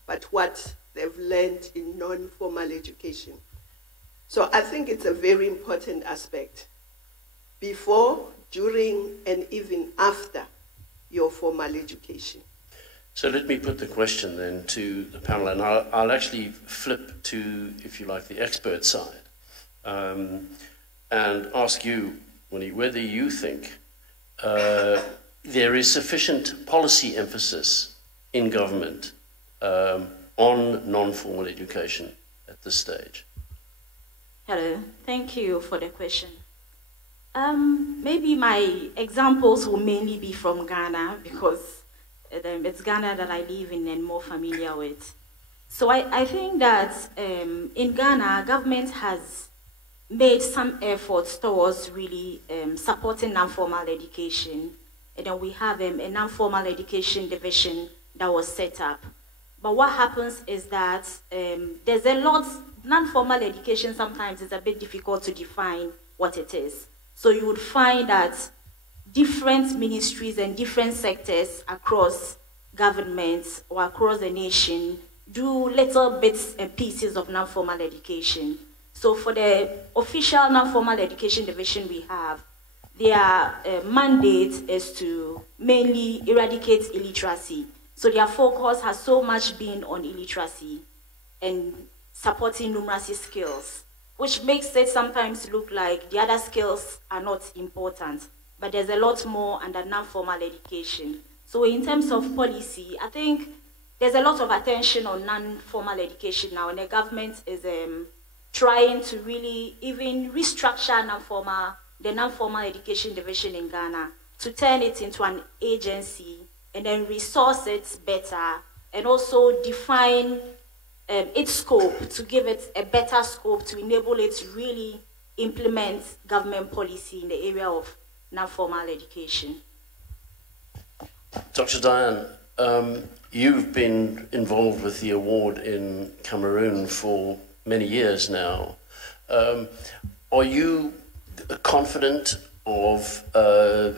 but what they've learned in non-formal education. So I think it's a very important aspect before, during, and even after your formal education. So let me put the question then to the panel, and I'll actually flip to, if you like, the expert side, and ask you, Winnie, whether you think there is sufficient policy emphasis in government on non-formal education at this stage. Hello, thank you for the question. Maybe my examples will mainly be from Ghana because it's Ghana that I live in and more familiar with. So I think that in Ghana, government has made some efforts towards really supporting non-formal education. And then we have a non-formal education division that was set up. But what happens is that there's a lot, non-formal education sometimes is a bit difficult to define what it is. So you would find that different ministries and different sectors across governments or across the nation do little bits and pieces of non-formal education. So for the official non-formal education division we have, their mandate is to mainly eradicate illiteracy. So their focus has so much been on illiteracy and supporting numeracy skills, which makes it sometimes look like the other skills are not important, but there's a lot more under non-formal education. So in terms of policy, I think there's a lot of attention on non-formal education now, and the government is trying to really even restructure the non-formal education division in Ghana to turn it into an agency and then resource it better and also define its scope, to give it a better scope to enable it to really implement government policy in the area of non-formal education. Dr. Diane, you've been involved with the award in Cameroon for many years now. Are you confident of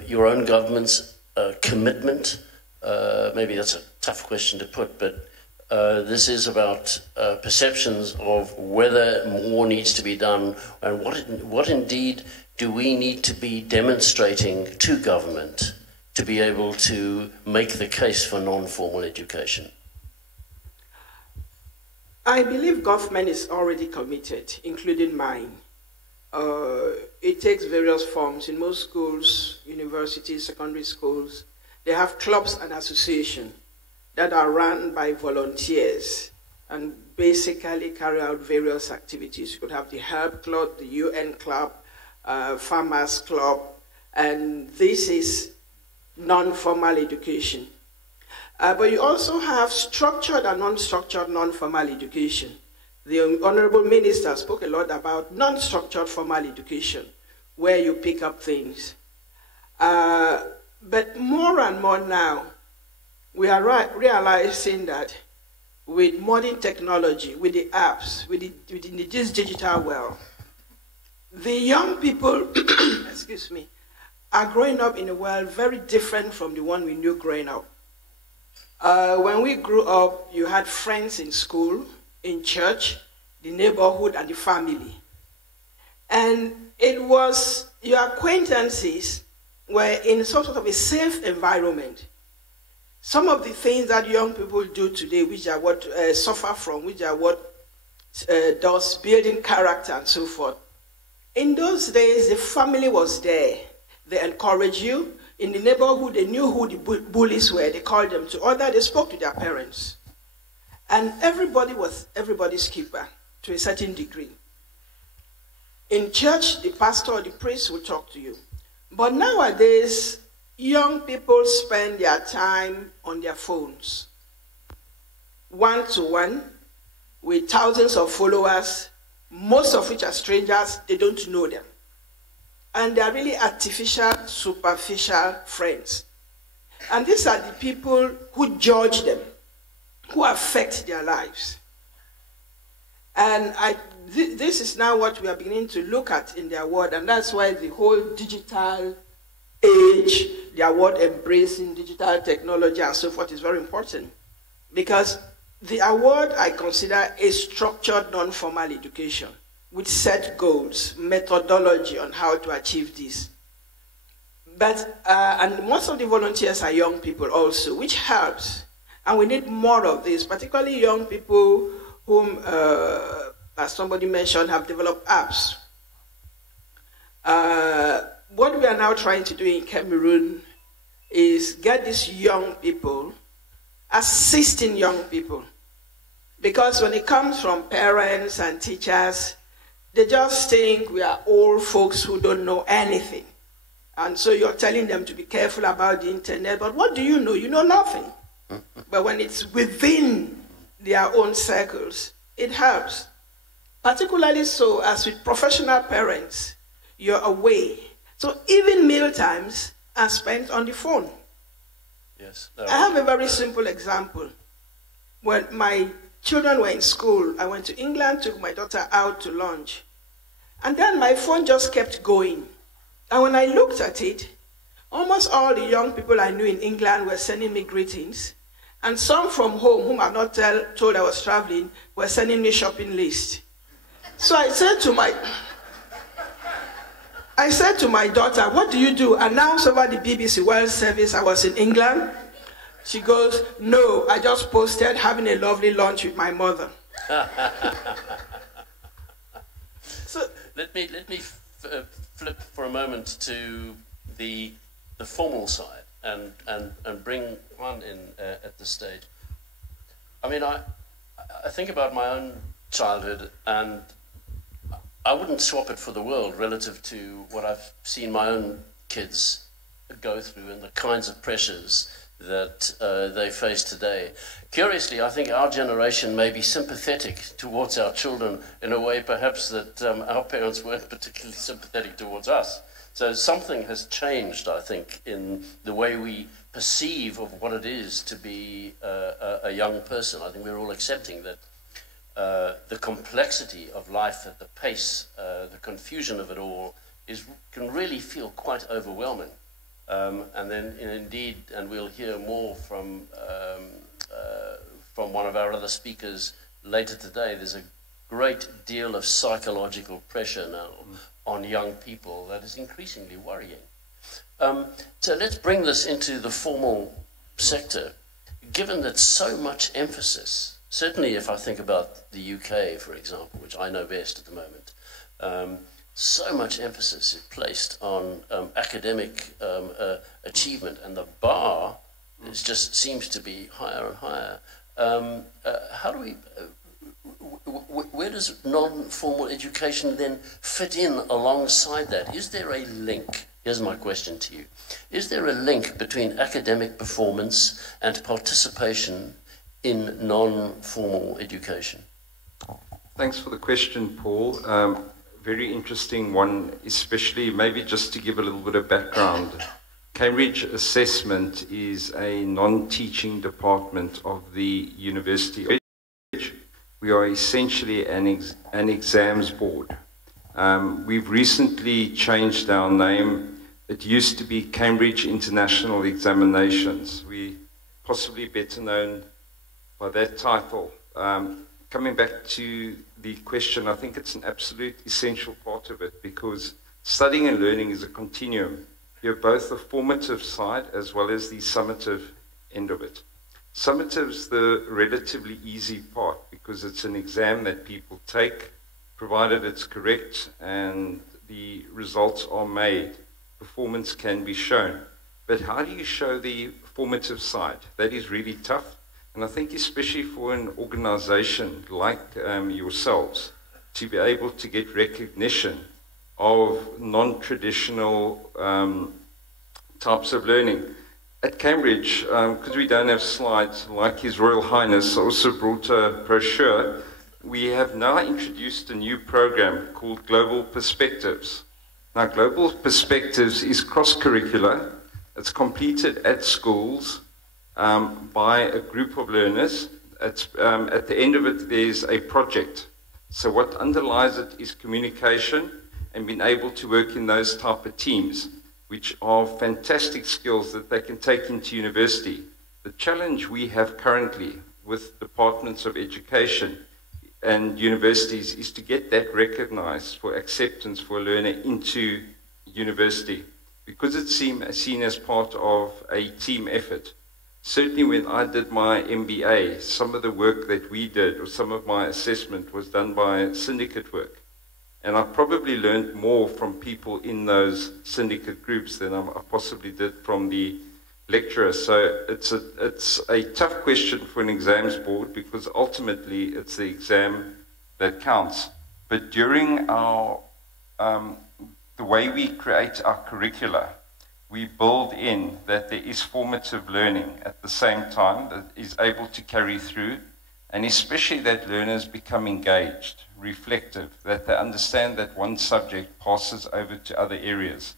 your own government's commitment? Maybe that's a tough question to put, but this is about perceptions of whether more needs to be done and what indeed do we need to be demonstrating to government to be able to make the case for non-formal education? I believe government is already committed, including mine. It takes various forms. In most schools, universities, secondary schools, they have clubs and associations that are run by volunteers and basically carry out various activities. You could have the Herb Club, the UN Club, Farmers Club, and this is non-formal education. But you also have structured and non-structured non-formal education. The Honorable Minister spoke a lot about non-structured formal education, where you pick up things. But more and more now, we are realizing that with modern technology, with the apps, within this digital world, the young people, excuse me, are growing up in a world very different from the one we knew growing up. When we grew up, you had friends in school, in church, the neighborhood, and the family. And it was your acquaintances were in some sort of a safe environment. Some of the things that young people do today, which are what suffer from, which are what does building character and so forth. In those days, the family was there. They encouraged you. In the neighborhood, they knew who the bullies were. They called them to order. They spoke to their parents. And everybody was everybody's keeper to a certain degree. In church, the pastor or the priest will talk to you. But nowadays, young people spend their time on their phones, one-to-one, with thousands of followers, most of which are strangers. They don't know them. And they are really artificial, superficial friends. And these are the people who judge them, who affect their lives. And this is now what we are beginning to look at in the award, and that's why the whole digital age, the award embracing digital technology and so forth is very important. Because the award I consider a structured non-formal education with set goals, methodology on how to achieve this. But, and most of the volunteers are young people also, which helps. And we need more of this, particularly young people whom, as somebody mentioned, have developed apps. What we are now trying to do in Cameroon is get these young people, assisting young people. Because when it comes from parents and teachers, they just think we are old folks who don't know anything. And so you're telling them to be careful about the internet, but what do you know? You know nothing. But when it's within their own circles, it helps. Particularly so as with professional parents, you're away. So even meal times are spent on the phone. Yes. I have a very simple example. When my children were in school, I went to England, took my daughter out to lunch. And then my phone just kept going. And when I looked at it, almost all the young people I knew in England were sending me greetings. And some from home, whom I'm not told I was traveling, were sending me shopping lists. So I said to my daughter, what do you do? Announce over the BBC World Service I was in England? She goes, no, I just posted having a lovely lunch with my mother. So let me flip for a moment to the formal side and bring one in at this stage. I mean, I think about my own childhood, and I wouldn't swap it for the world relative to what I've seen my own kids go through and the kinds of pressures that they face today. Curiously, I think our generation may be sympathetic towards our children in a way perhaps that our parents weren't particularly sympathetic towards us. So something has changed, I think, in the way we perceive of what it is to be a young person. I think we're all accepting that the complexity of life at the pace, the confusion of it all, can really feel quite overwhelming. And then indeed, and we'll hear more from one of our other speakers later today, there's a great deal of psychological pressure now on young people that is increasingly worrying. So let's bring this into the formal sector. Given that so much emphasis, certainly if I think about the UK, for example, which I know best at the moment, so much emphasis is placed on academic achievement, and the bar just seems to be higher and higher. How do we, where does non-formal education then fit in alongside that? Is there a link? Here's my question to you. Is there a link between academic performance and participation in non-formal education? Thanks for the question, Paul. Very interesting one, especially maybe just to give a little bit of background. Cambridge Assessment is a non-teaching department of the University. We are essentially an exams board. We've recently changed our name. It used to be Cambridge International Examinations. We possibly better known by that title. Coming back to the question, I think it's an absolute essential part of it, because studying and learning is a continuum. You have both the formative side as well as the summative end of it. Summative's the relatively easy part because it's an exam that people take, provided it's correct and the results are made. Performance can be shown. But how do you show the formative side? That is really tough. And I think especially for an organization like yourselves, to be able to get recognition of non-traditional types of learning. At Cambridge, because we don't have slides, like His Royal Highness also brought a brochure, we have now introduced a new program called Global Perspectives. Now, Global Perspectives is cross-curricular. It's completed at schools by a group of learners. At the end of it, there's a project. So what underlies it is communication and being able to work in those type of teams, which are fantastic skills that they can take into university. The challenge we have currently with departments of education and universities is to get that recognized for acceptance for a learner into university, because it's seen as part of a team effort. Certainly when I did my MBA, some of the work that we did, or some of my assessment, was done by syndicate work. And I probably learned more from people in those syndicate groups than I possibly did from the lecturer. So it's a tough question for an exams board, because ultimately it's the exam that counts. But during our, the way we create our curricula, we build in that there is formative learning at the same time that is able to carry through, and especially that learners become engaged, reflective, that they understand that one subject passes over to other areas.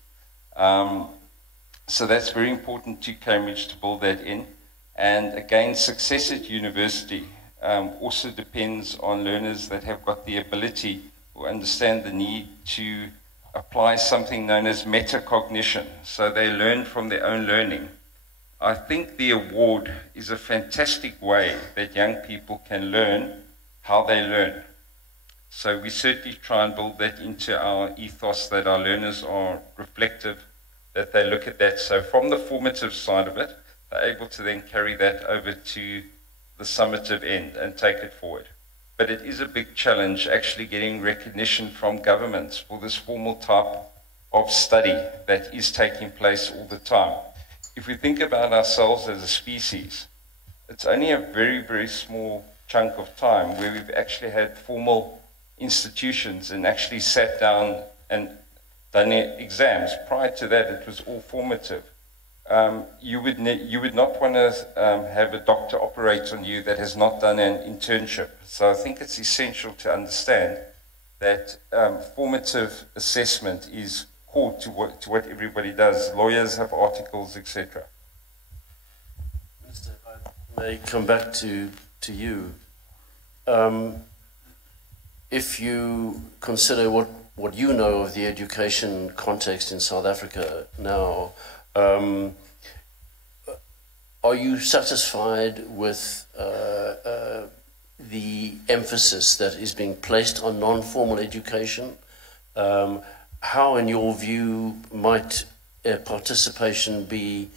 So that's very important to Cambridge to build that in. And again, success at university also depends on learners that have got the ability or understand the need to apply something known as metacognition. So they learn from their own learning. I think the award is a fantastic way that young people can learn how they learn. So we certainly try and build that into our ethos, that our learners are reflective, that they look at that. So from the formative side of it, they're able to then carry that over to the summative end and take it forward. But it is a big challenge actually getting recognition from governments for this formal type of study that is taking place all the time. If we think about ourselves as a species, it's only a very, very small chunk of time where we've actually had formal institutions and actually sat down and done exams. Prior to that, it was all formative. You would not want to have a doctor operate on you that has not done an internship. So I think it's essential to understand that formative assessment is core to what everybody does. Lawyers have articles, etc. Minister, if I may come back to you. If you consider what you know of the education context in South Africa now, are you satisfied with the emphasis that is being placed on non-formal education? How, in your view, might participation be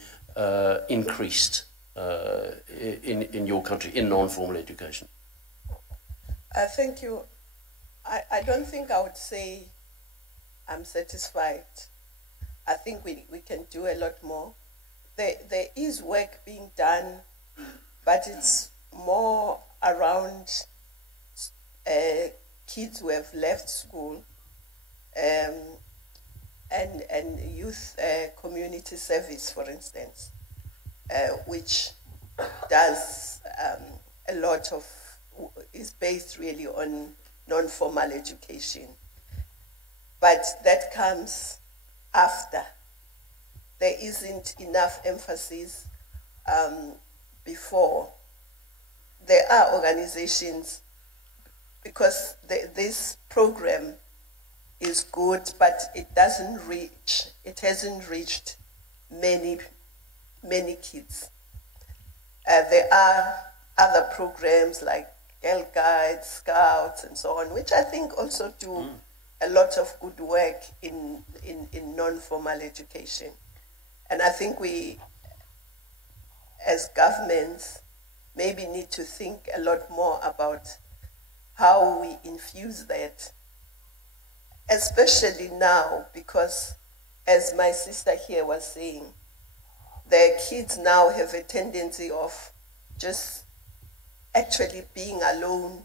increased in your country in non-formal education? Thank you. I don't think I would say I'm satisfied. I think we can do a lot more. There is work being done, but it's more around kids who have left school and youth community service, for instance, which does a lot of, is based really on non-formal education. But that comes after. There isn't enough emphasis before. There are organizations, because this program is good, but it hasn't reached many kids. There are other programs like Girl Guides, Scouts, and so on, which I think also do a lot of good work in non-formal education. And I think we, as governments, maybe need to think a lot more about how we infuse that, especially now, because as my sister here was saying, the kids now have a tendency of just actually being alone,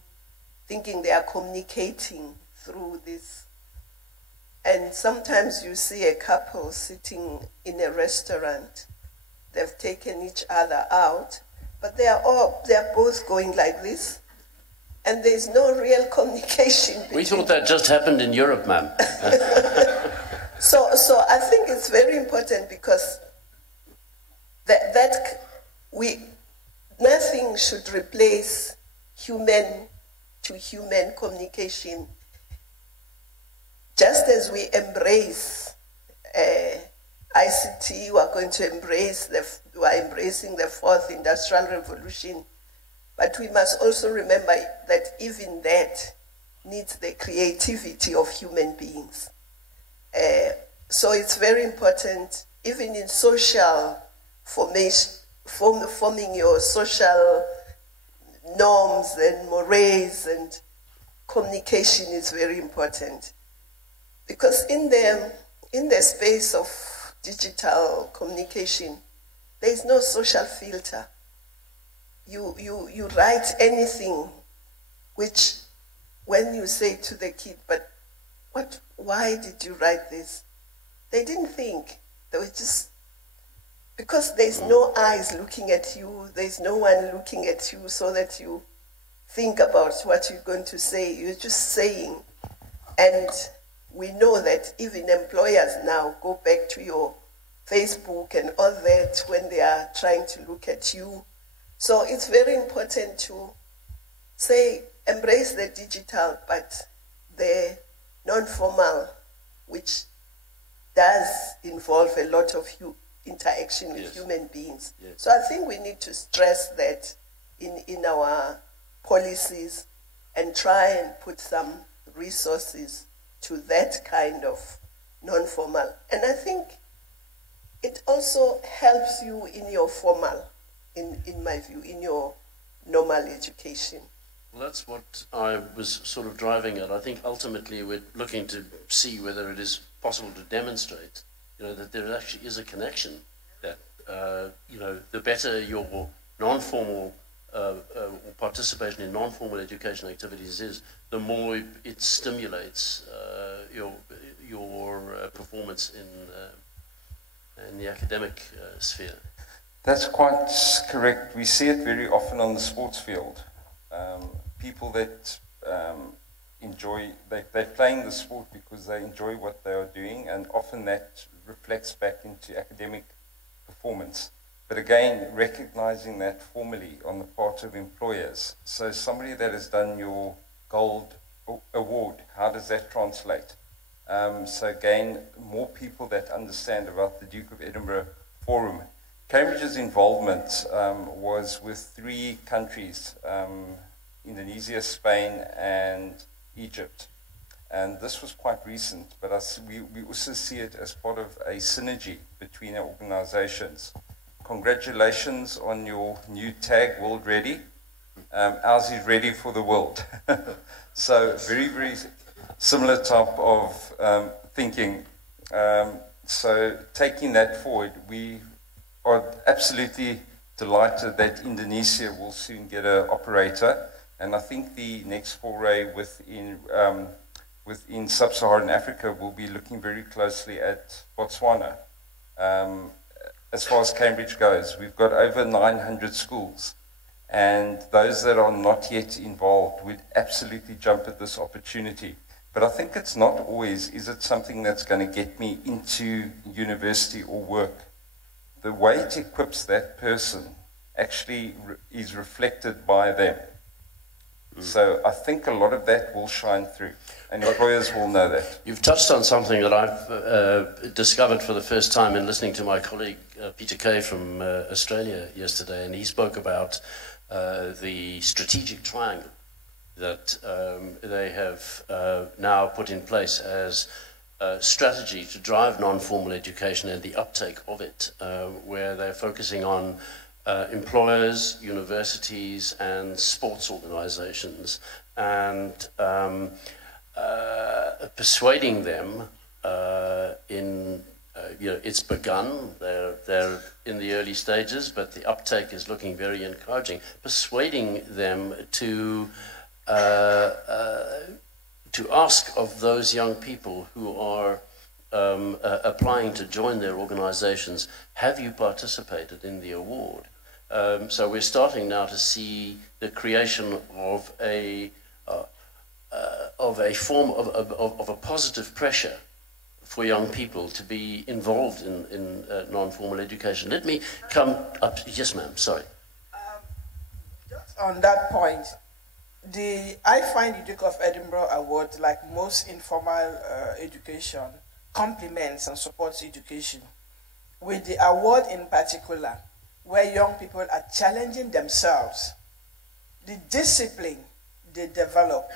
thinking they are communicating through this. And sometimes you see a couple sitting in a restaurant, they've taken each other out, but they are both going like this, and there's no real communication. We thought that just happened in Europe, ma'am. So I think it's very important, because nothing should replace human-to-human communication. Just as we embrace ICT, we are going to we are embracing the 4th Industrial Revolution, but we must also remember that even that needs the creativity of human beings. So it's very important, even in social formation, forming your social norms and mores, and communication is very important. Because in the space of digital communication, there is no social filter. You write anything, which when you say to the kid, but why did you write this? They didn't think. They were just, because there's no eyes looking at you, there's no one looking at you so that you think about what you're going to say. You're just saying. And we know that even employers now go back to your Facebook and all that when they are trying to look at you. So it's very important to say, embrace the digital, but the non-formal, which does involve a lot of interaction with human beings. Yes. So I think we need to stress that in our policies and try and put some resources to that kind of non-formal. And I think it also helps you in your formal, in my view, in your normal education. Well, that's what I was sort of driving at. I think ultimately we're looking to see whether it is possible to demonstrate, that there actually is a connection, that, the better your non-formal participation in non-formal education activities is, the more it stimulates your performance in the academic sphere. That's quite correct. We see it very often on the sports field. People that they're playing the sport because they enjoy what they are doing, and often that reflects back into academic performance. But again, recognizing that formally on the part of employers. So somebody that has done your gold award, how does that translate? So again, more people that understand about the Duke of Edinburgh Forum. Cambridge's involvement was with 3 countries, Indonesia, Spain, and Egypt. And this was quite recent, but we also see it as part of a synergy between our organizations. Congratulations on your new tag, World Ready. Ours is Ready for the World. So very, very similar type of thinking. So taking that forward, we are absolutely delighted that Indonesia will soon get an operator. And I think the next foray within sub-Saharan Africa will be looking very closely at Botswana. As far as Cambridge goes, we've got over 900 schools, and those that are not yet involved would absolutely jump at this opportunity. But I think it's not always, is it something that's going to get me into university or work? The way it equips that person actually is reflected by them. So I think a lot of that will shine through, and employers will know that. You've touched on something that I've discovered for the first time in listening to my colleague Peter Kay from Australia yesterday, and he spoke about the strategic triangle that they have now put in place as a strategy to drive non-formal education and the uptake of it, where they're focusing on employers, universities, and sports organizations, and persuading them it's begun, they're in the early stages, but the uptake is looking very encouraging, persuading them to ask of those young people who are applying to join their organizations, have you participated in the award? So we're starting now to see the creation of a form of a positive pressure for young people to be involved in non-formal education. Let me come up. Yes, ma'am. Sorry. Just on that point, I find the Duke of Edinburgh Award, like most informal education, complements and supports education. With the award in particular, where young people are challenging themselves, the discipline they develop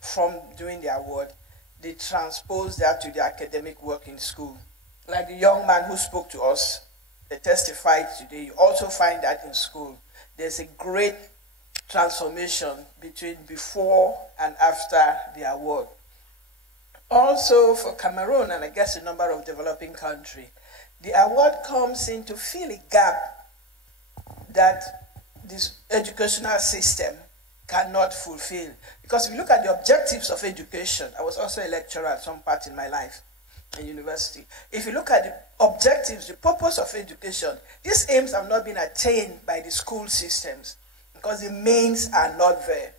from doing the award, they transpose that to the academic work in school. Like the young man who spoke to us, they testified today, you also find that in school. There's a great transformation between before and after the award. Also for Cameroon, and I guess a number of developing countries, the award comes in to fill a gap that this educational system cannot fulfill. Because if you look at the objectives of education, I was also a lecturer at some part in my life in university. If you look at the objectives, the purpose of education, these aims have not been attained by the school systems because the means are not there.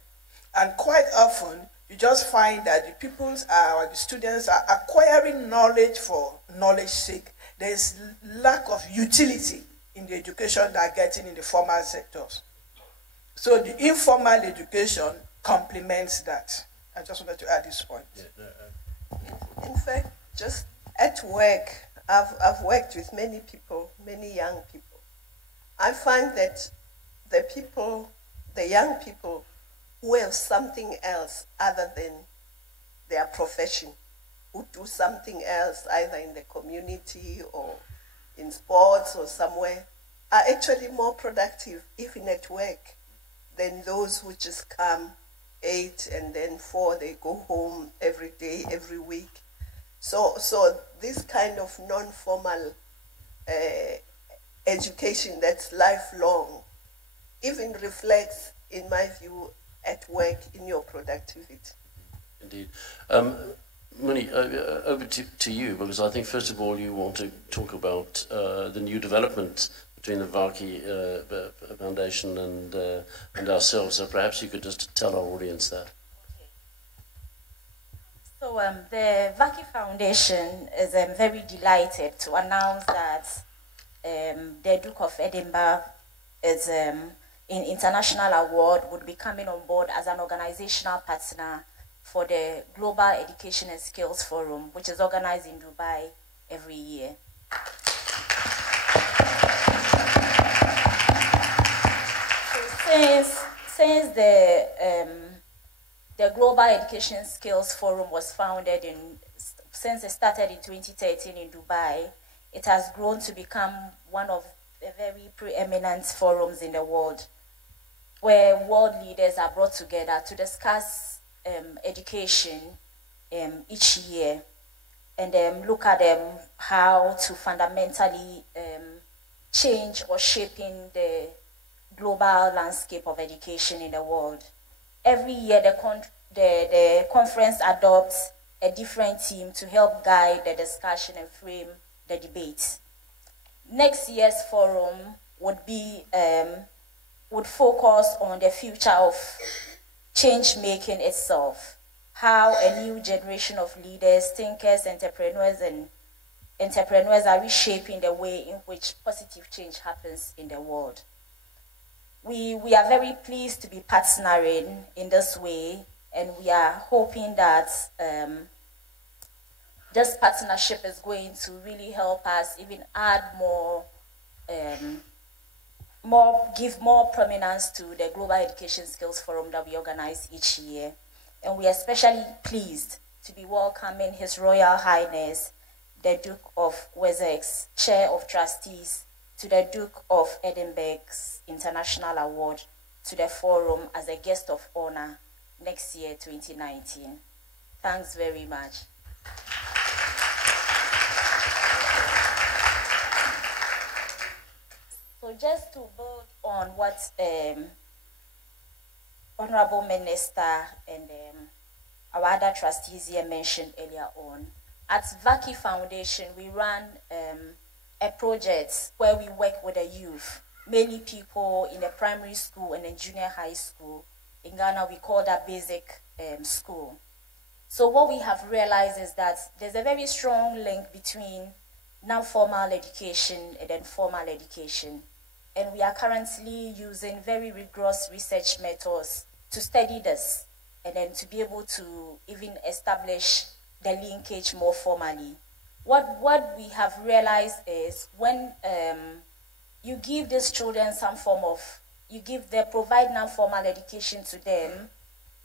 And quite often, you just find that the students are acquiring knowledge for knowledge's sake. There is lack of utility in the education they are getting in the formal sectors. So the informal education complements that. I just wanted to add this point. In fact, just at work, I've worked with many people, many young people. I find that the young people who have something else other than their profession, who do something else either in the community or in sports or somewhere, are actually more productive, even at work, than those who just come 8 and then 4, they go home every day, every week. So this kind of non-formal education that's lifelong even reflects, in my view, at work in your productivity. Indeed. Muni, over to you, because I think first of all you want to talk about the new development between the Vaki Foundation and ourselves. So perhaps you could just tell our audience that. So the Vaki Foundation is very delighted to announce that the Duke of Edinburgh is in International Award would be coming on board as an organizational partner for the Global Education and Skills Forum, which is organized in Dubai every year. So since the Global Education Skills Forum was founded since it started in 2013 in Dubai, it has grown to become one of the very preeminent forums in the world, where world leaders are brought together to discuss education each year and look at how to fundamentally change or shaping the global landscape of education in the world. Every year the conference adopts a different team to help guide the discussion and frame the debate. Next year's forum would focus on the future of change-making itself, how a new generation of leaders, thinkers, entrepreneurs are reshaping the way in which positive change happens in the world. We are very pleased to be partnering in this way, and we are hoping that this partnership is going to really help us even add give more prominence to the Global Education Skills Forum that we organize each year. And we are especially pleased to be welcoming His Royal Highness, the Duke of Wessex, Chair of Trustees, to the Duke of Edinburgh's International Award to the forum as a guest of honor next year, 2019. Thanks very much. So just to build on what Honorable Minister and our other trustees here mentioned earlier on, at Vaki Foundation we run a project where we work with the youth, mainly people in the primary school and the junior high school. In Ghana we call that basic school. So what we have realized is that there's a very strong link between non-formal education and then formal education. And we are currently using very rigorous research methods to study this and then to be able to even establish the linkage more formally. What we have realized is when you give these children some form of, provide non-formal education to them,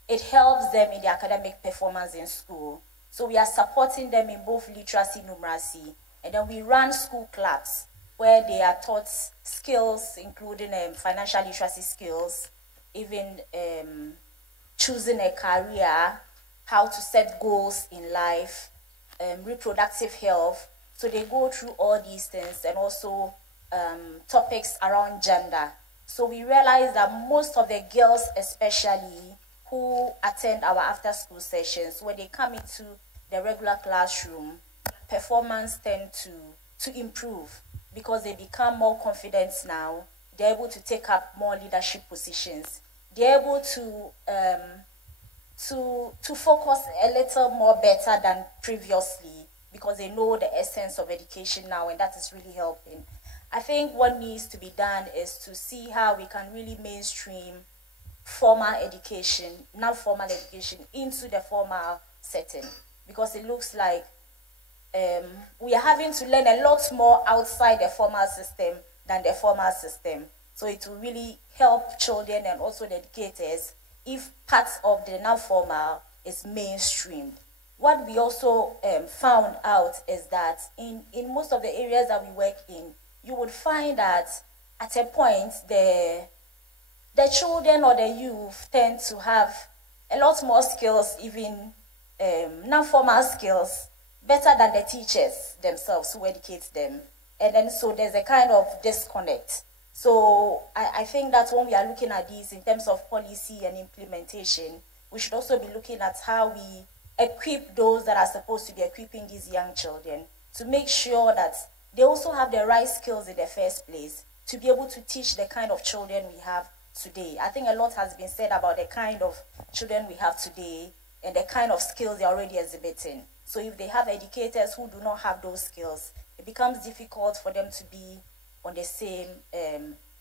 it helps them in their academic performance in school. So we are supporting them in both literacy, numeracy, and then we run school clubs where they are taught skills, including financial literacy skills, even choosing a career, how to set goals in life, reproductive health. So they go through all these things, and also topics around gender. So we realize that most of the girls especially who attend our after-school sessions, when they come into the regular classroom, performance tend to improve because they become more confident now. They're able to take up more leadership positions. They're able to focus a little more better than previously because they know the essence of education now, and that is really helping. I think what needs to be done is to see how we can really mainstream formal education, non-formal education, into the formal setting, because it looks like we are having to learn a lot more outside the formal system than the formal system. So it will really help children and also the educators if parts of the non-formal is mainstreamed. What we also found out is that in most of the areas that we work in, you would find that at a point the children or the youth tend to have a lot more skills, even non-formal skills, better than the teachers themselves who educate them. And then so there's a kind of disconnect. So I think that when we are looking at these in terms of policy and implementation, we should also be looking at how we equip those that are supposed to be equipping these young children to make sure that they also have the right skills in the first place to be able to teach the kind of children we have today. I think a lot has been said about the kind of children we have today and the kind of skills they're already exhibiting. So if they have educators who do not have those skills, it becomes difficult for them to be on the same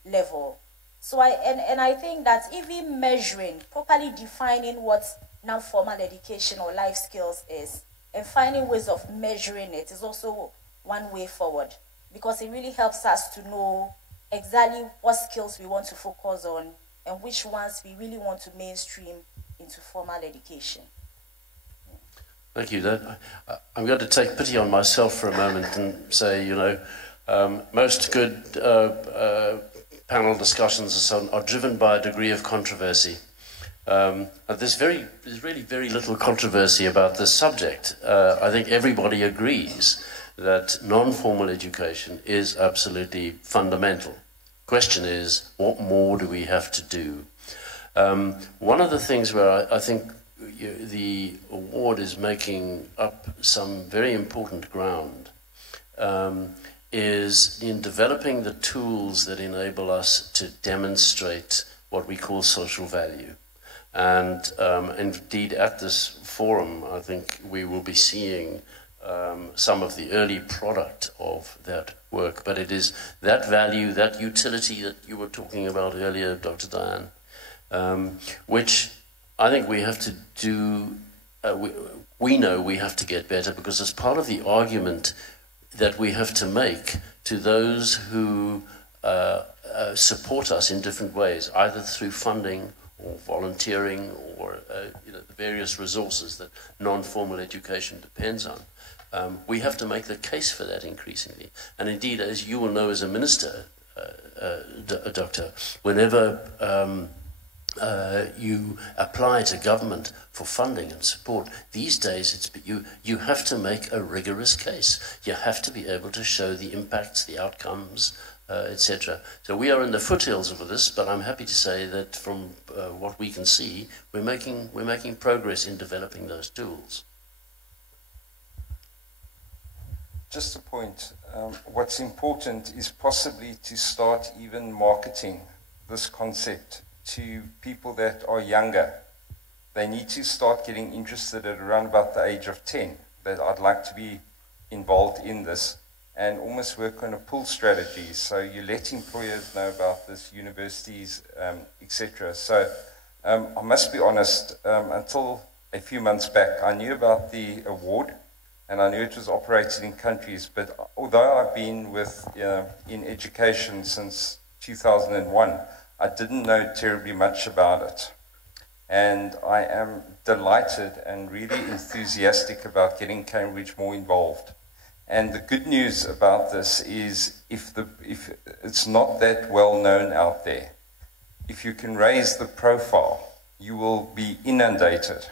level. So I think that even measuring, properly defining what non-formal education or life skills is, and finding ways of measuring it is also one way forward, because it really helps us to know exactly what skills we want to focus on and which ones we really want to mainstream into formal education. Thank you. I'm going to take pity on myself for a moment and say, you know, most good panel discussions and so on are driven by a degree of controversy. There's really very little controversy about this subject. I think everybody agrees that non-formal education is absolutely fundamental. Question is, what more do we have to do? One of the things where I think the award is making up some very important ground is in developing the tools that enable us to demonstrate what we call social value. And indeed, at this forum, I think we will be seeing some of the early product of that work. But it is that value, that utility that you were talking about earlier, Dr. Diane, which I think we have to do, we know we have to get better, because as part of the argument that we have to make to those who support us in different ways, either through funding or volunteering or the various resources that non-formal education depends on. We have to make the case for that increasingly. And indeed, as you will know as a minister, Doctor, whenever you apply to government for funding and support, these days you have to make a rigorous case. You have to be able to show the impacts, the outcomes, etc. So we are in the foothills of this, but I'm happy to say that from what we can see, we're making progress in developing those tools. Just a point. What's important is possibly to start even marketing this concept to people that are younger. They need to start getting interested at around about the age of 10, that I'd like to be involved in this, and almost work on a pull strategy. So you let employers know about this, universities, etc. So I must be honest, until a few months back, I knew about the award, and I knew it was operated in countries, but although I've been in education since 2001, I didn't know terribly much about it. And I am delighted and really enthusiastic about getting Cambridge more involved. And the good news about this is if it's not that well known out there, if you can raise the profile, you will be inundated.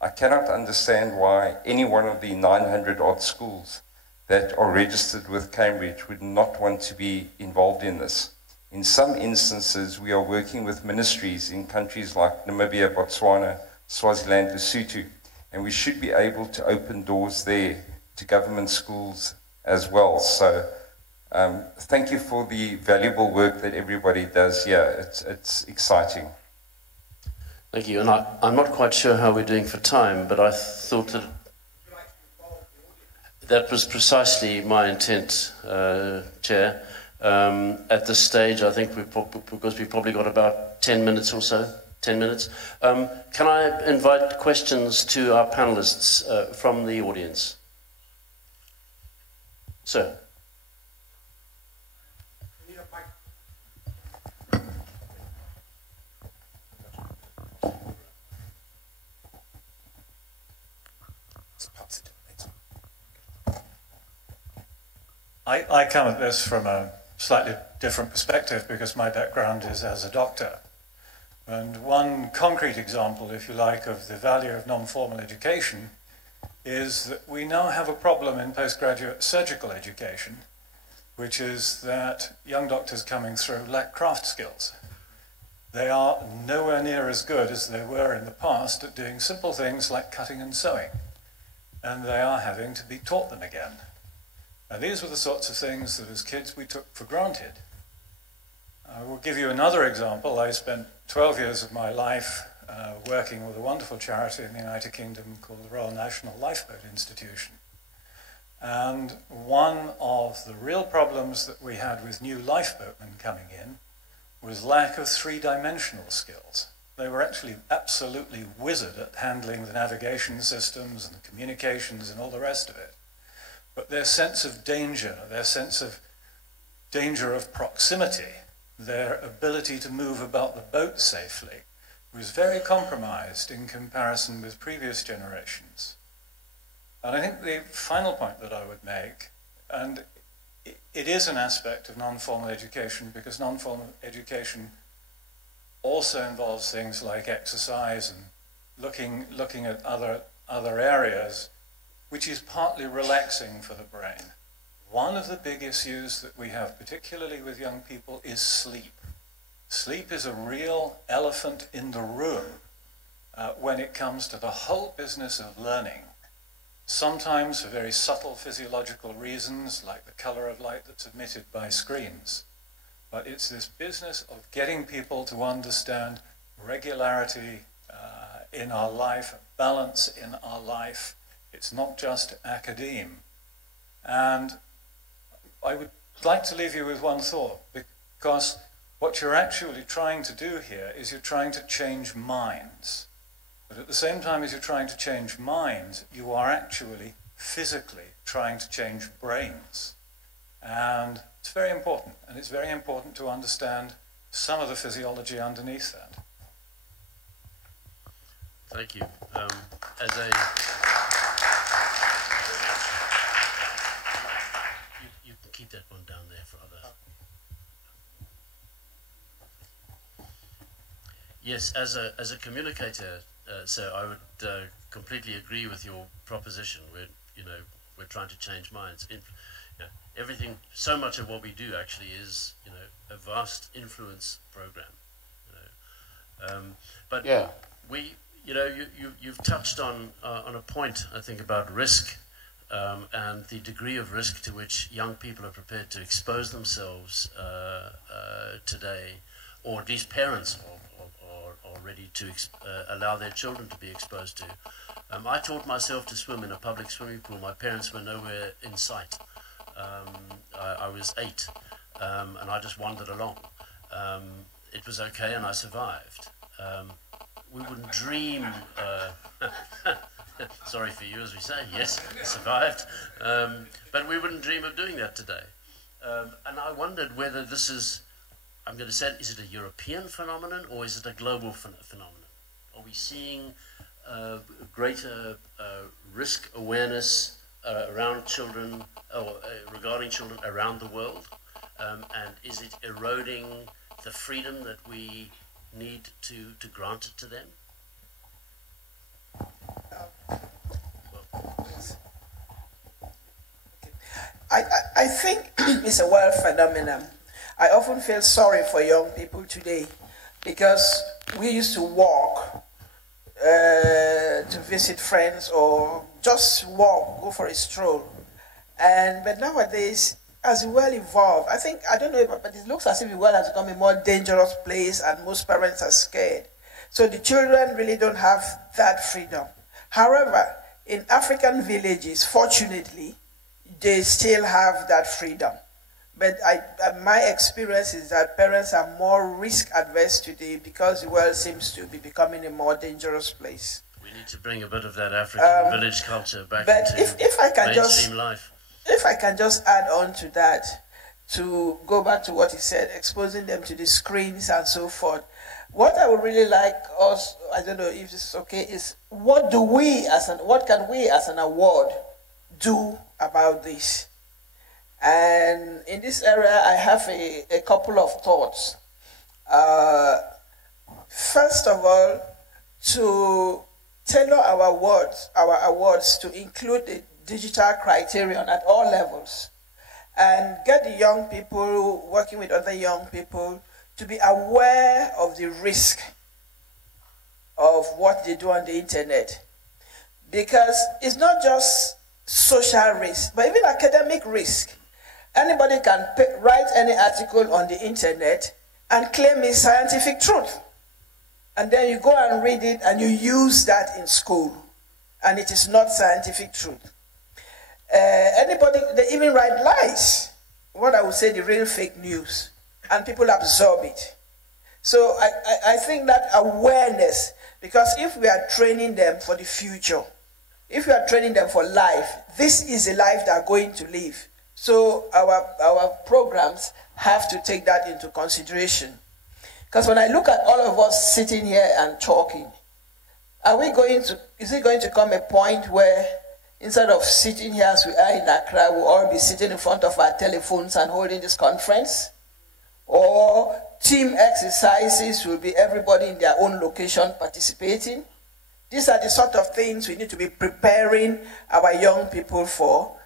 I cannot understand why any one of the 900 odd schools that are registered with Cambridge would not want to be involved in this. In some instances, we are working with ministries in countries like Namibia, Botswana, Swaziland, Lesotho, and we should be able to open doors there to government schools as well. So thank you for the valuable work that everybody does here. It's exciting. Thank you. And I'm not quite sure how we're doing for time, but I thought that was precisely my intent, Chair. At this stage, I think because we've probably got about 10 minutes or so, 10 minutes. Can I invite questions to our panelists from the audience? Sir. I come at this from a slightly different perspective because my background is as a doctor. And one concrete example, if you like, of the value of non-formal education is that we now have a problem in postgraduate surgical education which is that young doctors coming through lack craft skills. They are nowhere near as good as they were in the past at doing simple things like cutting and sewing, and they are having to be taught them again. Now, these were the sorts of things that as kids we took for granted. I will give you another example. I spent 12 years of my life working with a wonderful charity in the United Kingdom called the Royal National Lifeboat Institution. And one of the real problems that we had with new lifeboatmen coming in was lack of three-dimensional skills. They were actually absolutely wizard at handling the navigation systems and the communications and all the rest of it. But their sense of danger, their sense of danger of proximity, their ability to move about the boat safely was very compromised in comparison with previous generations. And I think the final point that I would make, and it is an aspect of non-formal education, because non-formal education also involves things like exercise and looking at other areas, which is partly relaxing for the brain. One of the big issues that we have, particularly with young people, is sleep. Sleep is a real elephant in the room when it comes to the whole business of learning. Sometimes for very subtle physiological reasons, like the color of light that's emitted by screens. But it's this business of getting people to understand regularity in our life, balance in our life. It's not just academe. And I would like to leave you with one thought, because what you're actually trying to do here is you're trying to change minds. But at the same time as you're trying to change minds, you are actually physically trying to change brains. And it's very important, and it's very important to understand some of the physiology underneath that. Thank you. You can keep that one down there for other. Yes, as a communicator, so I would completely agree with your proposition. We're trying to change minds. Everything, so much of what we do actually is, a vast influence program. But yeah, you've touched on a point, I think, about risk and the degree of risk to which young people are prepared to expose themselves today, or at least parents are ready to allow their children to be exposed to. I taught myself to swim in a public swimming pool. My parents were nowhere in sight. I was 8, and I just wandered along. It was okay, and I survived. We wouldn't dream, sorry for you, as we say, yes, I survived, but we wouldn't dream of doing that today. And I wondered whether this is, I'm going to say, is it a European phenomenon or is it a global phenomenon? Are we seeing greater risk awareness around children, or regarding children around the world? And is it eroding the freedom that we need to grant it to them? I think it's a world phenomenon. I often feel sorry for young people today, because we used to walk to visit friends, or just walk, go for a stroll. But nowadays, as the world evolved, I don't know, but it looks as if the world has become a more dangerous place, and most parents are scared. So the children really don't have that freedom. However, in African villages, fortunately, they still have that freedom. But my experience is that parents are more risk adverse today, because the world seems to be becoming a more dangerous place. We need to bring a bit of that African village culture back into mainstream life. If I can just add on to that, to go back to what he said, exposing them to the screens and so forth. What I would really like us, I don't know if this is okay, is what can we as an award do about this? And in this area, I have a couple of thoughts. First of all, to tailor our awards to include the digital criterion at all levels. and get the young people working with other young people to be aware of the risk of what they do on the internet. Because it's not just social risk, but even academic risk. Anybody can write any article on the internet and claim it's scientific truth. And then you go and read it and you use that in school. And it is not scientific truth. Anybody, they even write lies. What I would say, the real fake news. And people absorb it. So I think that awareness, because if we are training them for the future, if we are training them for life, this is the life they are going to live. So our programs have to take that into consideration. Because when I look at all of us sitting here and talking, is it going to come a point where instead of sitting here as we are in Accra, we'll all be sitting in front of our telephones and holding this conference? Or team exercises will be everybody in their own location participating? These are the sort of things we need to be preparing our young people for,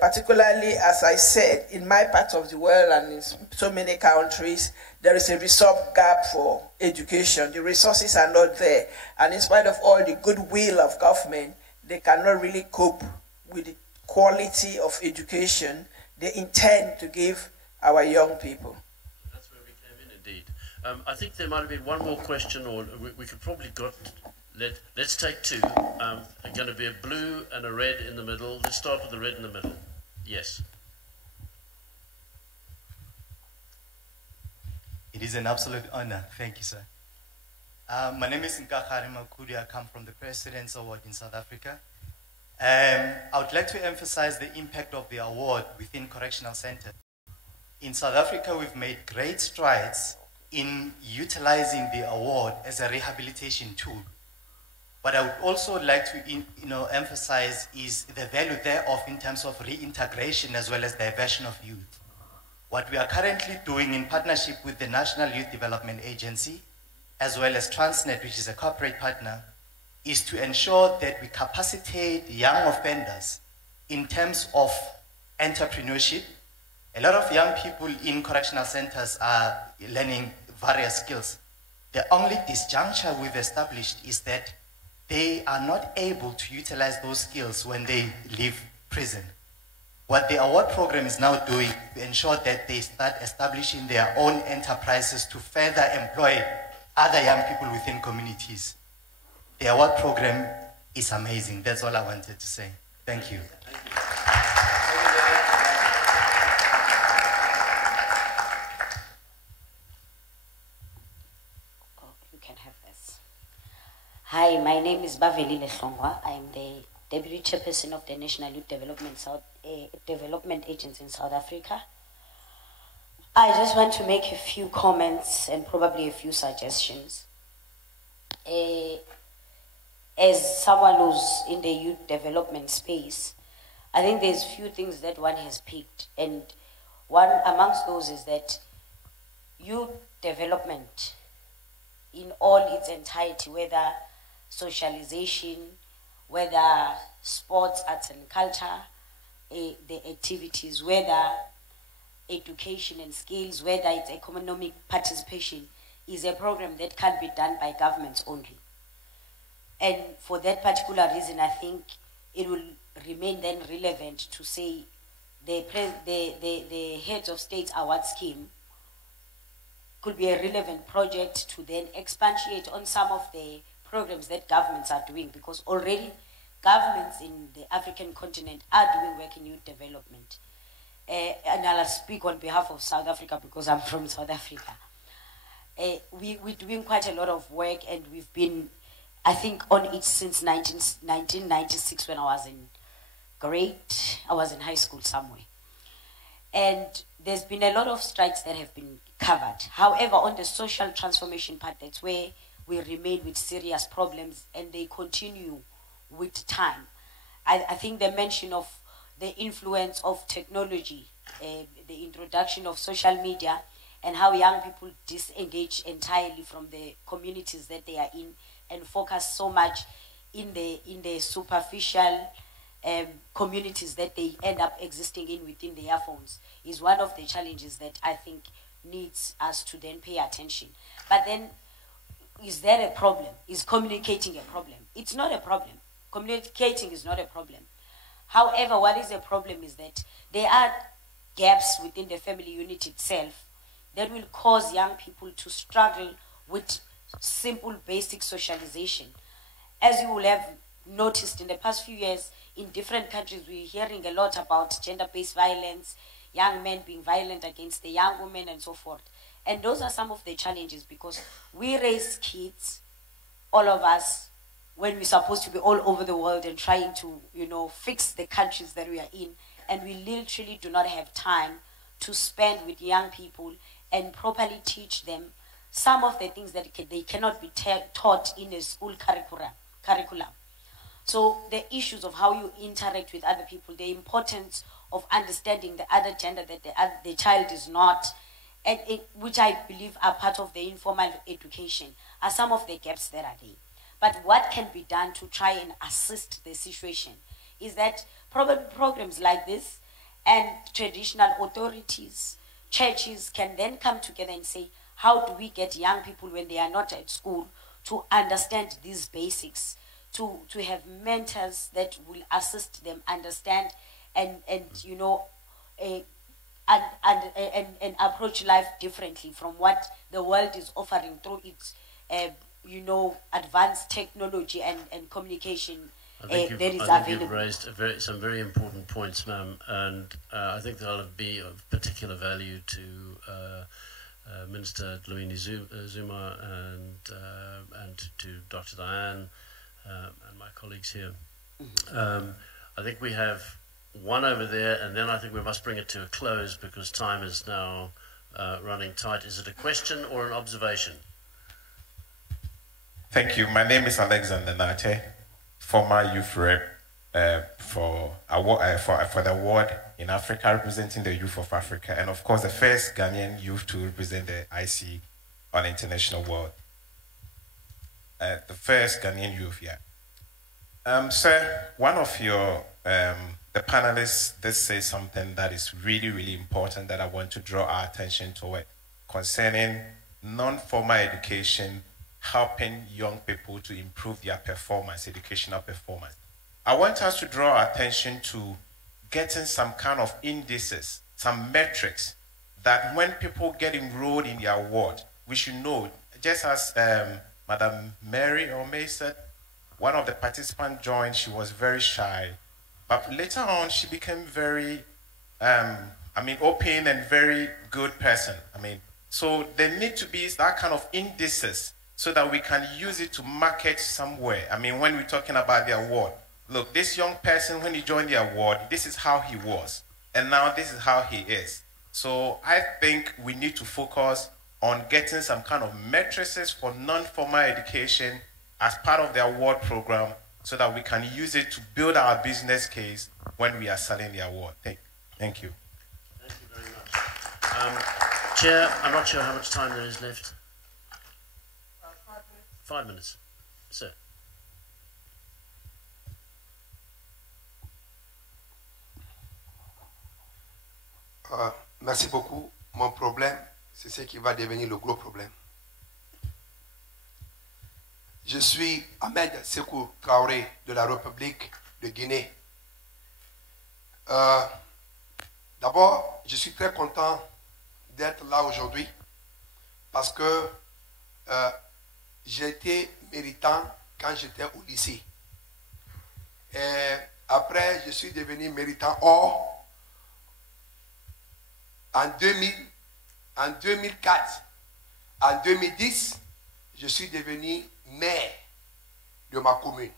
particularly, as I said, in my part of the world and in so many countries, there is a resource gap for education. The resources are not there. And in spite of all the goodwill of government, they cannot really cope with the quality of education they intend to give our young people. That's where we came in, indeed. I think there might have been one more question, or we could probably let's take two. There's going to be a blue and a red in the middle. Let's start with the red in the middle. Yes. It is an absolute honor. Thank you, sir. My name is Nkakari Makudi. I come from the President's Award in South Africa. I would like to emphasize the impact of the award within correctional centers. In South Africa, we've made great strides in utilizing the award as a rehabilitation tool. What I would also like to emphasize is the value thereof in terms of reintegration as well as diversion of youth. What we are currently doing in partnership with the National Youth Development Agency, as well as Transnet, which is a corporate partner, is to ensure that we capacitate young offenders in terms of entrepreneurship. A lot of young people in correctional centers are learning various skills. The only disjuncture we've established is that they are not able to utilize those skills when they leave prison. What the award program is now doing to ensure that they start establishing their own enterprises to further employ other young people within communities. The award program is amazing. That's all I wanted to say. Thank you. You can have this. Hi, my name is Baveli Lehlongwa. I am the Deputy Chairperson of the National Youth Development Agency in South Africa. I just want to make a few comments and probably a few suggestions. As someone who's in the youth development space, I think there's few things that one has picked, and one amongst those is that youth development in all its entirety, whether socialization, whether sports, arts and culture, the activities, whether education and skills, whether it's economic participation, is a program that can't be done by governments only. And for that particular reason, I think it will remain then relevant to say the Heads of State Award Scheme could be a relevant project to then expatiate on some of the programs that governments are doing, because already governments in the African continent are doing work in youth development. And I'll speak on behalf of South Africa because I'm from South Africa. We're doing quite a lot of work, and we've been, I think, on it since 1996 when I was in high school somewhere. And there's been a lot of strides that have been covered. However, on the social transformation part, that's where we remain with serious problems, and they continue with time. I think the mention of the influence of technology, the introduction of social media, and how young people disengage entirely from the communities that they are in and focus so much in the superficial communities that they end up existing in within their phones is one of the challenges that I think needs us to then pay attention. But then, is there a problem? Is communicating a problem? It's not a problem. Communicating is not a problem. However, what is a problem is that there are gaps within the family unit itself that will cause young people to struggle with simple, basic socialization. As you will have noticed in the past few years, in different countries, we're hearing a lot about gender-based violence, young men being violent against the young women, and so forth. And those are some of the challenges, because we raise kids, all of us, when we're supposed to be all over the world and trying to, fix the countries that we are in, and we literally do not have time to spend with young people and properly teach them some of the things that they cannot be taught in a school curriculum. So the issues of how you interact with other people, the importance of understanding the other gender that the child is not, and which I believe are part of the informal education, are some of the gaps that are there. But what can be done to try and assist the situation is that probably programs like this and traditional authorities, churches can then come together and say, how do we get young people when they are not at school to understand these basics, to have mentors that will assist them understand and approach life differently from what the world is offering through its advanced technology and communication that is available. You've raised some very important points, ma'am, and I think they'll be of particular value to Minister Dlamini Zuma and to Dr. Diane and my colleagues here. I think we have one over there, and then I think we must bring it to a close because time is now running tight. Is it a question or an observation? Thank you. My name is Alexander Nate, former youth rep for the award in Africa, representing the youth of Africa, and of course the first Ghanaian youth to represent the IC on the international world. The first Ghanaian youth, yeah. Sir, one of your the panelists did say something that is really, really important that I want to draw our attention to it concerning non-formal education helping young people to improve their performance, educational performance. I want us to draw our attention to getting some kind of indices, some metrics that when people get enrolled in their ward, we should know, just as Madam Mary or May said, one of the participants joined, she was very shy, but later on she became very, open and very good person. So there need to be that kind of indices so that we can use it to market somewhere. When we're talking about the award, look, this young person, when he joined the award, this is how he was, and now this is how he is. So I think we need to focus on getting some kind of matrices for non-formal education as part of the award program so that we can use it to build our business case when we are selling the award. Thank you. Thank you very much. Chair, I'm not sure how much time there is left. 5 minutes. Sir. Merci beaucoup. Mon problème, c'est ce qui va devenir le gros problème. Je suis Ahmed Sekou Traoré de la République de Guinée. D'abord, je suis très content d'être là aujourd'hui parce que j'ai été méritant quand j'étais au lycée. Et après, je suis devenu méritant or en 2000, en 2004. En 2010, je suis devenu maire de ma commune.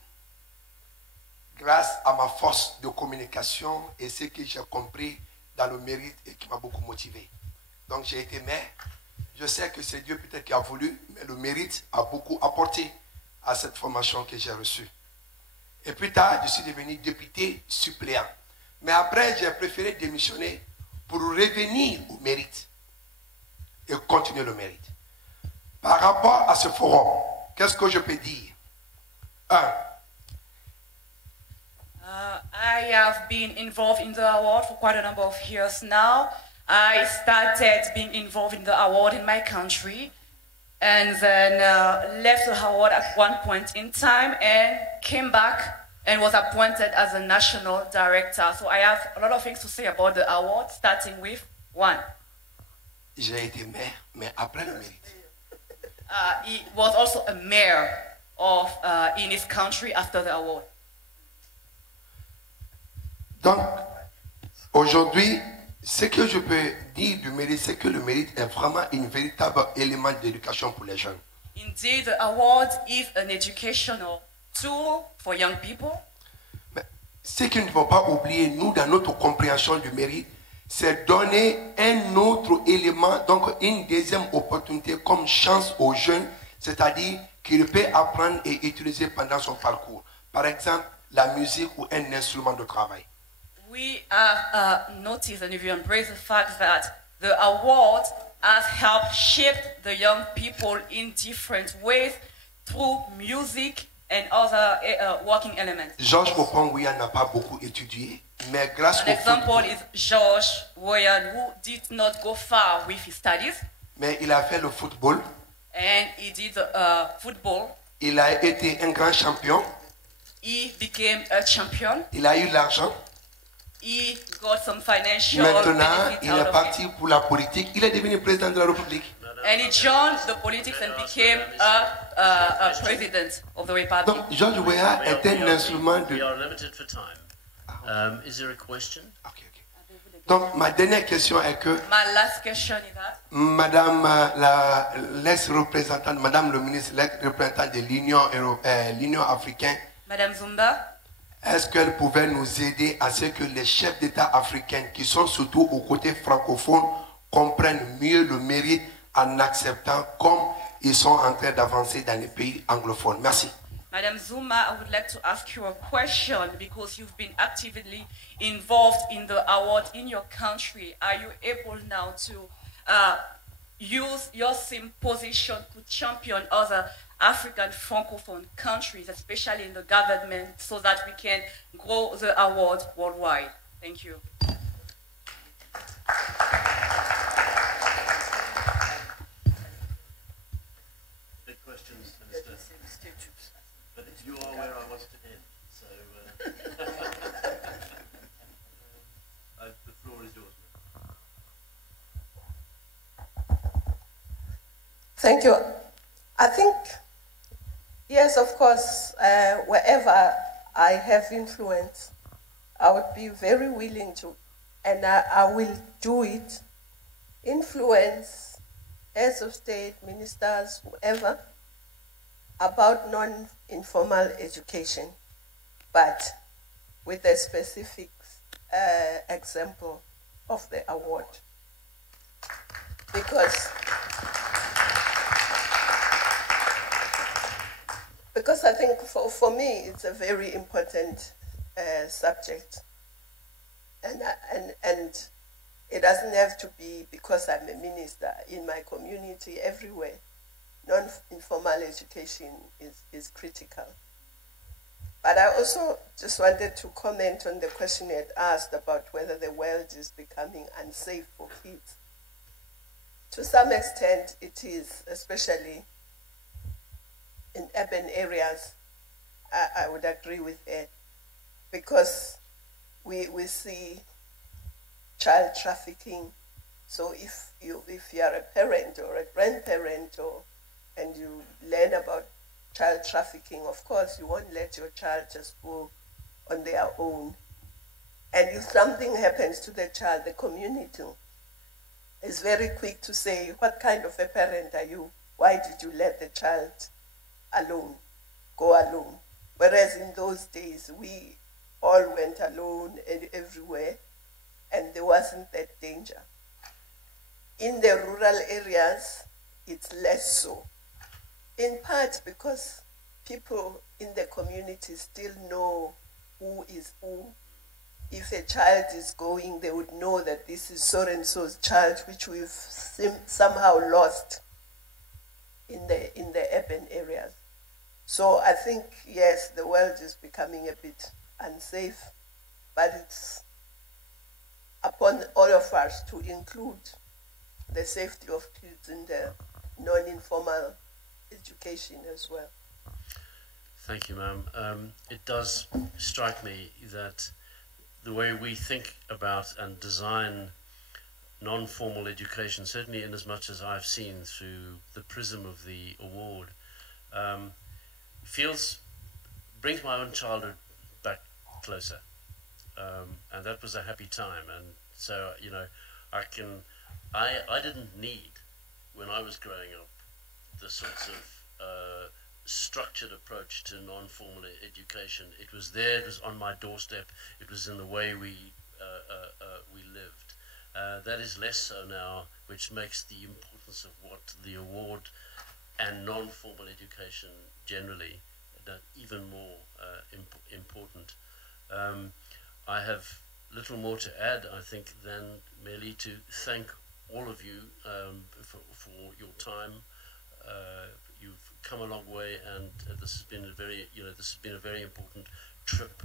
Grâce à ma force de communication et ce que j'ai compris dans le mérite et qui m'a beaucoup motivé. Donc j'ai été maire. Je sais que c'est Dieu peut-être qui a voulu, mais le mérite a beaucoup apporté à cette formation que j'ai reçue. Et plus tard, je suis devenu député suppléant. Mais après, j'ai préféré démissionner pour revenir au mérite et continuer le mérite. Par rapport à ce forum, qu'est-ce que je peux dire? I have been involved in the award for quite a number of years now. I started being involved in the award in my country and then left the award at one point in time and came back and was appointed as a national director. So I have a lot of things to say about the award, starting with one. J'ai été maire, mais après le mérite. He was also a mayor of, in his country after the award. Donc, aujourd'hui, ce que je peux dire du mérite, c'est que le mérite est vraiment un véritable élément d'éducation pour les jeunes. Indeed, the award is an educational tool for young people. Mais ce qu'il ne faut pas oublier, nous, dans notre compréhension du mérite, c'est donner un autre élément, donc une deuxième opportunité comme chance aux jeunes, c'est-à-dire qu'il peut apprendre et utiliser pendant son parcours. Par exemple, la musique ou un instrument de travail. We have noticed and we embrace the fact that the award has helped shape the young people in different ways through music and other working elements. Georges Popon-Ouya n'a pas beaucoup étudié, mais grâce An au example football, is George Woyan, who did not go far with his studies, mais il a fait le football, and he did football. il a été un grand champion, He became a champion. il a eu l'argent. He got some financial Maintenant, benefits il out est of parti it. pour la politique. Il est devenu président de la République. And he joined the politics and became a president of the republic. Donc, George Weah est un instrument de... We are limited for time. Is there a question? Donc, ma dernière question est que My last question is that Madame l'ex-représentante, Madame le ministre, l'ex-représentante de l'Union africaine, Madame Zumba, est-ce qu'elle pouvait nous aider à ce que les chefs d'État africains, qui sont surtout au côté francophone, comprennent mieux le mérite en acceptant comme ils sont en train d'avancer dans les pays anglophones? Merci. Madame Zuma, I would like to ask you a question because you've been actively involved in the award in your country. Are you able now to use your same position to champion other African francophone countries, especially in the government, so that we can grow the award worldwide? Thank you. Big questions, Minister. But you are where I wanted to end, so the floor is yours. Thank you. I think, yes, of course, wherever I have influence, I would be very willing to, and I will do it, influence heads of state, ministers, whoever, about non-informal education, but with a specific example of the award. Because I think for me it's a very important subject, and it doesn't have to be because I'm a minister. In my community, everywhere, non-informal education is critical. But I also just wanted to comment on the question you had asked about whether the world is becoming unsafe for kids. To some extent it is, especially in urban areas. I would agree with Ed, because we see child trafficking. So if you are a parent or a grandparent and you learn about child trafficking, of course you won't let your child just go on their own. And if something happens to the child, the community is very quick to say, what kind of a parent are you? Why did you let the child go alone? Whereas in those days, we all went alone everywhere, and there wasn't that danger. In the rural areas, it's less so. In part because people in the community still know who is who. If a child is going, they would know that this is so-and-so's child, which we've somehow lost in the urban areas. So I think, yes, the world is becoming a bit unsafe. But it's upon all of us to include the safety of kids in the non-informal education as well. Thank you, ma'am. It does strike me that the way we think about and design non-formal education, certainly in as much as I've seen through the prism of the award, brings my own childhood back closer. And that was a happy time. And so, you know, I didn't need, when I was growing up, the sorts of structured approach to non-formal education. It was there, it was on my doorstep, it was in the way we lived. That is less so now, which makes the importance of what the award and non-formal education generally even more important. I have little more to add, I think, than merely to thank all of you for your time. You've come a long way, and this has been a very important trip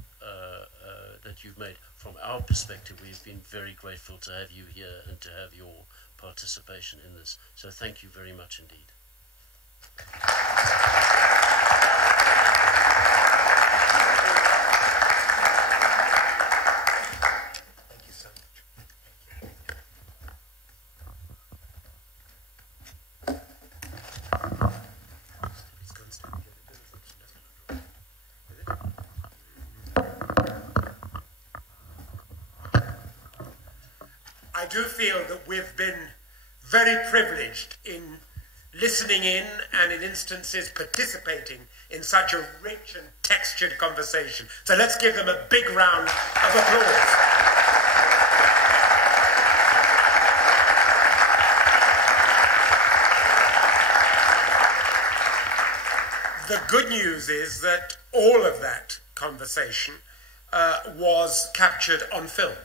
that you've made. From our perspective, we've been very grateful to have you here and to have your participation in this. So thank you very much indeed. I do feel that we've been very privileged in listening in and in instances participating in such a rich and textured conversation. So let's give them a big round of applause. The good news is that all of that conversation was captured on film.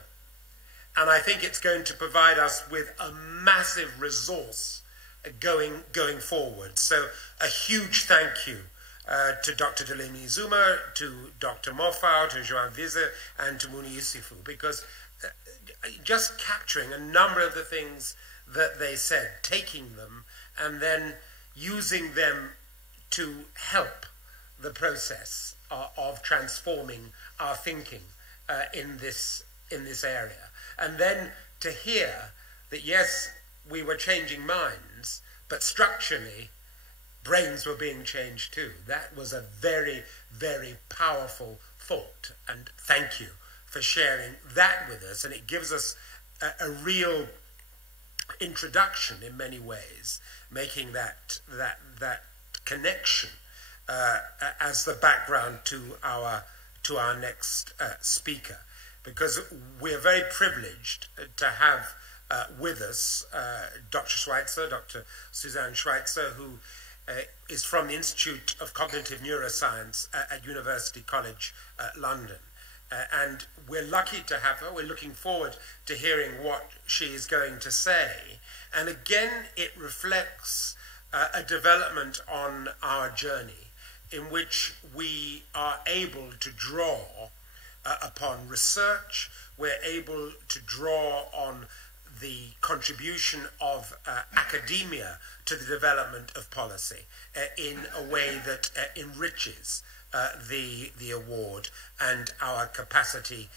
And I think it's going to provide us with a massive resource going forward. So a huge thank you to Dr. Delemi Zuma, to Dr. Mofau, to Joan Vize, and to Muni Yusufu, because just capturing a number of the things that they said, taking them and then using them to help the process of transforming our thinking in this area. And then to hear that, yes, we were changing minds, but structurally, brains were being changed too. That was a very, very powerful thought. And thank you for sharing that with us. And it gives us a real introduction in many ways, making that connection as the background to our next speaker. Because we're very privileged to have with us Dr. Schweitzer, Dr. Suzanne Schweitzer, who is from the Institute of Cognitive Neuroscience at University College London. And we're lucky to have her. We're looking forward to hearing what she is going to say. And again, it reflects a development on our journey in which we are able to draw upon research. We're able to draw on the contribution of academia to the development of policy in a way that enriches the award and our capacity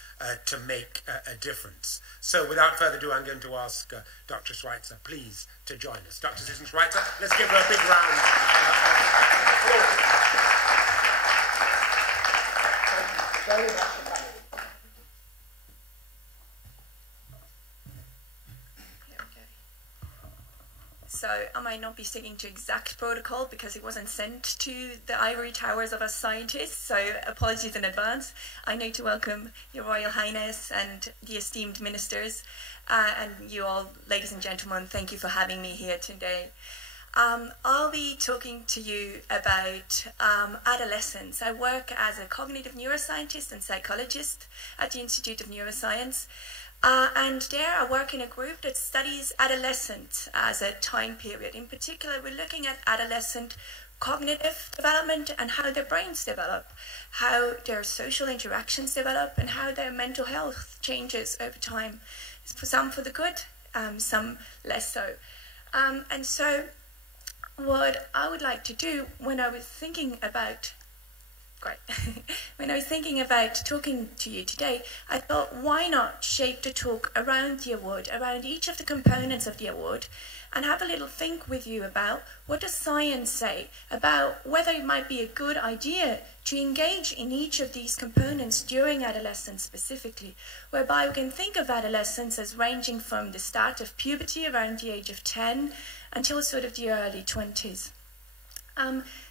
to make a difference. So without further ado, I'm going to ask Dr. Schweitzer, please, to join us. Dr. Susan Schweitzer, let's give her a big round of applause. Thank you very much. So I might not be sticking to exact protocol because it wasn't sent to the ivory towers of us scientists, so apologies in advance. I need to welcome Your Royal Highness and the esteemed ministers, and you all, ladies and gentlemen, thank you for having me here today. I'll be talking to you about adolescence. I work as a cognitive neuroscientist and psychologist at the Institute of Neuroscience. And there I work in a group that studies adolescence as a time period. In particular, we're looking at adolescent cognitive development and how their brains develop, how their social interactions develop, and how their mental health changes over time. For some for the good, some less so. And so what I would like to do when I was thinking about when I was thinking about talking to you today, I thought, why not shape the talk around the award, around each of the components of the award, and have a little think with you about what does science say about whether it might be a good idea to engage in each of these components during adolescence specifically, whereby we can think of adolescence as ranging from the start of puberty around the age of 10 until sort of the early 20s.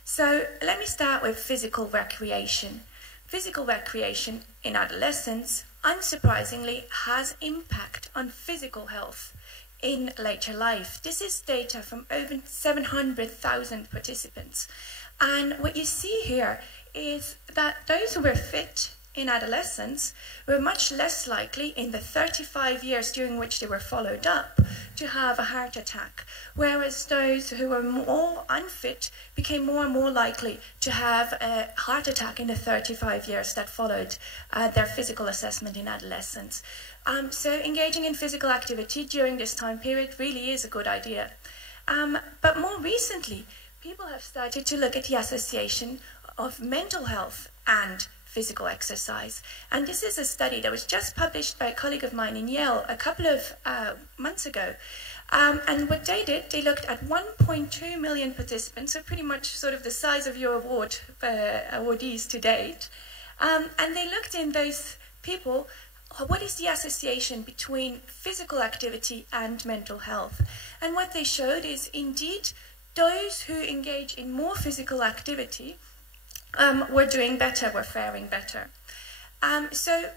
So let me start with physical recreation. Physical recreation in adolescence, unsurprisingly, has impact on physical health in later life. This is data from over 700,000 participants. And what you see here is that those who were fit in adolescence were much less likely in the 35 years during which they were followed up to have a heart attack, whereas those who were more unfit became more and more likely to have a heart attack in the 35 years that followed their physical assessment in adolescence. So engaging in physical activity during this time period really is a good idea. But more recently, people have started to look at the association of mental health and physical exercise. And this is a study that was just published by a colleague of mine in Yale a couple of months ago. And what they did, they looked at 1.2 million participants, so pretty much sort of the size of your award awardees to date. And they looked in those people, what is the association between physical activity and mental health? And what they showed is, indeed, those who engage in more physical activity were doing better, were faring better. So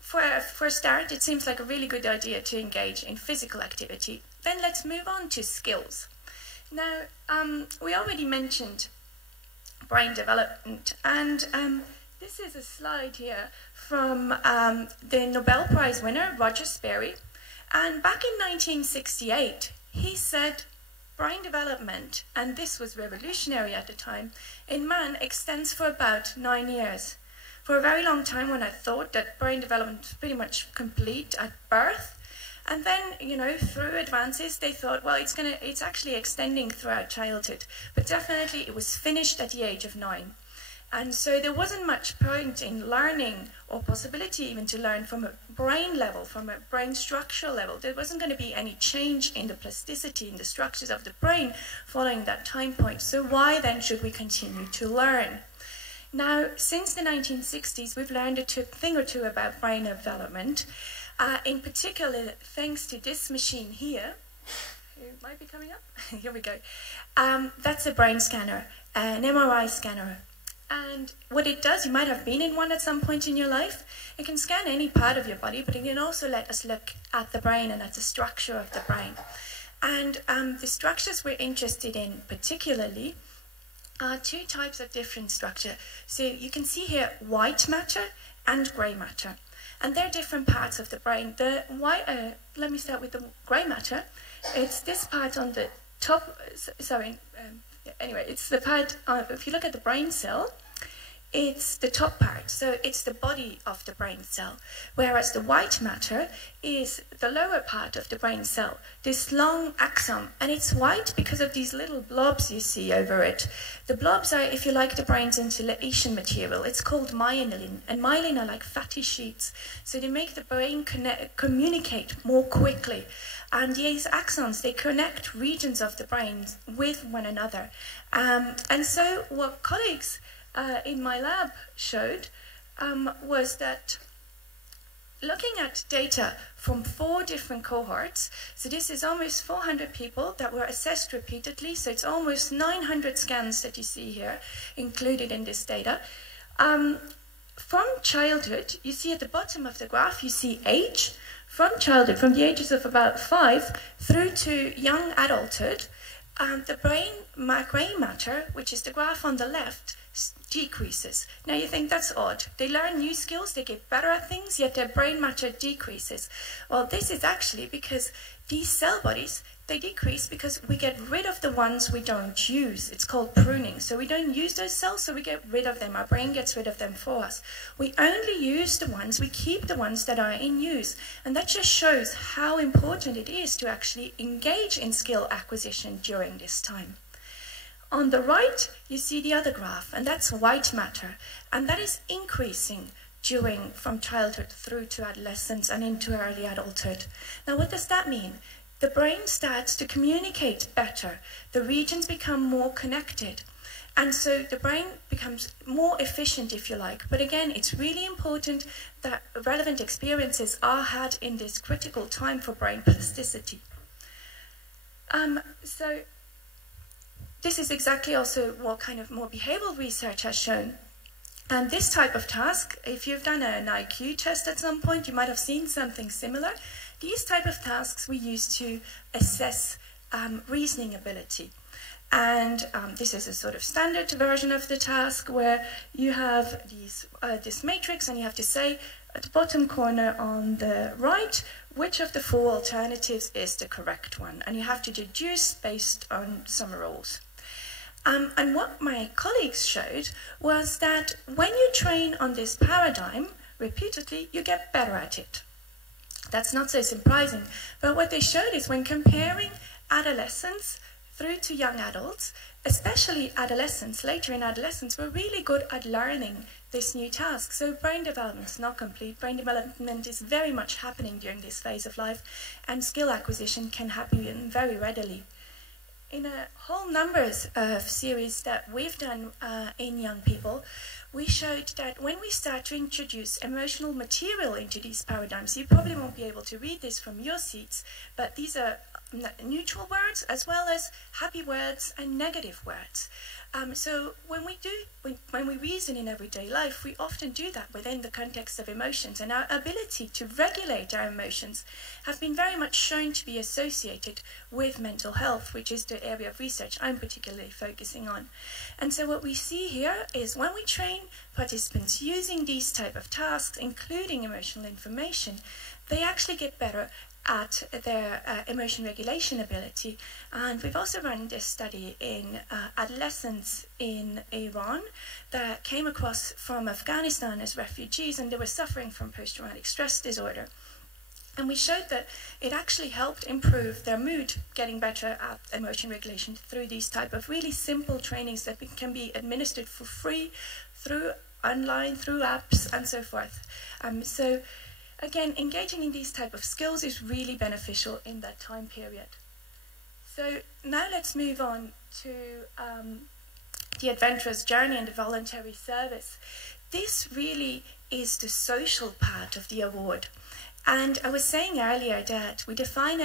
for a start, it seems like a really good idea to engage in physical activity. Then let's move on to skills. Now, we already mentioned brain development, and this is a slide here from the Nobel Prize winner, Roger Sperry. And back in 1968, he said, brain development, and this was revolutionary at the time, in man extends for about 9 years. For a very long time, when I thought that brain development was pretty much complete at birth, and then, you know, through advances, they thought, well, it's actually extending throughout childhood. But definitely it was finished at the age of 9. And so there wasn't much point in learning, or possibility even to learn from a brain level, from a brain structural level. There wasn't going to be any change in the plasticity, in the structures of the brain following that time point. So why then should we continue to learn? Now, since the 1960s, we've learned a thing or two about brain development. In particular, thanks to this machine here. It might be coming up. Here we go. That's a brain scanner, an MRI scanner. And what it does, you might have been in one at some point in your life. It can scan any part of your body, but it can also let us look at the brain and at the structure of the brain. And the structures we're interested in particularly are two types of different structure. So you can see here white matter and grey matter. And they're different parts of the brain. The white, let me start with the grey matter. It's this part on the top, anyway, it's the part, if you look at the brain cell, it's the top part, so it's the body of the brain cell, whereas the white matter is the lower part of the brain cell, this long axon, and it's white because of these little blobs you see over it. The blobs are, if you like, the brain's insulation material. It's called myelin, and myelin are like fatty sheets, so they make the brain communicate more quickly. And these axons, they connect regions of the brain with one another. And so what colleagues in my lab showed was that looking at data from 4 different cohorts, so this is almost 400 people that were assessed repeatedly, so it's almost 900 scans that you see here included in this data. From childhood, you see at the bottom of the graph, you see age. From childhood, from the ages of about 5 through to young adulthood, the brain grey matter, which is the graph on the left, decreases. Now you think that's odd. They learn new skills, they get better at things, yet their brain matter decreases. Well, this is actually because these cell bodies, they decrease because we get rid of the ones we don't use. It's called pruning. So we don't use those cells, so we get rid of them. Our brain gets rid of them for us. We only use the ones, we keep the ones that are in use. And that just shows how important it is to actually engage in skill acquisition during this time. On the right, you see the other graph, and that's white matter. And that is increasing from childhood through to adolescence and into early adulthood. Now, what does that mean? The brain starts to communicate better. The regions become more connected. And so the brain becomes more efficient, if you like. But again, it's really important that relevant experiences are had in this critical time for brain plasticity. So this is exactly also what kind of more behavioral research has shown. And this type of task, if you've done an IQ test at some point, you might have seen something similar. These type of tasks we use to assess reasoning ability. And this is a sort of standard version of the task where you have this matrix and you have to say at the bottom corner on the right, which of the 4 alternatives is the correct one. And you have to deduce based on some rules. And what my colleagues showed was that when you train on this paradigm repeatedly, you get better at it. That's not so surprising. But what they showed is when comparing adolescents through to young adults, especially adolescents, later in adolescence, were really good at learning this new task. So brain development is not complete. Brain development is very much happening during this phase of life, and skill acquisition can happen very readily. In a whole numbers of series that we've done in young people, we showed that when we start to introduce emotional material into these paradigms, you probably won't be able to read this from your seats, but these are neutral words as well as happy words and negative words. So when we reason in everyday life, we often do that within the context of emotions, and our ability to regulate our emotions have been very much shown to be associated with mental health, which is the area of research I'm particularly focusing on. And so what we see here is when we train participants using these type of tasks, including emotional information, they actually get better at their emotion regulation ability. And we've also run this study in adolescents in Iran that came across from Afghanistan as refugees, and they were suffering from post-traumatic stress disorder. And we showed that it actually helped improve their mood, getting better at emotion regulation through these type of really simple trainings that can be administered for free through online, through apps, and so forth. So again, engaging in these type of skills is really beneficial in that time period. So now let's move on to the adventurous journey and the voluntary service. This really is the social part of the award. And I was saying earlier that we define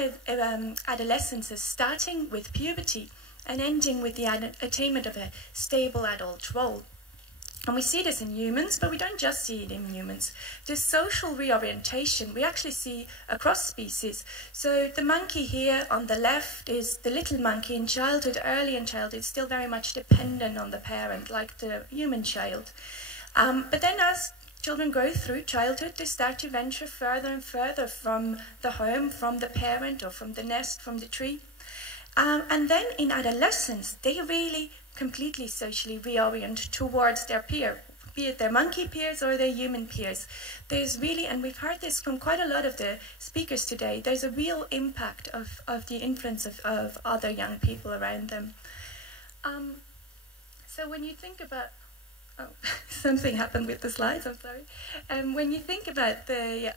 adolescence as starting with puberty and ending with the attainment of a stable adult role. And we see this in humans, but we don't just see it in humans. This social reorientation we actually see across species. So the monkey here on the left is the little monkey in childhood, early in childhood, still very much dependent on the parent, like the human child. But then as children grow through childhood, they start to venture further and further from the home, from the parent, or from the nest, from the tree. And then in adolescence, they really completely socially reorient towards their peer, be it their monkey peers or their human peers. There's really, and we've heard this from quite a lot of the speakers today, there's a real impact of the influence of other young people around them. So when you think about, something happened with the slides, I'm sorry. When you think about the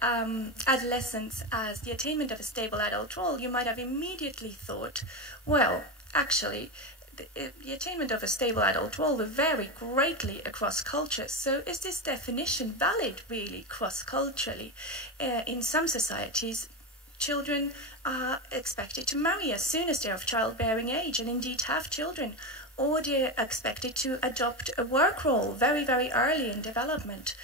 adolescence as the attainment of a stable adult role, you might have immediately thought, well, actually, the attainment of a stable adult role will vary greatly across cultures. So is this definition valid really cross-culturally? In some societies, children are expected to marry as soon as they're of childbearing age and indeed have children, or they're expected to adopt a work role very, very early in development.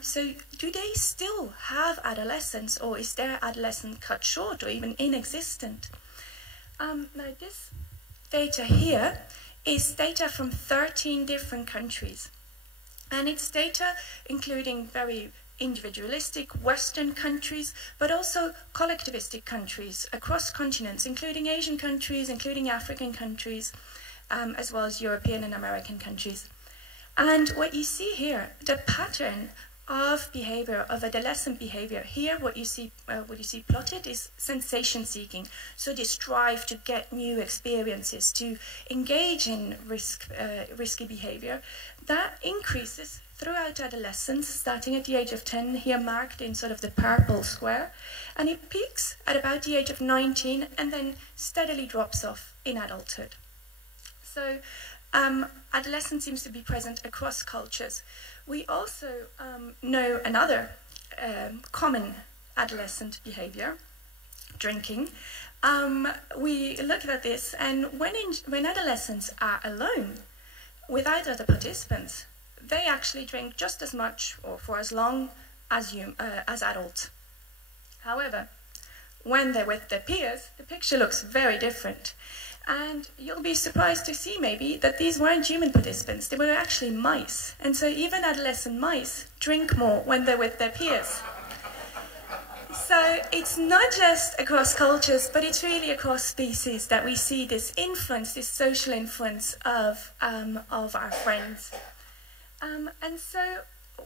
So do they still have adolescence, or is their adolescence cut short or even inexistent? Now this data here is data from 13 different countries. And it's data including very individualistic Western countries, but also collectivistic countries across continents, including Asian countries, including African countries, as well as European and American countries. And what you see here, the pattern of behavior, of adolescent behavior, here what you see plotted is sensation seeking. So this drive to get new experiences, to engage in risky behavior, that increases throughout adolescence, starting at the age of 10, here marked in sort of the purple square, and it peaks at about the age of 19 and then steadily drops off in adulthood. So adolescence seems to be present across cultures. We also know another common adolescent behavior, drinking. We looked at this, and when adolescents are alone, without other participants, they actually drink just as much or for as long as adults. However, when they're with their peers, the picture looks very different. And you'll be surprised to see maybe that these weren't human participants, they were actually mice. And so even adolescent mice drink more when they're with their peers. So it's not just across cultures, but it's really across species that we see this influence, this social influence of our friends. And so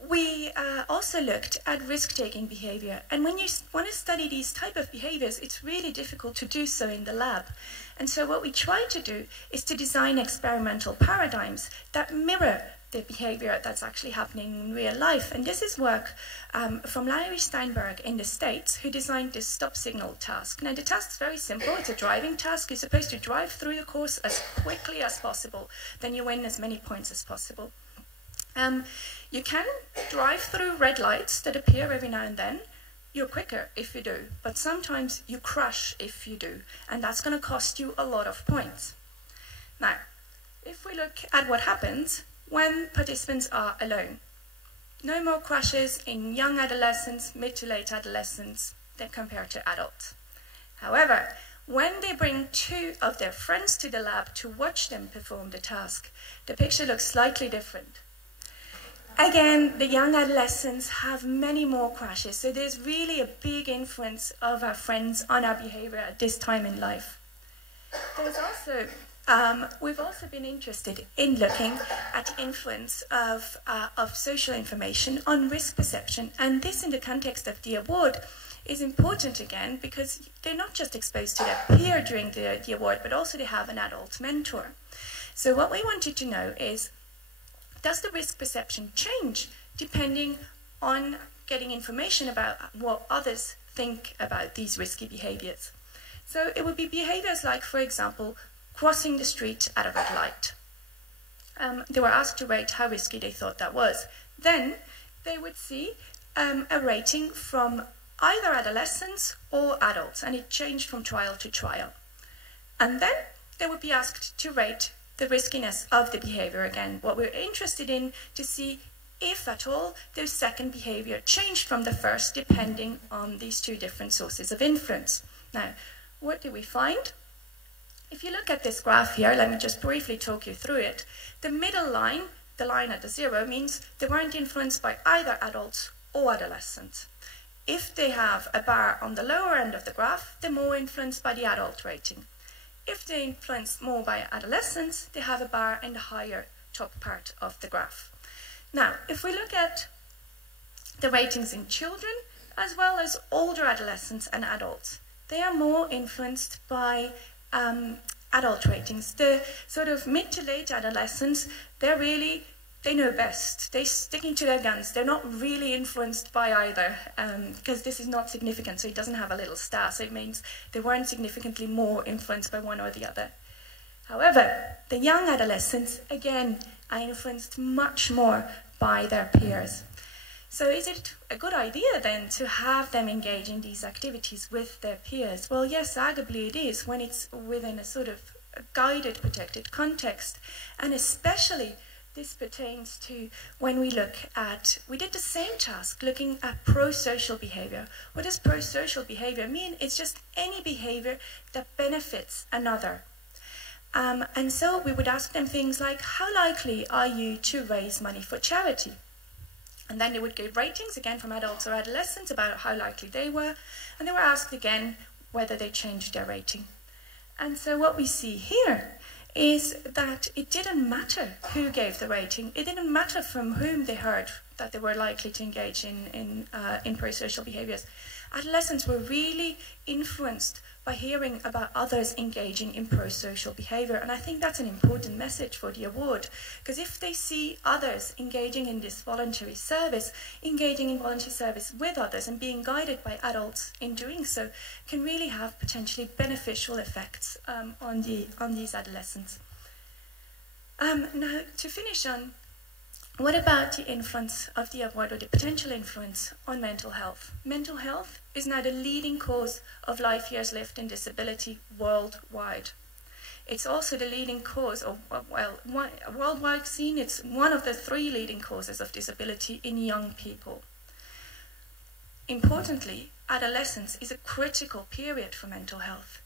we also looked at risk-taking behavior. And when you want to study these type of behaviors, it's really difficult to do so in the lab. And so what we try to do is to design experimental paradigms that mirror the behavior that's actually happening in real life. And this is work from Larry Steinberg in the States, who designed this stop signal task. Now, the task is very simple. It's a driving task. You're supposed to drive through the course as quickly as possible. Then you win as many points as possible. You can drive through red lights that appear every now and then. You're quicker if you do, but sometimes you crash if you do, and that's going to cost you a lot of points. Now, if we look at what happens when participants are alone, no more crashes in young adolescents, mid to late adolescents than compared to adults. However, when they bring two of their friends to the lab to watch them perform the task, the picture looks slightly different. Again, the young adolescents have many more crashes, so there's really a big influence of our friends on our behavior at this time in life. There's also, we've also been interested in looking at the influence of social information on risk perception, and this in the context of the award is important again because they're not just exposed to their peer during the award, but also they have an adult mentor. So what we wanted to know is, does the risk perception change depending on getting information about what others think about these risky behaviors? So it would be behaviors like, for example, crossing the street at a red light. They were asked to rate how risky they thought that was. Then they would see a rating from either adolescents or adults, and it changed from trial to trial. And then they would be asked to rate the riskiness of the behavior again. What we're interested in to see if at all their second behavior changed from the first depending on these two different sources of influence. Now, what do we find? If you look at this graph here, let me just briefly talk you through it. The middle line, the line at the 0, means they weren't influenced by either adults or adolescents. If they have a bar on the lower end of the graph, they're more influenced by the adult rating. If they're influenced more by adolescents, they have a bar in the higher top part of the graph. Now, if we look at the ratings in children, as well as older adolescents and adults, they are more influenced by adult ratings. The sort of mid to late adolescents, they know best. They're sticking to their guns. They're not really influenced by either, because this is not significant, so it doesn't have a little star, so it means they weren't significantly more influenced by one or the other. However, the young adolescents, again, are influenced much more by their peers. So is it a good idea then to have them engage in these activities with their peers? Well, yes, arguably it is when it's within a sort of guided, protected context, and especially this pertains to when we look at, we did the same task looking at pro-social behavior. What does pro-social behavior mean? It's just any behavior that benefits another. And so we would ask them things like, how likely are you to raise money for charity? And then they would give ratings, again from adults or adolescents, about how likely they were, and they were asked again whether they changed their rating. And so what we see here is that it didn't matter who gave the rating, it didn't matter from whom they heard that they were likely to engage in prosocial behaviours. Adolescents were really influenced by hearing about others engaging in prosocial behaviour, and I think that's an important message for the award, because if they see others engaging in this voluntary service, engaging in voluntary service with others and being guided by adults in doing so, can really have potentially beneficial effects on these adolescents. Now, to finish on, what about the influence of the award, or the potential influence on mental health? Mental health is now the leading cause of life years lived in disability worldwide. It's also the leading cause, worldwide seen, it's one of the 3 leading causes of disability in young people. Importantly, adolescence is a critical period for mental health.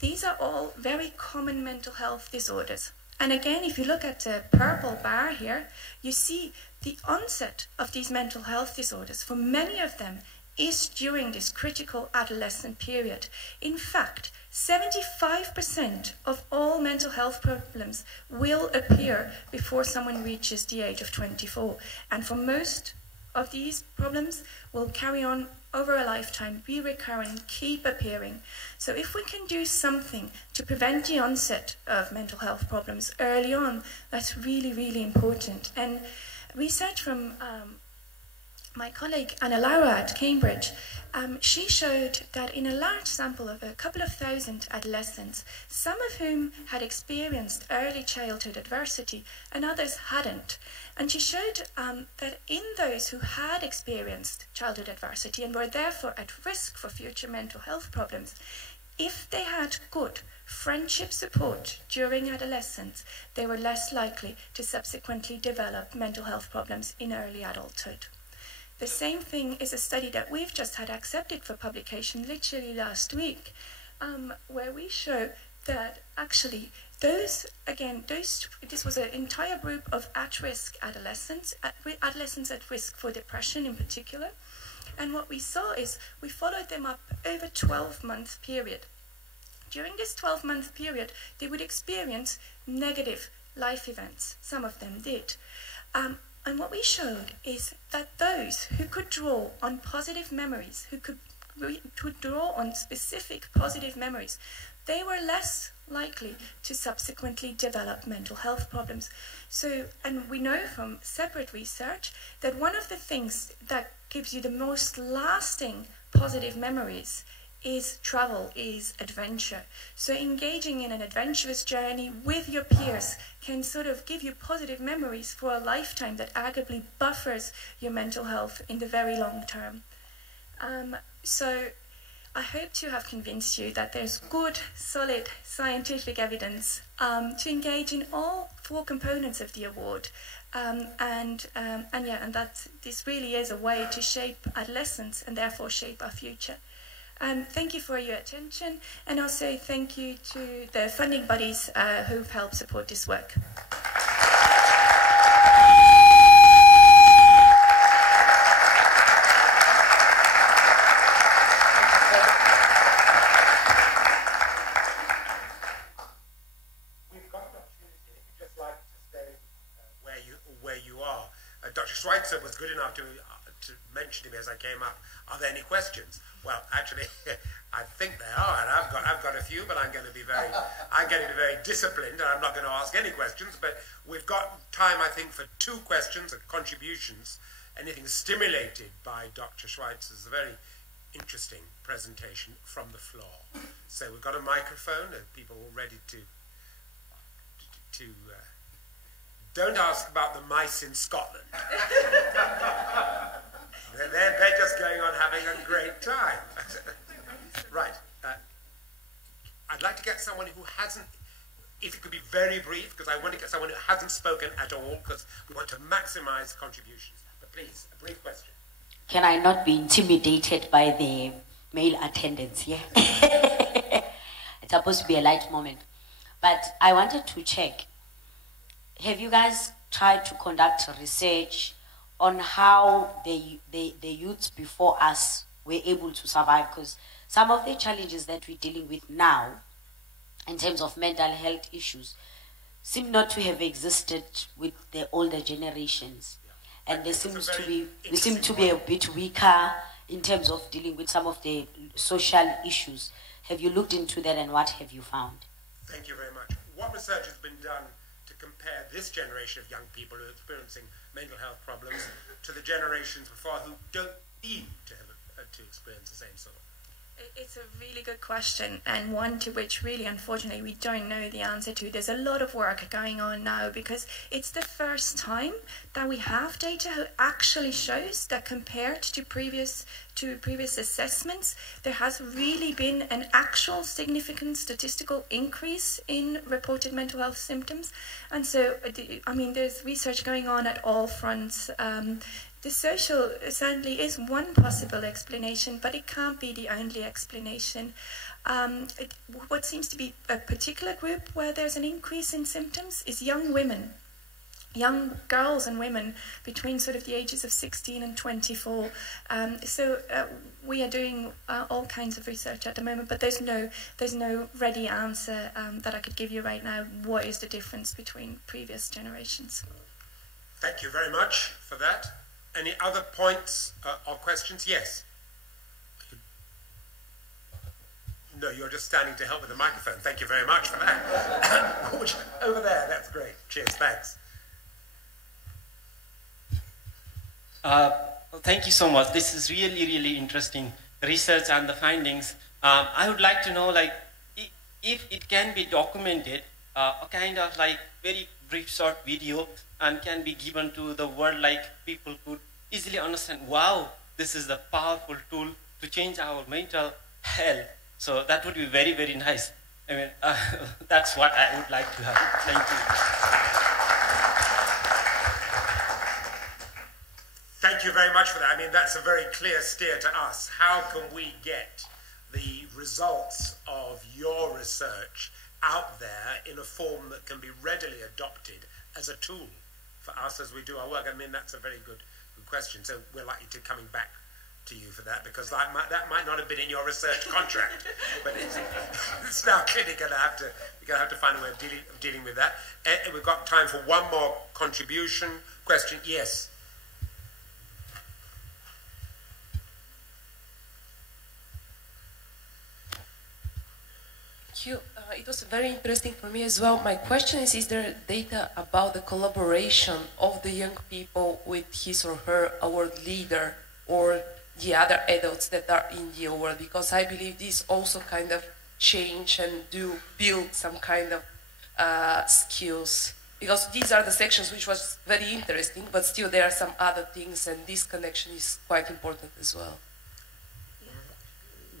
These are all very common mental health disorders. And again, if you look at the purple bar here, you see the onset of these mental health disorders, for many of them, is during this critical adolescent period. In fact, 75% of all mental health problems will appear before someone reaches the age of 24. And for most of these problems will carry on over a lifetime, be recurring, keep appearing. So if we can do something to prevent the onset of mental health problems early on, that's really, really important. And research from my colleague Anna Laura at Cambridge, she showed that in a large sample of a couple of thousand adolescents, some of whom had experienced early childhood adversity and others hadn't. And she showed that in those who had experienced childhood adversity and were therefore at risk for future mental health problems, if they had good friendship support during adolescence, they were less likely to subsequently develop mental health problems in early adulthood. The same thing is a study that we've just had accepted for publication literally last week, where we show that actually this was an entire group of at-risk adolescents, adolescents at risk for depression in particular. And what we saw is we followed them up over a 12-month period. During this 12-month period, they would experience negative life events. Some of them did. And what we showed is that those who could draw on positive memories, who could draw on specific positive memories, they were less likely to subsequently develop mental health problems. So, and we know from separate research that one of the things that gives you the most lasting positive memories is travel, is adventure. So engaging in an adventurous journey with your peers can sort of give you positive memories for a lifetime that arguably buffers your mental health in the very long term. So I hope to have convinced you that there's good, solid scientific evidence to engage in all 4 components of the award, and that this really is a way to shape adolescence and therefore shape our future. Thank you for your attention, and also thank you to the funding bodies who've helped support this work. Dr. Schweitzer was good enough to mention to me as I came up, are there any questions? Well, actually, I think there are, and I've got a few, but I'm going to be very disciplined, and I'm not going to ask any questions, but we've got time, I think, for 2 questions and contributions, anything stimulated by Dr. Schweitzer's very interesting presentation from the floor. So we've got a microphone, and people all ready to don't ask about the mice in Scotland. They're just going on having a great time. Right. I'd like to get someone who hasn't, if it could be very brief, because I want to get someone who hasn't spoken at all, because we want to maximize contributions. But please, a brief question. Can I not be intimidated by the male attendants here? It's supposed to be a light moment. But I wanted to check, have you guys tried to conduct research on how the youths before us were able to survive, because some of the challenges that we're dealing with now in terms of mental health issues seem not to have existed with the older generations. And we seem to be a bit weaker in terms of dealing with some of the social issues. Have you looked into that, and what have you found? Thank you very much. What research has been done to compare this generation of young people who are experiencing mental health problems to the generations before who don't seem to have to experience the same sort? It's a really good question, and one to which really, unfortunately, we don't know the answer to. There's a lot of work going on now because it's the first time that we have data that actually shows that compared to previous assessments, there has really been an actual significant statistical increase in reported mental health symptoms. And so, I mean, there's research going on at all fronts. The social certainly is one possible explanation, but it can't be the only explanation. What seems to be a particular group where there's an increase in symptoms is young women, young girls and women between sort of the ages of 16 and 24. We are doing all kinds of research at the moment, but there's no ready answer that I could give you right now. What is the difference between previous generations? Thank you very much for that. Any other points or questions? Yes. No, you're just standing to help with the microphone. Thank you very much for that. Over there, that's great. Cheers, thanks. Thank you so much. This is really, really interesting research and the findings. I would like to know, like, if it can be documented, a kind of like very brief short video, and can be given to the world, like people could easily understand, wow, this is the powerful tool to change our mental health. So that would be very, very nice. I mean, that's what I would like to have. Thank you. Thank you very much for that. I mean, that's a very clear steer to us. How can we get the results of your research out there in a form that can be readily adopted as a tool for us as we do our work? I mean, that's a very good question. So we're likely to coming back to you for that, because that might not have been in your research contract, but it's now clearly going to have to find a way of dealing with that. We've got time for one more contribution question. Yes. Thank you. It was very interesting for me as well. My question is there data about the collaboration of the young people with his or her award leader or the other adults that are in the award? Because I believe this also kind of change and do build some kind of skills. Because these are the sections which was very interesting, but still there are some other things, and this connection is quite important as well.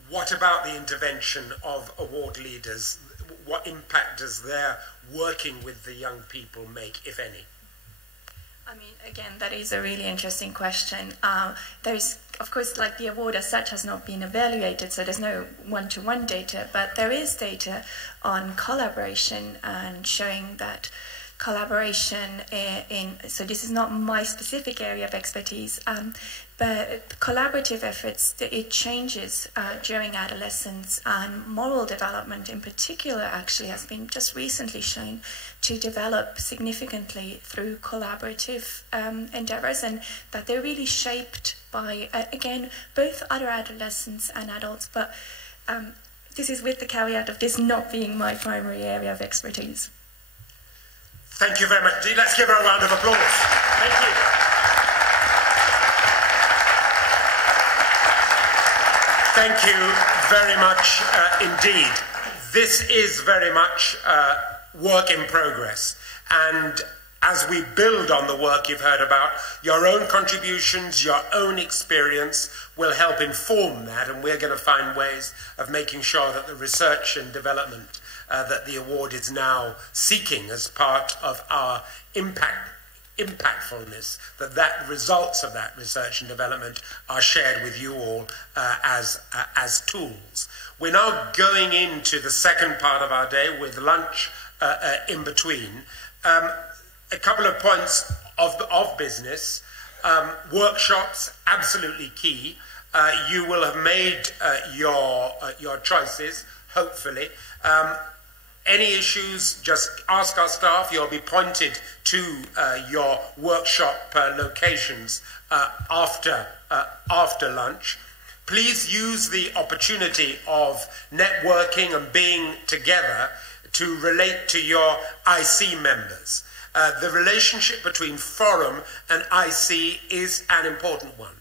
What about the intervention of award leaders? What impact does their working with the young people make, if any? I mean, again, that is a really interesting question. There's, of course, like the award as such has not been evaluated, so there's no one-to-one data, but there is data on collaboration and showing that collaboration so this is not my specific area of expertise, but collaborative efforts, it changes during adolescence, and moral development in particular actually has been just recently shown to develop significantly through collaborative endeavors, and that they're really shaped by, again, both other adolescents and adults, but this is with the caveat of this not being my primary area of expertise. Thank you very much. Let's give her a round of applause. Thank you. Thank you very much indeed. This is very much work in progress. And as we build on the work you've heard about, your own contributions, your own experience will help inform that, and we're going to find ways of making sure that the research and development that the award is now seeking as part of our impactfulness, that results of that research and development are shared with you all as tools. We're now going into the second part of our day with lunch in between. A couple of points of business. Workshops, absolutely key. You will have made your choices, hopefully. Any issues, just ask our staff. You'll be pointed to your workshop locations after lunch. Please use the opportunity of networking and being together to relate to your IC members. The relationship between Forum and IC is an important one.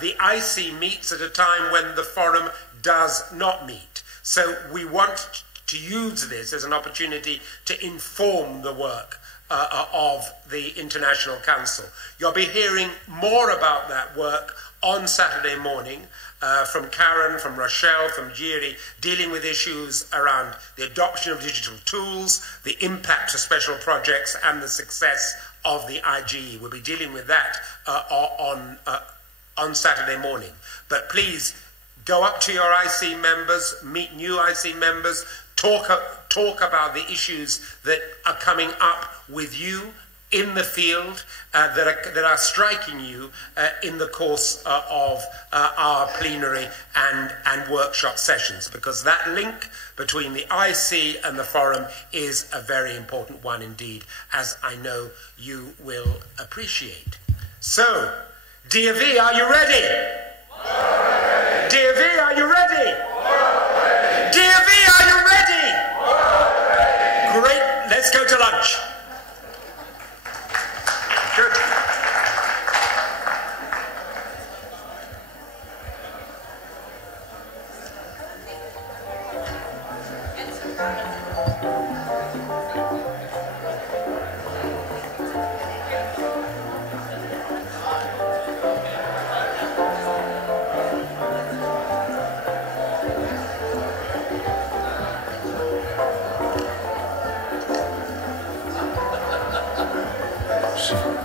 The IC meets at a time when the Forum does not meet. So we want to use this as an opportunity to inform the work of the International Council. You'll be hearing more about that work on Saturday morning from Karen, from Rochelle, from Jiri, dealing with issues around the adoption of digital tools, the impact of special projects, and the success of the IGE. We'll be dealing with that on Saturday morning. But please go up to your IC members, meet new IC members, talk about the issues that are coming up with you in the field, that are striking you in the course of our plenary and workshop sessions, because that link between the IC and the Forum is a very important one indeed, as I know you will appreciate. So, DV, are you ready? DV, are you ready? DV, are you ready? Great, let's go to lunch. Good. Sure.